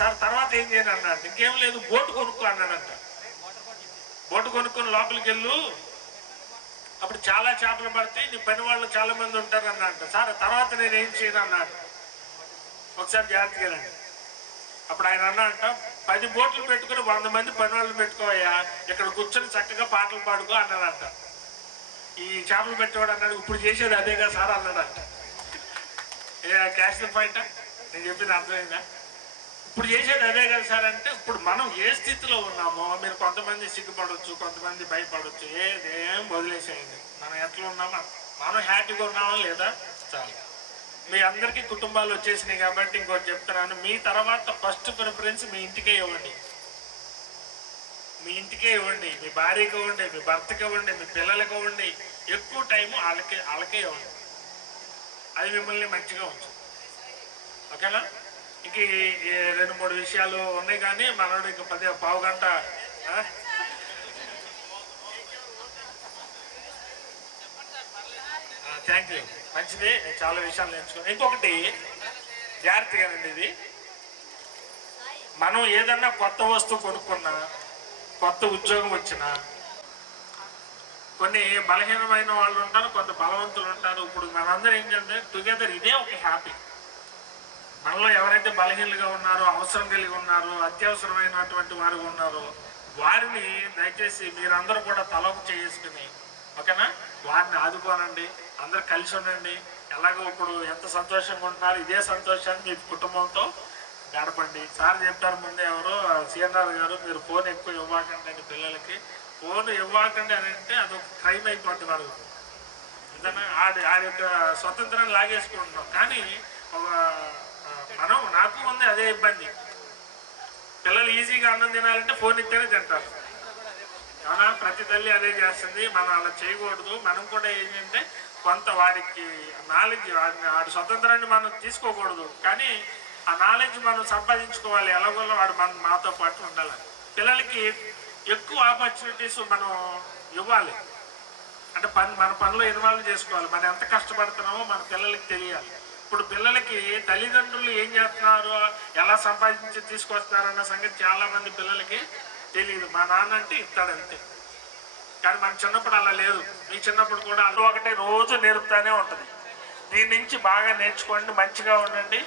సార్ తర్వాత ఏం చేయను అన్నాడు. ఇంకేం లేదు బోటు కొనుక్కో అన్నాడంట. బోటు కొనుక్కొని లోపలికి వెళ్ళు, అప్పుడు చాలా చేపలు పడతాయి, నీ పని వాళ్ళు చాలా మంది ఉంటారు అన్నట్టు. సార్ తర్వాత నేను ఏం చేయను అన్నాడు. ఒకసారి జాగ్రత్తగా రండి. అప్పుడు ఆయన అన్నాడంట, 10 బోట్లు పెట్టుకుని 100 మంది పని వాళ్ళు పెట్టుకోవయ్యా, ఇక్కడ కూర్చొని చక్కగా పాటలు పాడుకో అన్నాడంట. ఈ చేపలు పెట్టేవాడు అన్నాడు, ఇప్పుడు చేసేది అదేగా సార్ అన్నాడంట. క్యాష్ ద పాయింట్ నేను చెప్పింది అర్థమైందా? ఇప్పుడు చేసేది అదే కదా సార్ అంటే, ఇప్పుడు మనం ఏ స్థితిలో ఉన్నామో, మీరు కొంతమంది సిగ్గుపడవచ్చు, కొంతమంది భయపడవచ్చు, ఏదేం వదిలేసేయండి. మనం ఎట్లా ఉన్నామో మనం హ్యాపీగా ఉన్నామా లేదా చాలు. మీ అందరికీ కుటుంబాలు వచ్చేసినాయి కాబట్టి ఇంకోటి చెప్తున్నాను, మీ తర్వాత ఫస్ట్ ప్రిఫరెన్స్ మీ ఇంటికే ఇవ్వండి. మీ ఇంటికే ఇవ్వండి, మీ భార్యకి ఇవ్వండి, మీ భర్తకి ఇవ్వండి, మీ పిల్లలకి ఇవ్వండి. ఎక్కువ టైము వాళ్ళకే ఇవ్వండి. అది మిమ్మల్ని మంచిగా ఉంచు. ఓకేనా? ఇంక 2-3 విషయాలు ఉన్నాయి కానీ మనోడు ఇంక 10 పావు గంట. థ్యాంక్ యూ, మంచిది. నేను చాలా విషయాలు నేర్చుకున్నాను. ఇంకొకటి జాగ్రత్తగానండి, ఇది మనం ఏదన్నా కొత్త వస్తువు కొనుక్కున్నా, కొత్త ఉద్యోగం వచ్చినా, కొన్ని బలహీనమైన వాళ్ళు ఉంటారు, కొంత బలవంతులు ఉంటారు. ఇప్పుడు మనందరూ ఏంటంటే టుగెదర్ ఇదే ఒక హ్యాపీ. మనలో ఎవరైతే బలహీనలుగా ఉన్నారో, అవసరం కలిగి ఉన్నారో, అత్యవసరమైనటువంటి వారు ఉన్నారో వారిని దయచేసి మీరందరూ కూడా తలకు చేసుకుని, ఓకేనా, వారిని ఆదుకోనండి. అందరూ కలిసి ఉండండి. ఎలాగో ఇప్పుడు ఎంత సంతోషంగా ఉంటున్నారు, ఇదే సంతోషాన్ని మీ కుటుంబంతో గడపండి. సార్ చెప్పారు ముందే ఎవరో సిఎన్ఆర్ గారు, మీరు ఫోన్ ఎక్కువ ఇవ్వకండి అండి పిల్లలకి. ఫోన్ ఇవ్వకండి అని అంటే అదొక క్రైమ్ అయిపోతుంది మనకు. అంతేనా? ఆడి యొక్క స్వతంత్రాన్ని లాగేసుకుంటున్నాం. కానీ నాకు ఉంది అదే ఇబ్బంది. పిల్లలు ఈజీగా అన్నం తినాలంటే ఫోన్ ఇస్తేనే తింటారు. అవునా? ప్రతి తల్లి అదే చేస్తుంది. మనం అలా చేయకూడదు. మనం కూడా ఏంటంటే కొంత వాడికి నాలెడ్జ్, వాడి స్వతంత్రాన్ని మనం తీసుకోకూడదు, కానీ ఆ నాలెడ్జ్ మనం సంపాదించుకోవాలి. ఎలాగోలా వాడు మాతో పాటు ఉండాలి. పిల్లలకి ఎక్కువ ఆపర్చునిటీస్ మనం ఇవ్వాలి. అంటే మన పనిలో ఇన్వాల్వ్ చేసుకోవాలి. మనం ఎంత కష్టపడుతున్నామో మన పిల్లలకి తెలియాలి. ఇప్పుడు పిల్లలకి తల్లిదండ్రులు ఏం చేస్తున్నారు, ఎలా సంపాదించి తీసుకొస్తున్నారన్న సంగతి చాలామంది పిల్లలకి తెలియదు. మా నాన్న అంటే ఇస్తాడంతే. కానీ మన చిన్నప్పుడు అలా లేదు. మీ చిన్నప్పుడు కూడా అలా ఒకటే రోజు నేర్పుతానే ఉంటుంది. దీని నుంచి బాగా నేర్చుకోండి, మంచిగా ఉండండి.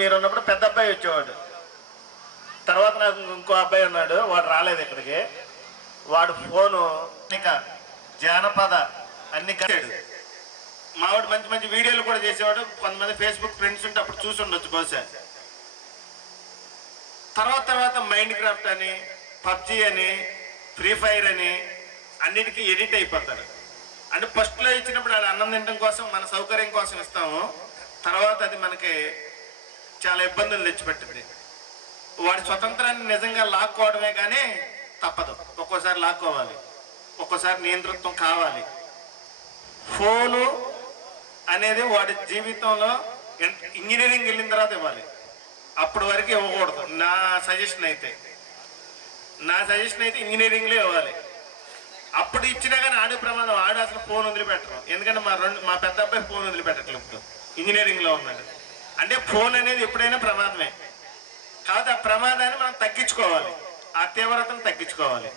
మీరున్నప్పుడు పెద్ద అబ్బాయి వచ్చేవాడు. తర్వాత నాకు ఇంకో అబ్బాయి ఉన్నాడు, వాడు రాలేదు ఇక్కడికి. వాడు ఫోను ఇంకా జానపద అన్ని కట్టాడు. మావాడు మంచి మంచి వీడియోలు కూడా చేసేవాడు. కొంతమంది ఫేస్బుక్ ఫ్రెండ్స్ ఉంటే అప్పుడు చూసి ఉండొచ్చు బహుశా. తర్వాత మైండ్ క్రాఫ్ట్ అని, పబ్జి అని, ఫ్రీ ఫైర్ అని అన్నిటికీ ఎడిట్ అయిపోతాడు. అంటే ఫస్ట్లో ఇచ్చినప్పుడు అది అన్నం తినడం కోసం, మన సౌకర్యం కోసం ఇస్తాము. తర్వాత అది మనకి చాలా ఇబ్బందులు తెచ్చిపెట్టింది. వాడి స్వతంత్రాన్ని నిజంగా లాక్కోవడమే కానీ తప్పదు. ఒక్కోసారి లాక్కోవాలి, ఒక్కోసారి నియంతృత్వం కావాలి. ఫోను అనేది వాడి జీవితంలో ఇంజనీరింగ్ వెళ్ళిన తర్వాత ఇవ్వాలి. అప్పటి వరకు ఇవ్వకూడదు. నా సజెషన్ అయితే ఇంజనీరింగ్లో ఇవ్వాలి. అప్పుడు ఇచ్చినా కానీ ఆడే ప్రమాదం. ఆడు అసలు ఫోన్ వదిలిపెట్టరు. ఎందుకంటే మా పెద్ద అబ్బాయి ఫోన్ వదిలిపెట్టట్లేదు. ఇప్పుడు ఇంజనీరింగ్లో ఉన్నాడు. అంటే ఫోన్ అనేది ఎప్పుడైనా ప్రమాదమే. కాబట్టి ఆ ప్రమాదాన్ని మనం తగ్గించుకోవాలి, ఆ తీవ్రతను తగ్గించుకోవాలి.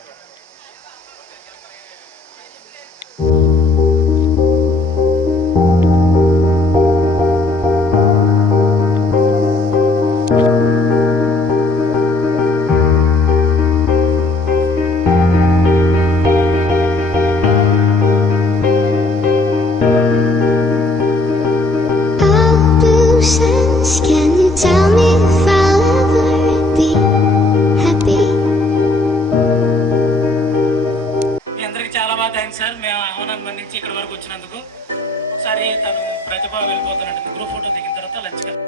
Can you tell me if I'll ever be happy? మీ అందరికి చాలా బాగా థ్యాంక్స్ సార్. మేము ఆహ్వానాన్ని మన్నించి ఇక్కడ వరకు వచ్చినందుకు. ఒకసారి తను ప్రతిభ వెళ్ళిపోతున్నట్టు గ్రూప్ ఫోటో దిగిన తర్వాత లంచ్ కదా.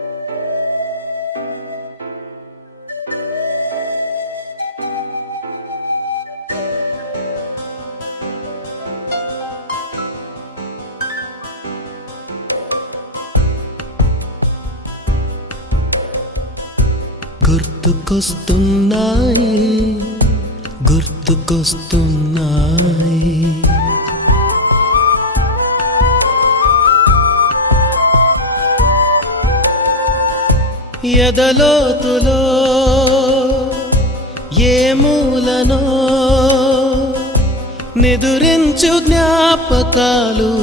గుర్తుకొస్తున్నాయి ఎదలోతులో ఏ మూలనో నిదురించు జ్ఞాపకాలు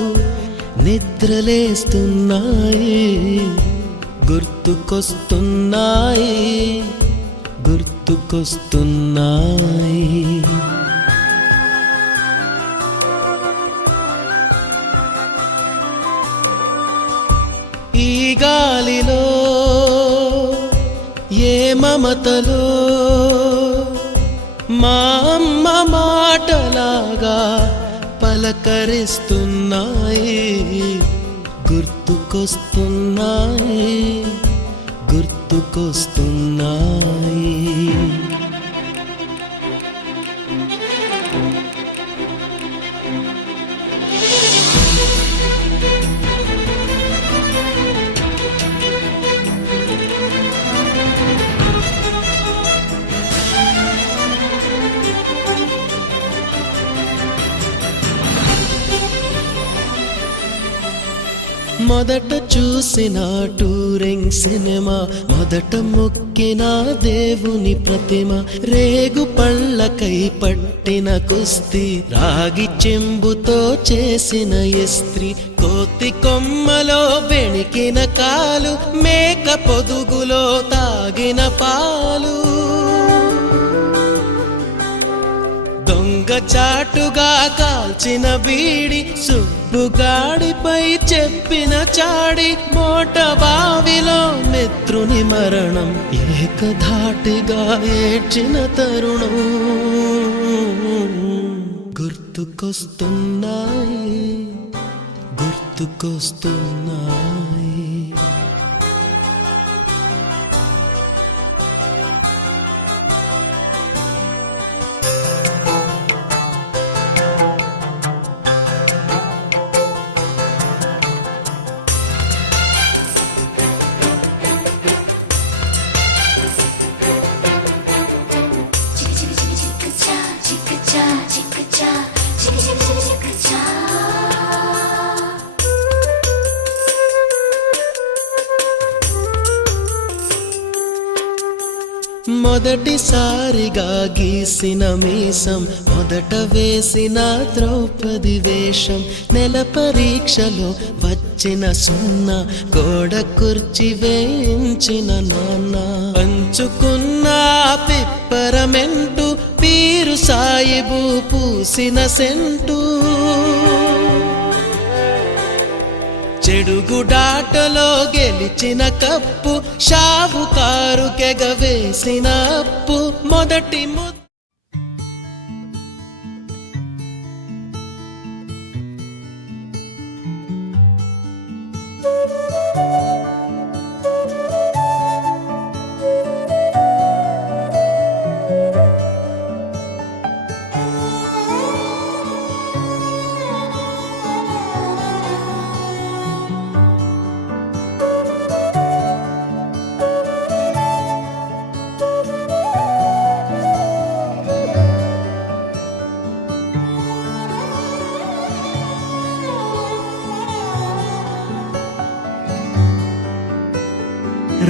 నిద్రలేస్తున్నాయి. గుర్తుకొస్తున్నాయి, గుర్తుకొస్తున్నాయి. ఈ గాలిలో ఏ మమతలో మా అమ్మ మాటలాగా పలకరిస్తున్నాయి. గుర్తుకొస్తున్నాయి, గుర్తుకొస్తున్నాయి. మొదట చూసిన టూరింగ్ సినిమా, మొదట మొక్కిన దేవుని ప్రతిమ, రేగు పళ్ళకై పట్టిన కుస్తీ, రాగి చెంబుతో చేసిన ఇస్త్రీ, కోతి కొమ్మలో బెణికిన కాలు, మేక పొదుగులో తాగిన పాలు, దొంగ చాటుగా కాల్చిన బీడి, సుబ్బుగాడిపై చెప్పిన చాడి, మోట బావిలో మిత్రుని మరణం, ఏకధాటిగా ఏడ్చిన తరుణం. గుర్తుకొస్తున్నాయి, గుర్తుకొస్తున్నాయి. మొదటిసారిగా గీసిన మీసం, మొదట వేసిన ద్రౌపది వేషం, నెల పరీక్షలో వచ్చిన సున్నా, గోడ కుర్చీ వేయించిన నాన్న, పంచుకున్న పిప్పరమెంటు, పీరు సాయిబు పూసిన సెంటు, చెడుగుడాటలో గెలిచిన కప్పు, షావుకారు కెగవేసిన అప్పు, మొదటి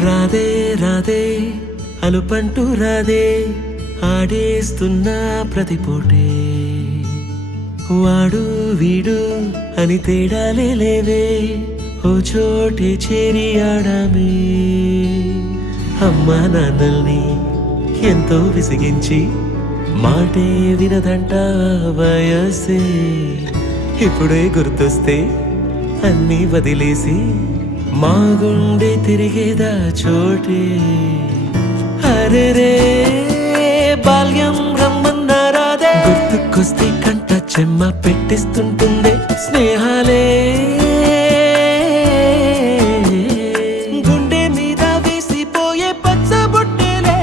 రాధే రాధే అలుపంటూ రాధే, ఆడేస్తున్నా ప్రతి పూటే, వాడు వీడు అని తేడాలే లేవే, ఓ చోటే చేరి ఆడామే. అమ్మా నాన్నల్ని ఎంతో విసిగించి మాటే వినదంట వయసే, ఇప్పుడే గుర్తొస్తే అన్నీ వదిలేసి మా గుండె తిరిగేదా చోటే. అరే రే బాల్యం రమ్మన్నారాదే, గుర్తుకొస్తే కంట చెమ్మ పెట్టిస్తుంటుందే స్నేహాలే, గుండె మీద వేసిపోయే పచ్చబొట్టెలే.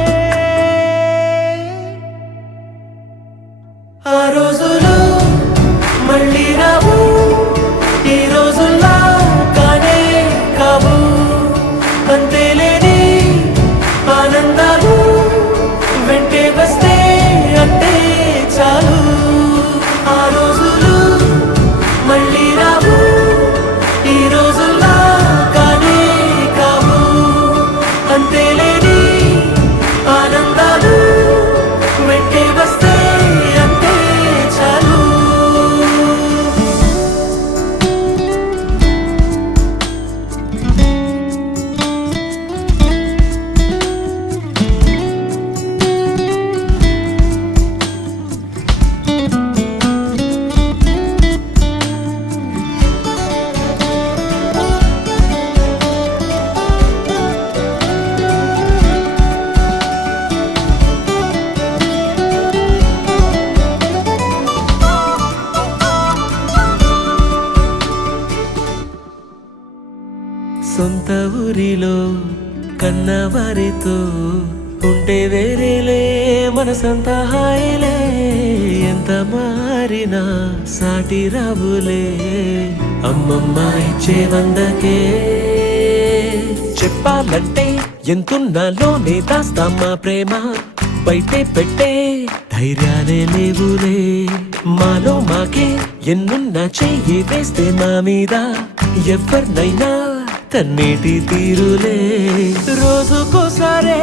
ఆ రోజులు మళ్ళీ రావు, ఈ రోజుల్లా కానే కావు, అంతేలేని ఆనందాలు వెంటే వస్తే అంతే చాలు. ఆ రోజులు మళ్ళీ రావు, ఈ రోజుల్లా కానే కావు, అంతేలేని ఆనందాలు వెంటే వస్తే అంతే చాలు. సొంత ఊరిలో కన్నవారితో ఉంటే వేరేలే మనసంత హాయిలే, ఎంత మారినా సాటి రావులే, అమ్మమ్మ ఇచ్చే వందకే. చెప్పాలంటే ఎంతున్నాలోనే దాస్తామా ప్రేమ, బయటే పెట్టే ధైర్యాలే లేవులే, మాలో మాకే ఎన్నున్నా చెయ్యి వేస్తే మా మీద ఎవరినైనా తన్నేటి తీరులే. రోజుకోసారే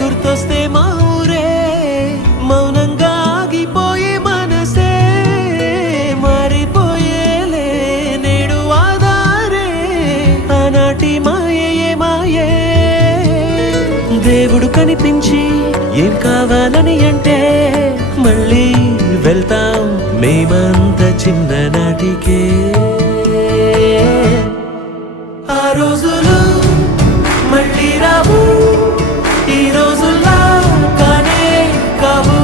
గుర్తొస్తే మా ఊరే, మౌనంగా ఆగిపోయే మనసే, మారిపోయేలే నేడు ఆధారే, ఆనాటి మాయే మాయే. దేవుడు కనిపించి ఏం కావాలని అంటే మళ్ళీ వెళ్తాం మేమంత చిన్ననాటికే. ఆ రోజులు మళ్ళీ రావు, ఈ రోజుల్లా కానే కావు,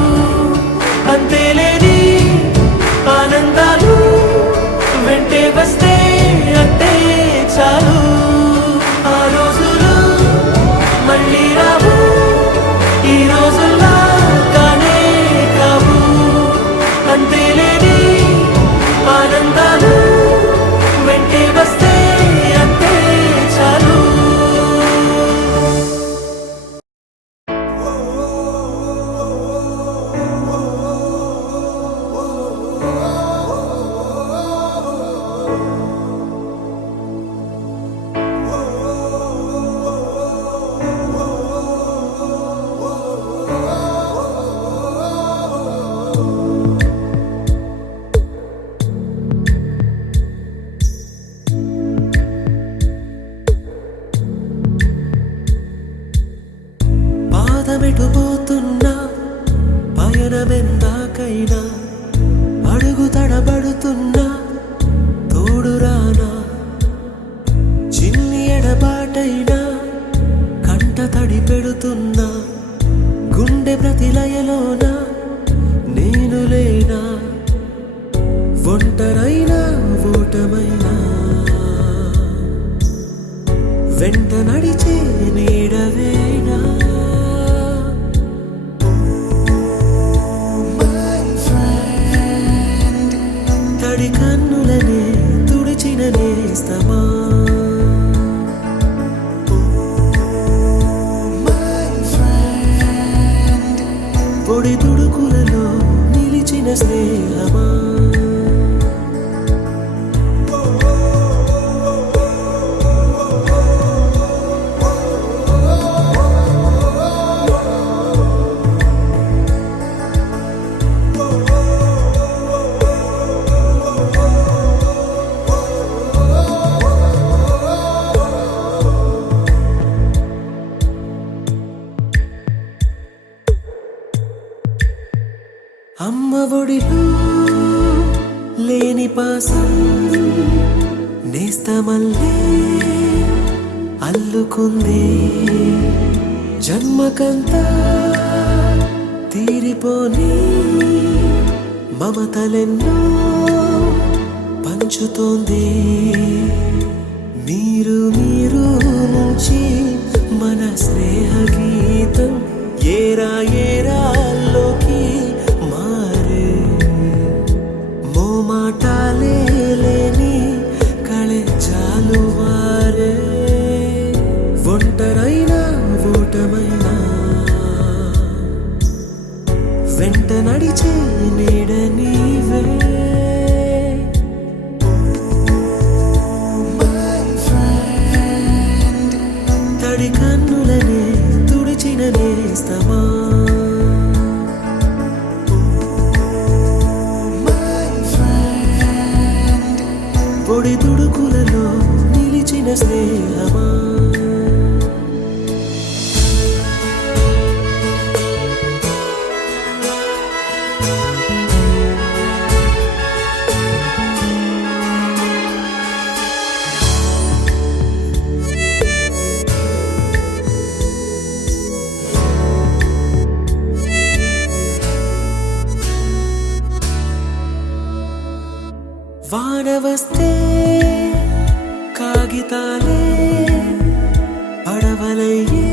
అంతేలేని ఆనందాలు వెంటే వస్తే అంతే చాలు. ఆ రోజులు మళ్ళీ రావు, ఈ రోజుల్లా కానే కావు, అంతేలేని ఆనందాలు వెంటే వస్తే అంతే చాలు. మనమెటుపోతున్నా పయనమెందాకైనా అడుగు తడబడుతున్నా తోడురానా చిన్ని ఎడబాటైనా కంట తడి పెడుతున్నా గుండె ప్రతిలయలోన నేను లేనా ఒంటరైనా ఓటమైనా వెంట నడిచే నీడవేనా తడి కన్నులనే తుడిచిన నేస్తమా పొడి తుడుకులలో నిలిచిన స్నేహమా అమ్మ ఒడిలో లేని పాసం నేస్తమల్లే అల్లుకుంది జన్మకంతా తీరిపోని మమతలెన్నో పంచుతోంది మీరు నుంచి మన స్నేహ గీతం ఏరా ఏరాల్లోకి మారే మోమాటాలే లేని కళే చాలు వారే ఒంటరైనా ఓటమైనా వెంట నడిచే నీడ నీవే తడి కన్నులనే తుడిచిన నేస్తమా పొడి తుడుకులలో నిలిచిన స్నేహమా వాన వస్తే కాగితాలే పడవలయ్యే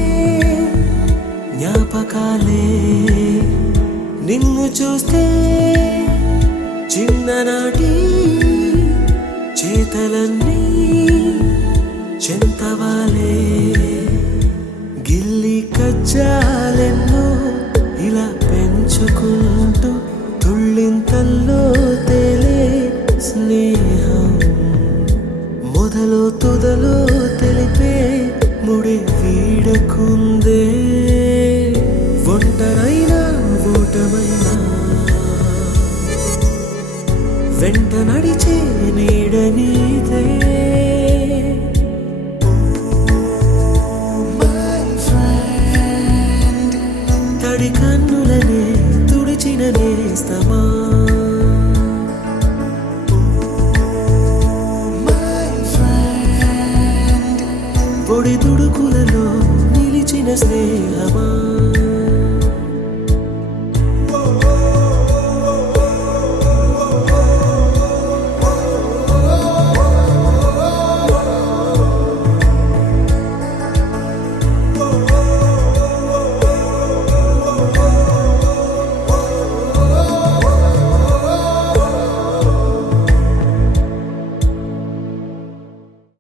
జ్ఞాపకాలే నిన్ను చూస్తే చిన్ననాటి చేతలన్నీ చెంతవాలే గిల్లి కజ్జాలెన్నో ఇలా పెంచుకుంటూ తుళ్ళింతల్లో తేలే స్నేహం మొదలు తుదలో తెలిపే ముడి వీడకుందే ఒంటరైనా ఓటమైనా వెంట నడిచే నీడ నీదే తడి కన్నులనే తుడిచిన నేస్తమా పొడి తుడుకులలో నిలిచిన స్నేహమా